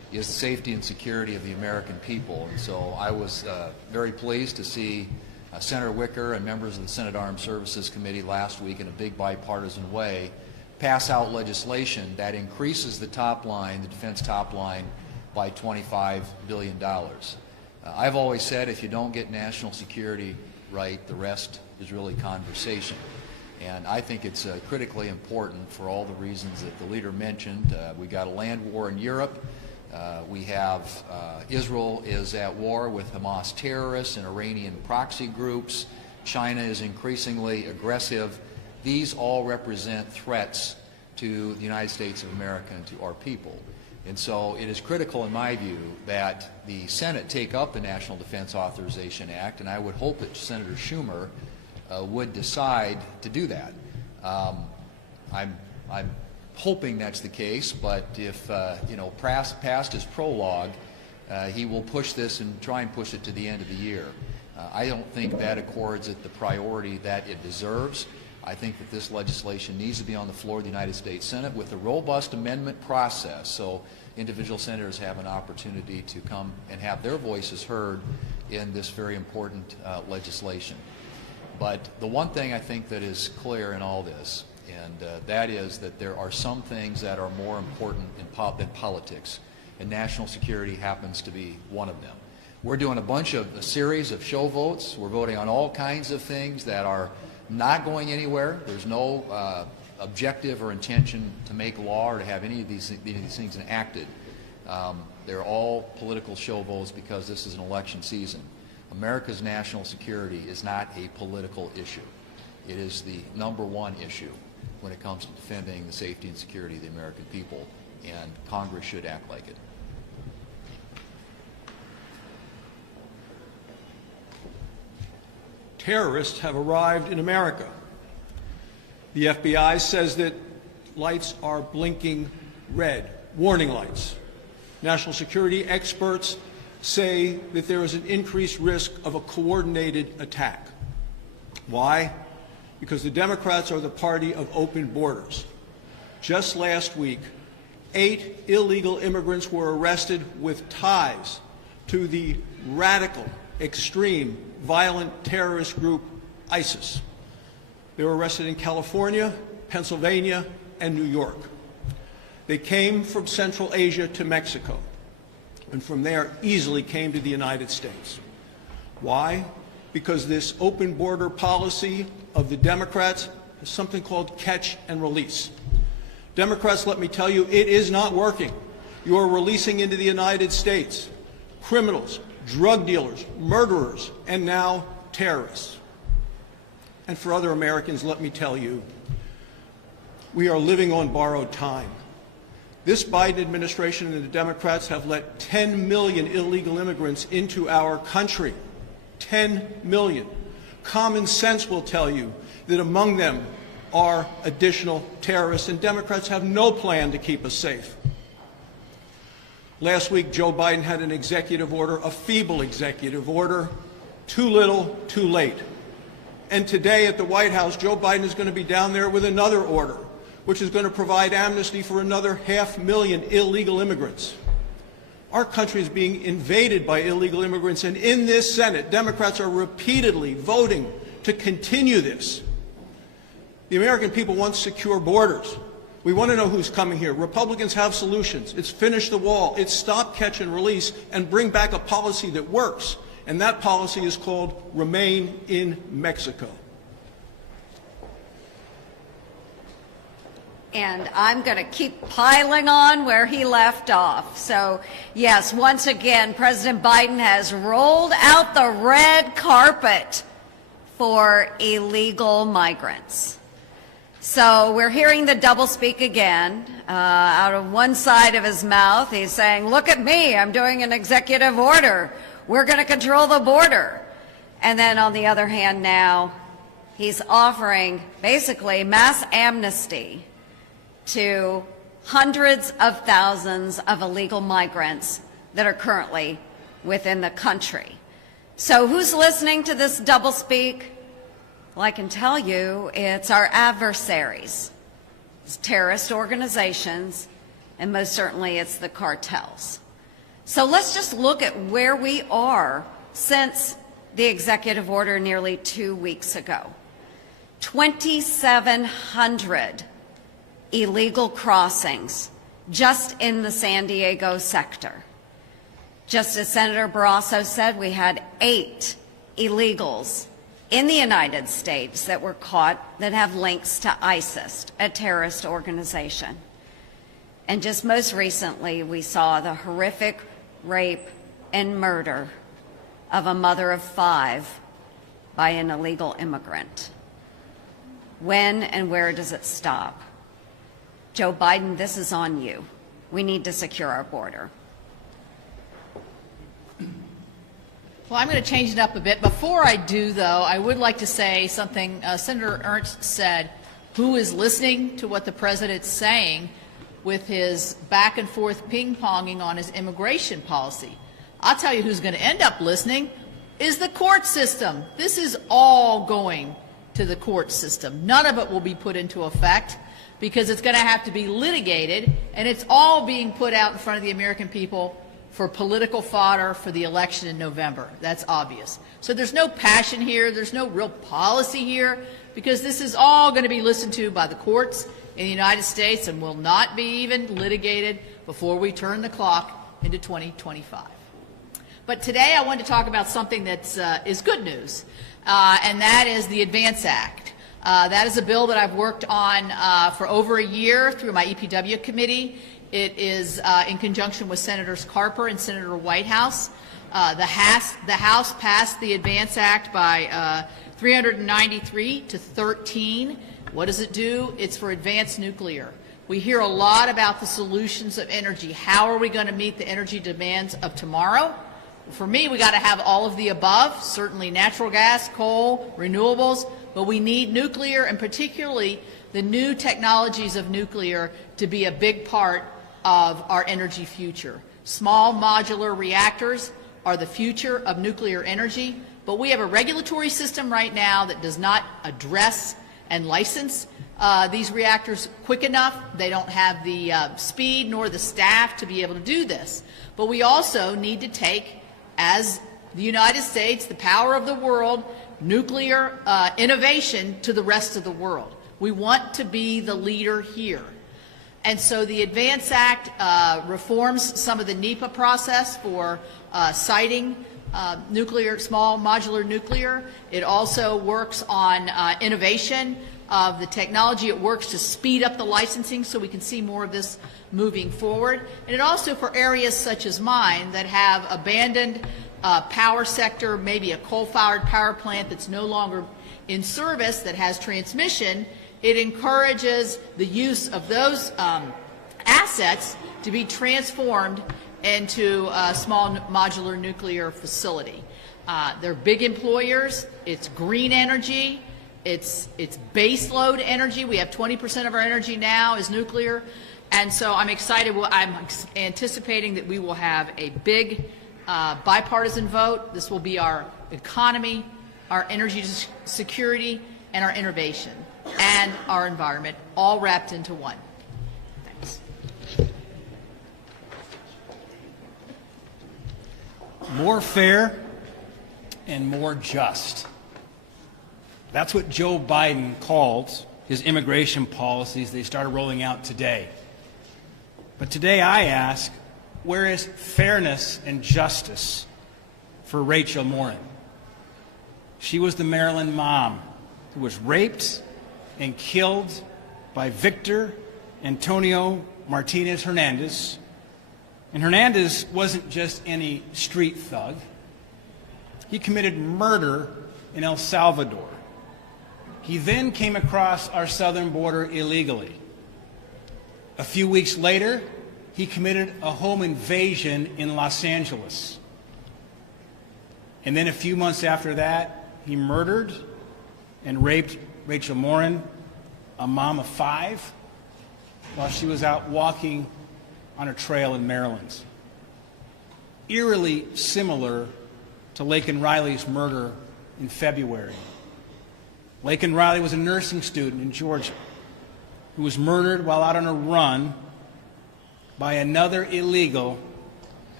is the safety and security of the American people. And so I was very pleased to see Senator Wicker and members of the Senate Armed Services Committee last week in a big bipartisan way pass out legislation that increases the top line, the defense top line, by $25 billion. I've always said if you don't get national security right, the rest is really conversation. And I think it's critically important for all the reasons that the leader mentioned. We got a land war in Europe. We have Israel is at war with Hamas terrorists and Iranian proxy groups. China is increasingly aggressive. These all represent threats to the United States of America and to our people. And so it is critical, in my view, that the Senate take up the National Defense Authorization Act, and I would hope that Senator Schumer would decide to do that. I'm hoping that's the case, but if past his prologue, he will push this and try and push it to the end of the year. I don't think that accords it the priority that it deserves. I think that this legislation needs to be on the floor of the United States Senate with a robust amendment process, so individual senators have an opportunity to come and have their voices heard in this very important legislation. But the one thing I think that is clear in all this, and that is that there are some things that are more important than politics, and national security happens to be one of them. We're doing a series of show votes. We're voting on all kinds of things that are not going anywhere. There's no objective or intention to make law or to have any of these things enacted. They're all political show votes because this is an election season. America's national security is not a political issue. It is the #1 issue when it comes to defending the safety and security of the American people, and Congress should act like it. Terrorists have arrived in America. The FBI says that lights are blinking red, warning lights. National security experts say that there is an increased risk of a coordinated attack. Why? Because the Democrats are the party of open borders. Just last week, 8 illegal immigrants were arrested with ties to the radical, extreme, violent terrorist group ISIS. They were arrested in California, Pennsylvania, and New York. They came from Central Asia to Mexico, and from there easily came to the United States. Why? Because this open border policy of the Democrats is something called catch and release. Democrats, let me tell you, it is not working. You are releasing into the United States criminals, drug dealers, murderers, and now terrorists. And for other Americans, let me tell you, we are living on borrowed time. This Biden administration and the Democrats have let 10 million illegal immigrants into our country. 10 million. Common sense will tell you that among them are additional terrorists, and Democrats have no plan to keep us safe. Last week, Joe Biden had an executive order, a feeble executive order, too little, too late. And today at the White House, Joe Biden is going to be down there with another order, which is going to provide amnesty for another 500,000 illegal immigrants. Our country is being invaded by illegal immigrants, and in this Senate, Democrats are repeatedly voting to continue this. The American people want secure borders. We want to know who's coming here. Republicans have solutions. It's finish the wall. It's stop, catch, and release, and bring back a policy that works. And that policy is called Remain in Mexico. And I'm going to keep piling on where he left off. So, yes, once again, President Biden has rolled out the red carpet for illegal migrants. So we're hearing the doublespeak again. Out of one side of his mouth, he's saying, look at me, I'm doing an executive order. We're going to control the border. And then on the other hand now, he's offering basically mass amnesty to hundreds of thousands of illegal migrants that are currently within the country. So who's listening to this doublespeak? Well, I can tell you it's our adversaries. It's terrorist organizations, and most certainly it's the cartels. So let's just look at where we are since the executive order nearly 2 weeks ago. 2,700 illegal crossings just in the San Diego sector. Just as Senator Barrasso said, we had 8 illegals in the United States that were caught that have links to ISIS, a terrorist organization. And just most recently, we saw the horrific rape and murder of a mother of 5 by an illegal immigrant. When and where does it stop? Joe Biden, this is on you. We need to secure our border. Well, I'm going to change it up a bit. Before I do, though, I would like to say something Senator Ernst said. Who is listening to what the president's saying with his back and forth ping-ponging on his immigration policy? I'll tell you who's going to end up listening is the court system. This is all going to the court system. None of it will be put into effect because it's going to have to be litigated, and it's all being put out in front of the American people for political fodder for the election in November. That's obvious. So there's no passion here. There's no real policy here because this is all going to be listened to by the courts in the United States and will not be even litigated before we turn the clock into 2025. But today I want to talk about something that is good news, and that is the ADVANCE Act. That is a bill that I've worked on for over a year through my EPW committee. It is in conjunction with Senators Carper and Senator Whitehouse. The House passed the ADVANCE Act by 393 to 13. What does it do? It's for advanced nuclear. We hear a lot about the solutions of energy. How are we going to meet the energy demands of tomorrow? For me, we got to have all of the above, certainly natural gas, coal, renewables, but we need nuclear and particularly the new technologies of nuclear to be a big part of our energy future. Small modular reactors are the future of nuclear energy, but we have a regulatory system right now that does not address and license these reactors quick enough. They don't have the speed nor the staff to be able to do this. But we also need to take, as the United States, the power of the world, nuclear innovation to the rest of the world. We want to be the leader here. And so the ADVANCE Act reforms some of the NEPA process for siting nuclear, small modular nuclear. It also works on innovation of the technology. It works to speed up the licensing so we can see more of this moving forward. And it also, for areas such as mine that have abandoned power sector, maybe a coal-fired power plant that's no longer in service that has transmission, it encourages the use of those assets to be transformed into a small modular nuclear facility. They're big employers. It's green energy. It's base load energy. We have 20% of our energy now is nuclear. And so I'm excited. I'm anticipating that we will have a big bipartisan vote. This will be our economy, our energy security, and our innovation, and our environment, all wrapped into one. Thanks. More fair and more just. That's what Joe Biden called his immigration policies they started rolling out today. But today I ask, where is fairness and justice for Rachel Morin? She was the Maryland mom who was raped and killed by Victor Antonio Martinez Hernandez. And Hernandez wasn't just any street thug. He committed murder in El Salvador. He then came across our southern border illegally. A few weeks later, he committed a home invasion in Los Angeles. And then a few months after that, he murdered and raped Rachel Morin, a mom of 5, while she was out walking on a trail in Maryland. Eerily similar to Laken Riley's murder in February. Laken Riley was a nursing student in Georgia who was murdered while out on a run by another illegal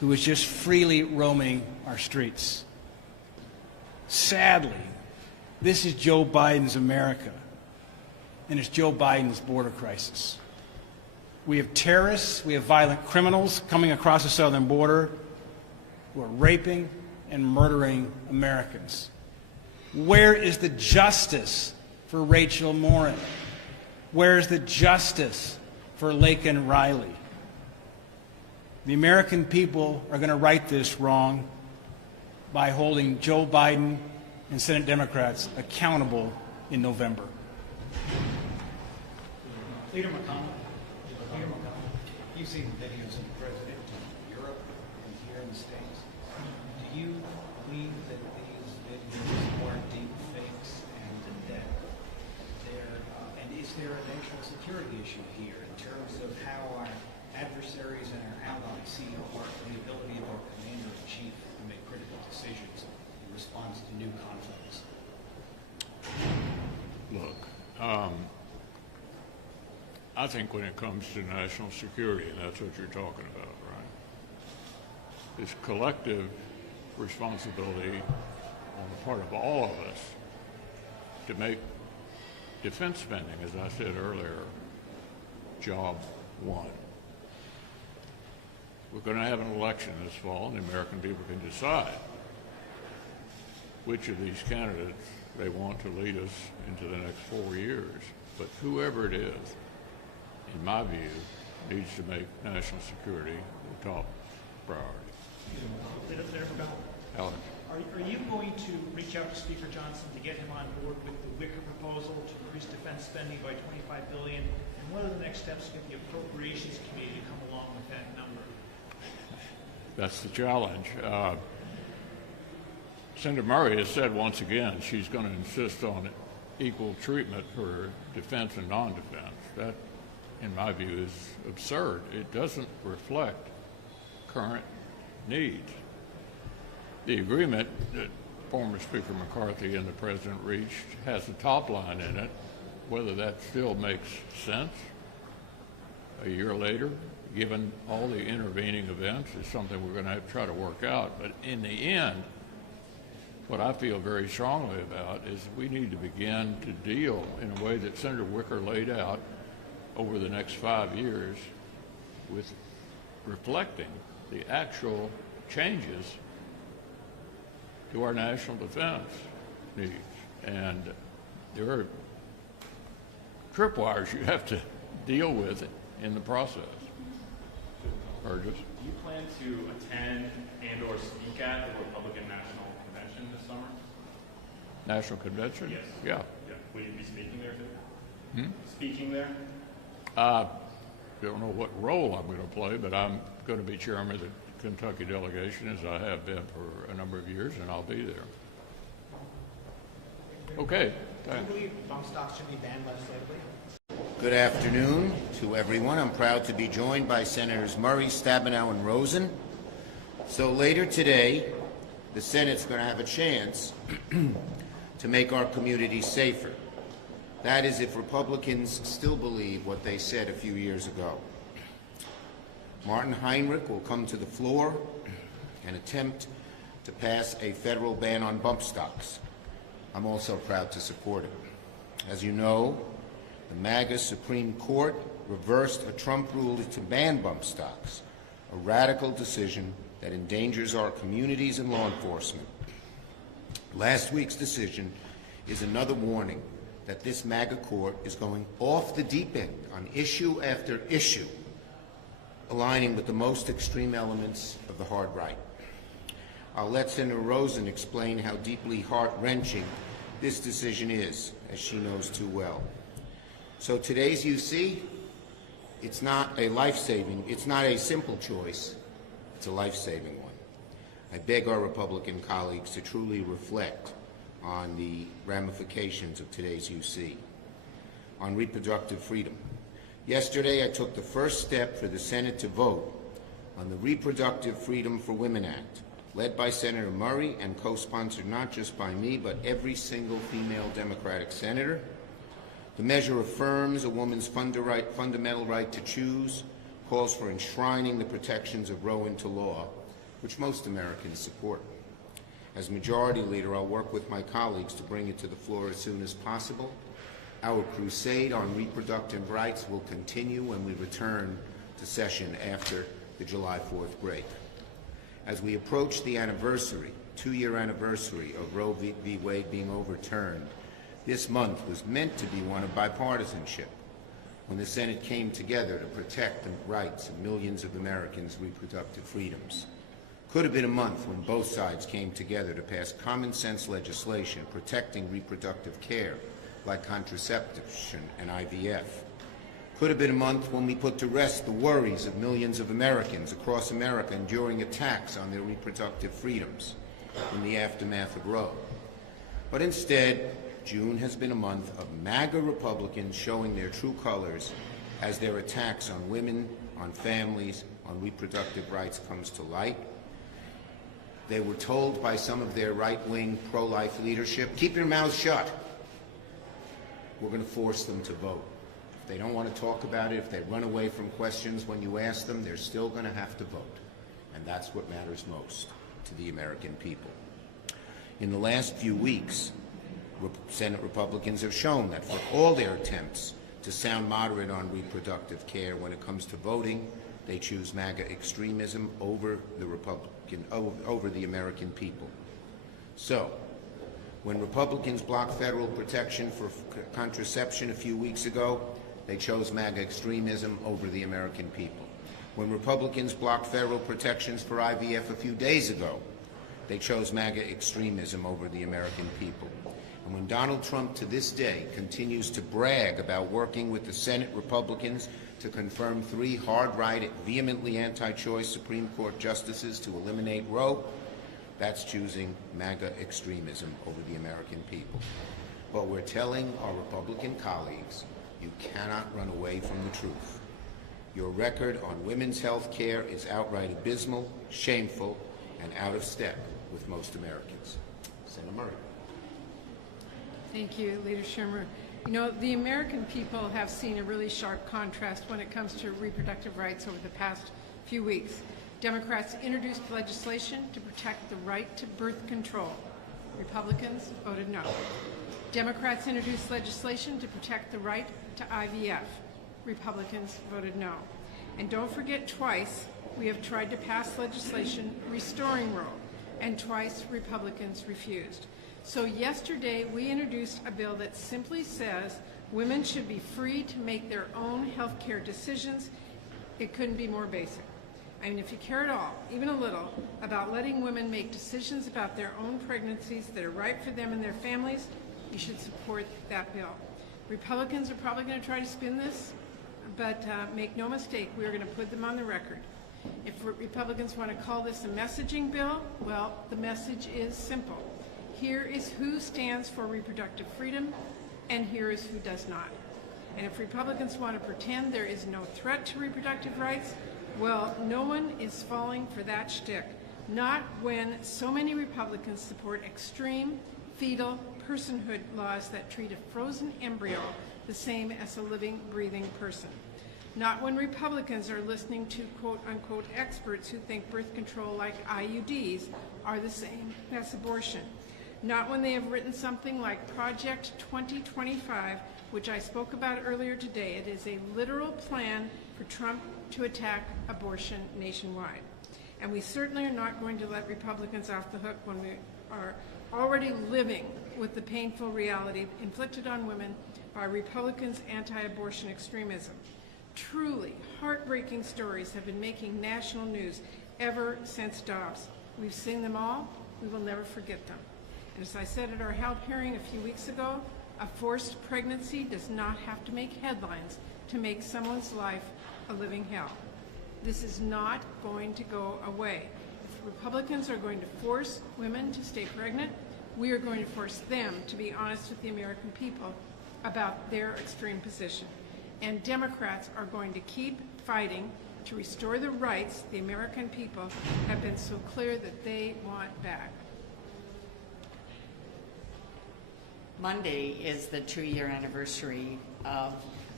who is just freely roaming our streets. Sadly, this is Joe Biden's America, and it's Joe Biden's border crisis. We have terrorists, we have violent criminals coming across the southern border who are raping and murdering Americans. Where is the justice for Rachel Morin? Where is the justice for Laken Riley? The American people are going to right this wrong by holding Joe Biden and Senate Democrats accountable in November. Leader McConnell, you've seen the videos of the president in Europe and here in the States. Do you believe that these videos weren't deep fakes and that and is there a national security issue here in terms of how our adversaries and our allies see the ability of our commander-in-chief to make critical decisions in response to new conflicts? Look, I think when it comes to national security, and that's what you're talking about, right, this collective responsibility on the part of all of us to make defense spending, as I said earlier, job one. We're going to have an election this fall, and the American people can decide which of these candidates they want to lead us into the next 4 years. But whoever it is, in my view, needs to make national security the top priority. Senator Alan. Are you going to reach out to Speaker Johnson to get him on board with the Wicker proposal to increase defense spending by $25 billion? And what are the next steps to get the Appropriations Committee to come along with that number? That's the challenge. Senator Murray has said once again she's going to insist on equal treatment for defense and non-defense. That, in my view, is absurd. It doesn't reflect current needs. The agreement that former Speaker McCarthy and the President reached has a top line in it. Whether that still makes sense a year later, given all the intervening events, is something we're going to have to try to work out. But in the end, what I feel very strongly about is we need to begin to deal in a way that Senator Wicker laid out over the next 5 years with reflecting the actual changes to our national defense needs. And there are tripwires you have to deal with in the process. Burgess? Do you plan to attend and or speak at the Republican National Convention this summer? National Convention? Yes. Yeah. Will you be speaking there too? Speaking there? I don't know what role I'm going to play, but I'm going to be chairman of the Kentucky delegation, as I have been for a number of years, and I'll be there. Okay. Do you believe bump stocks should be banned legislatively? Good afternoon to everyone. I'm proud to be joined by Senators Murray, Stabenow, and Rosen. So later today, the Senate's going to have a chance to make our community safer. That is, if Republicans still believe what they said a few years ago. Martin Heinrich will come to the floor and attempt to pass a federal ban on bump stocks. I'm also proud to support it. As you know, the MAGA Supreme Court reversed a Trump rule to ban bump stocks, a radical decision that endangers our communities and law enforcement. Last week's decision is another warning that this MAGA court is going off the deep end on issue after issue, aligning with the most extreme elements of the hard right. I'll let Senator Rosen explain how deeply heart-wrenching this decision is, as she knows too well. So today's UC, it's not a simple choice, it's a life-saving one. I beg our Republican colleagues to truly reflect on the ramifications of today's UC. On reproductive freedom. Yesterday, I took the first step for the Senate to vote on the Reproductive Freedom for Women Act, led by Senator Murray and co-sponsored not just by me, but every single female Democratic senator. The measure affirms a woman's fundamental right to choose, calls for enshrining the protections of Roe into law, which most Americans support. As Majority Leader, I'll work with my colleagues to bring it to the floor as soon as possible. Our crusade on reproductive rights will continue when we return to session after the July 4th break. As we approach the anniversary, 2-year anniversary of Roe v. Wade being overturned, this month was meant to be one of bipartisanship, when the Senate came together to protect the rights of millions of Americans' reproductive freedoms. Could have been a month when both sides came together to pass common-sense legislation protecting reproductive care, like contraception and IVF. Could have been a month when we put to rest the worries of millions of Americans across America enduring attacks on their reproductive freedoms in the aftermath of Roe. But instead, June has been a month of MAGA Republicans showing their true colors as their attacks on women, on families, on reproductive rights comes to light. They were told by some of their right-wing pro-life leadership, keep your mouths shut. We're going to force them to vote. If they don't want to talk about it, if they run away from questions when you ask them, they're still going to have to vote. And that's what matters most to the American people. In the last few weeks, Senate Republicans have shown that for all their attempts to sound moderate on reproductive care, when it comes to voting, they choose MAGA extremism over the American people. So, when Republicans blocked federal protection for contraception a few weeks ago, they chose MAGA extremism over the American people. When Republicans blocked federal protections for IVF a few days ago, they chose MAGA extremism over the American people. And when Donald Trump to this day continues to brag about working with the Senate Republicans to confirm 3 hard-right, vehemently anti-choice Supreme Court justices to eliminate Roe, that's choosing MAGA extremism over the American people. But we're telling our Republican colleagues, you cannot run away from the truth. Your record on women's health care is outright abysmal, shameful, and out of step with most Americans. Senator Murray. Thank you, Leader Schumer. You know, the American people have seen a really sharp contrast when it comes to reproductive rights over the past few weeks. Democrats introduced legislation to protect the right to birth control. Republicans voted no. Democrats introduced legislation to protect the right to IVF. Republicans voted no. And don't forget, twice we have tried to pass legislation restoring Roe, and twice Republicans refused. So yesterday we introduced a bill that simply says women should be free to make their own health care decisions. It couldn't be more basic. I mean, if you care at all, even a little, about letting women make decisions about their own pregnancies that are right for them and their families, you should support that bill. Republicans are probably going to try to spin this, but make no mistake, we are going to put them on the record. If Republicans want to call this a messaging bill, well, the message is simple. Here is who stands for reproductive freedom, and here is who does not. And if Republicans want to pretend there is no threat to reproductive rights, well, no one is falling for that shtick. Not when so many Republicans support extreme fetal personhood laws that treat a frozen embryo the same as a living, breathing person. Not when Republicans are listening to quote-unquote experts who think birth control like IUDs are the same as abortion. Not when they have written something like Project 2025, which I spoke about earlier today. It is a literal plan for Trump to attack abortion nationwide. And we certainly are not going to let Republicans off the hook when we are already living with the painful reality inflicted on women by Republicans' anti-abortion extremism. Truly heartbreaking stories have been making national news ever since Dobbs. We've seen them all. We will never forget them. And as I said at our health hearing a few weeks ago, a forced pregnancy does not have to make headlines to make someone's life a living hell. This is not going to go away. If Republicans are going to force women to stay pregnant, we are going to force them to be honest with the American people about their extreme position. And Democrats are going to keep fighting to restore the rights the American people have been so clear that they want back. Monday is the 2-year anniversary of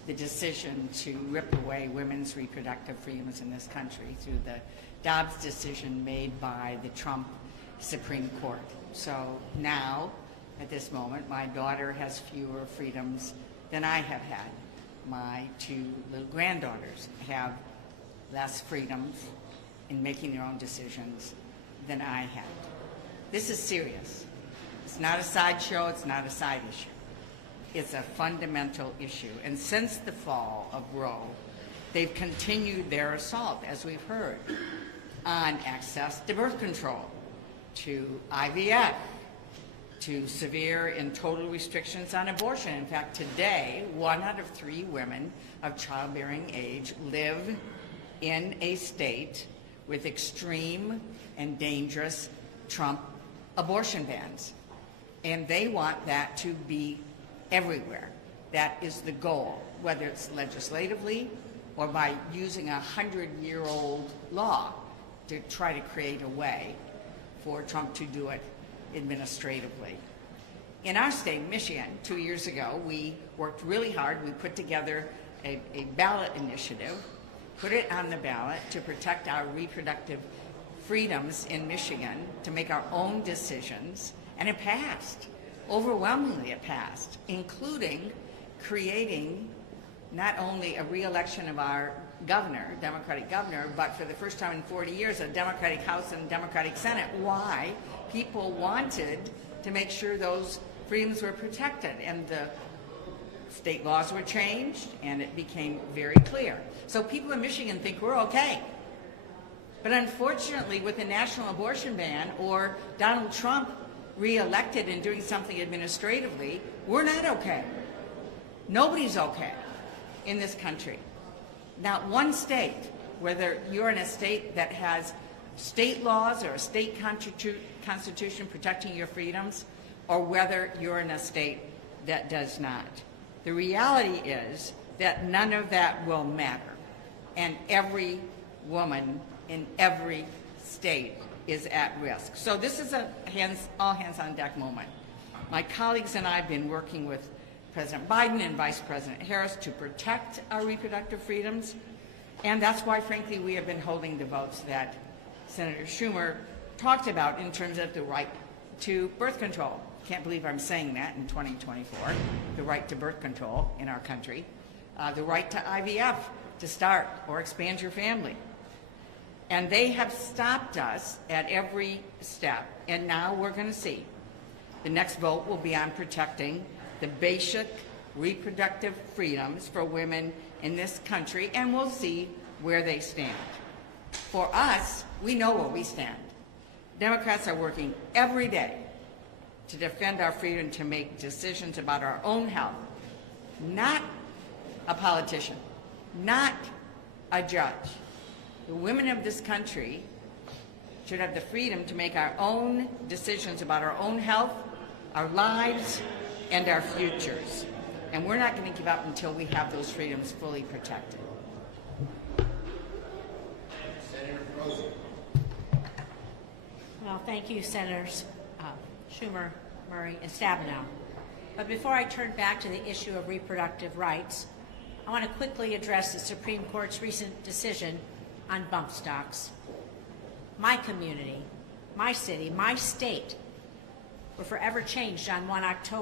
the decision to rip away women's reproductive freedoms in this country through the Dobbs decision made by the Trump Supreme Court. So now, at this moment, my daughter has fewer freedoms than I have had. My two little granddaughters have less freedoms in making their own decisions than I had. This is serious. It's not a sideshow, it's not a side issue. It's a fundamental issue. And since the fall of Roe, they've continued their assault, as we've heard, on access to birth control, to IVF, to severe and total restrictions on abortion. In fact, today, 1 out of 3 women of childbearing age live in a state with extreme and dangerous Trump abortion bans. And they want that to be everywhere. That is the goal, whether it's legislatively or by using a 100-year-old law to try to create a way for Trump to do it administratively. In our state, Michigan, 2 years ago, we worked really hard. We put together a ballot initiative, put it on the ballot to protect our reproductive freedoms in Michigan, to make our own decisions, and it passed. Overwhelmingly it passed, including creating not only a re-election of our governor, Democratic governor, but for the first time in 40 years, a Democratic House and Democratic Senate. Why? People wanted to make sure those freedoms were protected, and the state laws were changed, and it became very clear. So people in Michigan think we're okay. But unfortunately, with the national abortion ban or Donald Trump re-elected and doing something administratively, we're not okay. Nobody's okay in this country. Not one state, whether you're in a state that has state laws or a state constitution protecting your freedoms, or whether you're in a state that does not. The reality is that none of that will matter, and every woman in every state is at risk. So this is a all hands on deck moment. My colleagues and I have been working with President Biden and Vice President Harris to protect our reproductive freedoms, and that's why, frankly, we have been holding the votes that Senator Schumer talked about in terms of the right to birth control. Can't believe I'm saying that in 2024, the right to birth control in our country, the right to IVF, to start or expand your family. And they have stopped us at every step, and now we're going to see. The next vote will be on protecting the basic reproductive freedoms for women in this country, and we'll see where they stand. For us, we know where we stand. Democrats are working every day to defend our freedom to make decisions about our own health, not a politician, not a judge. The women of this country should have the freedom to make our own decisions about our own health, our lives, and our futures. And we're not going to give up until we have those freedoms fully protected. Senator Rosen. Well, thank you, Senators Schumer, Murray, and Stabenow. But before I turn back to the issue of reproductive rights, I want to quickly address the Supreme Court's recent decision on bump stocks. My community, my city, my state were forever changed on 1 October.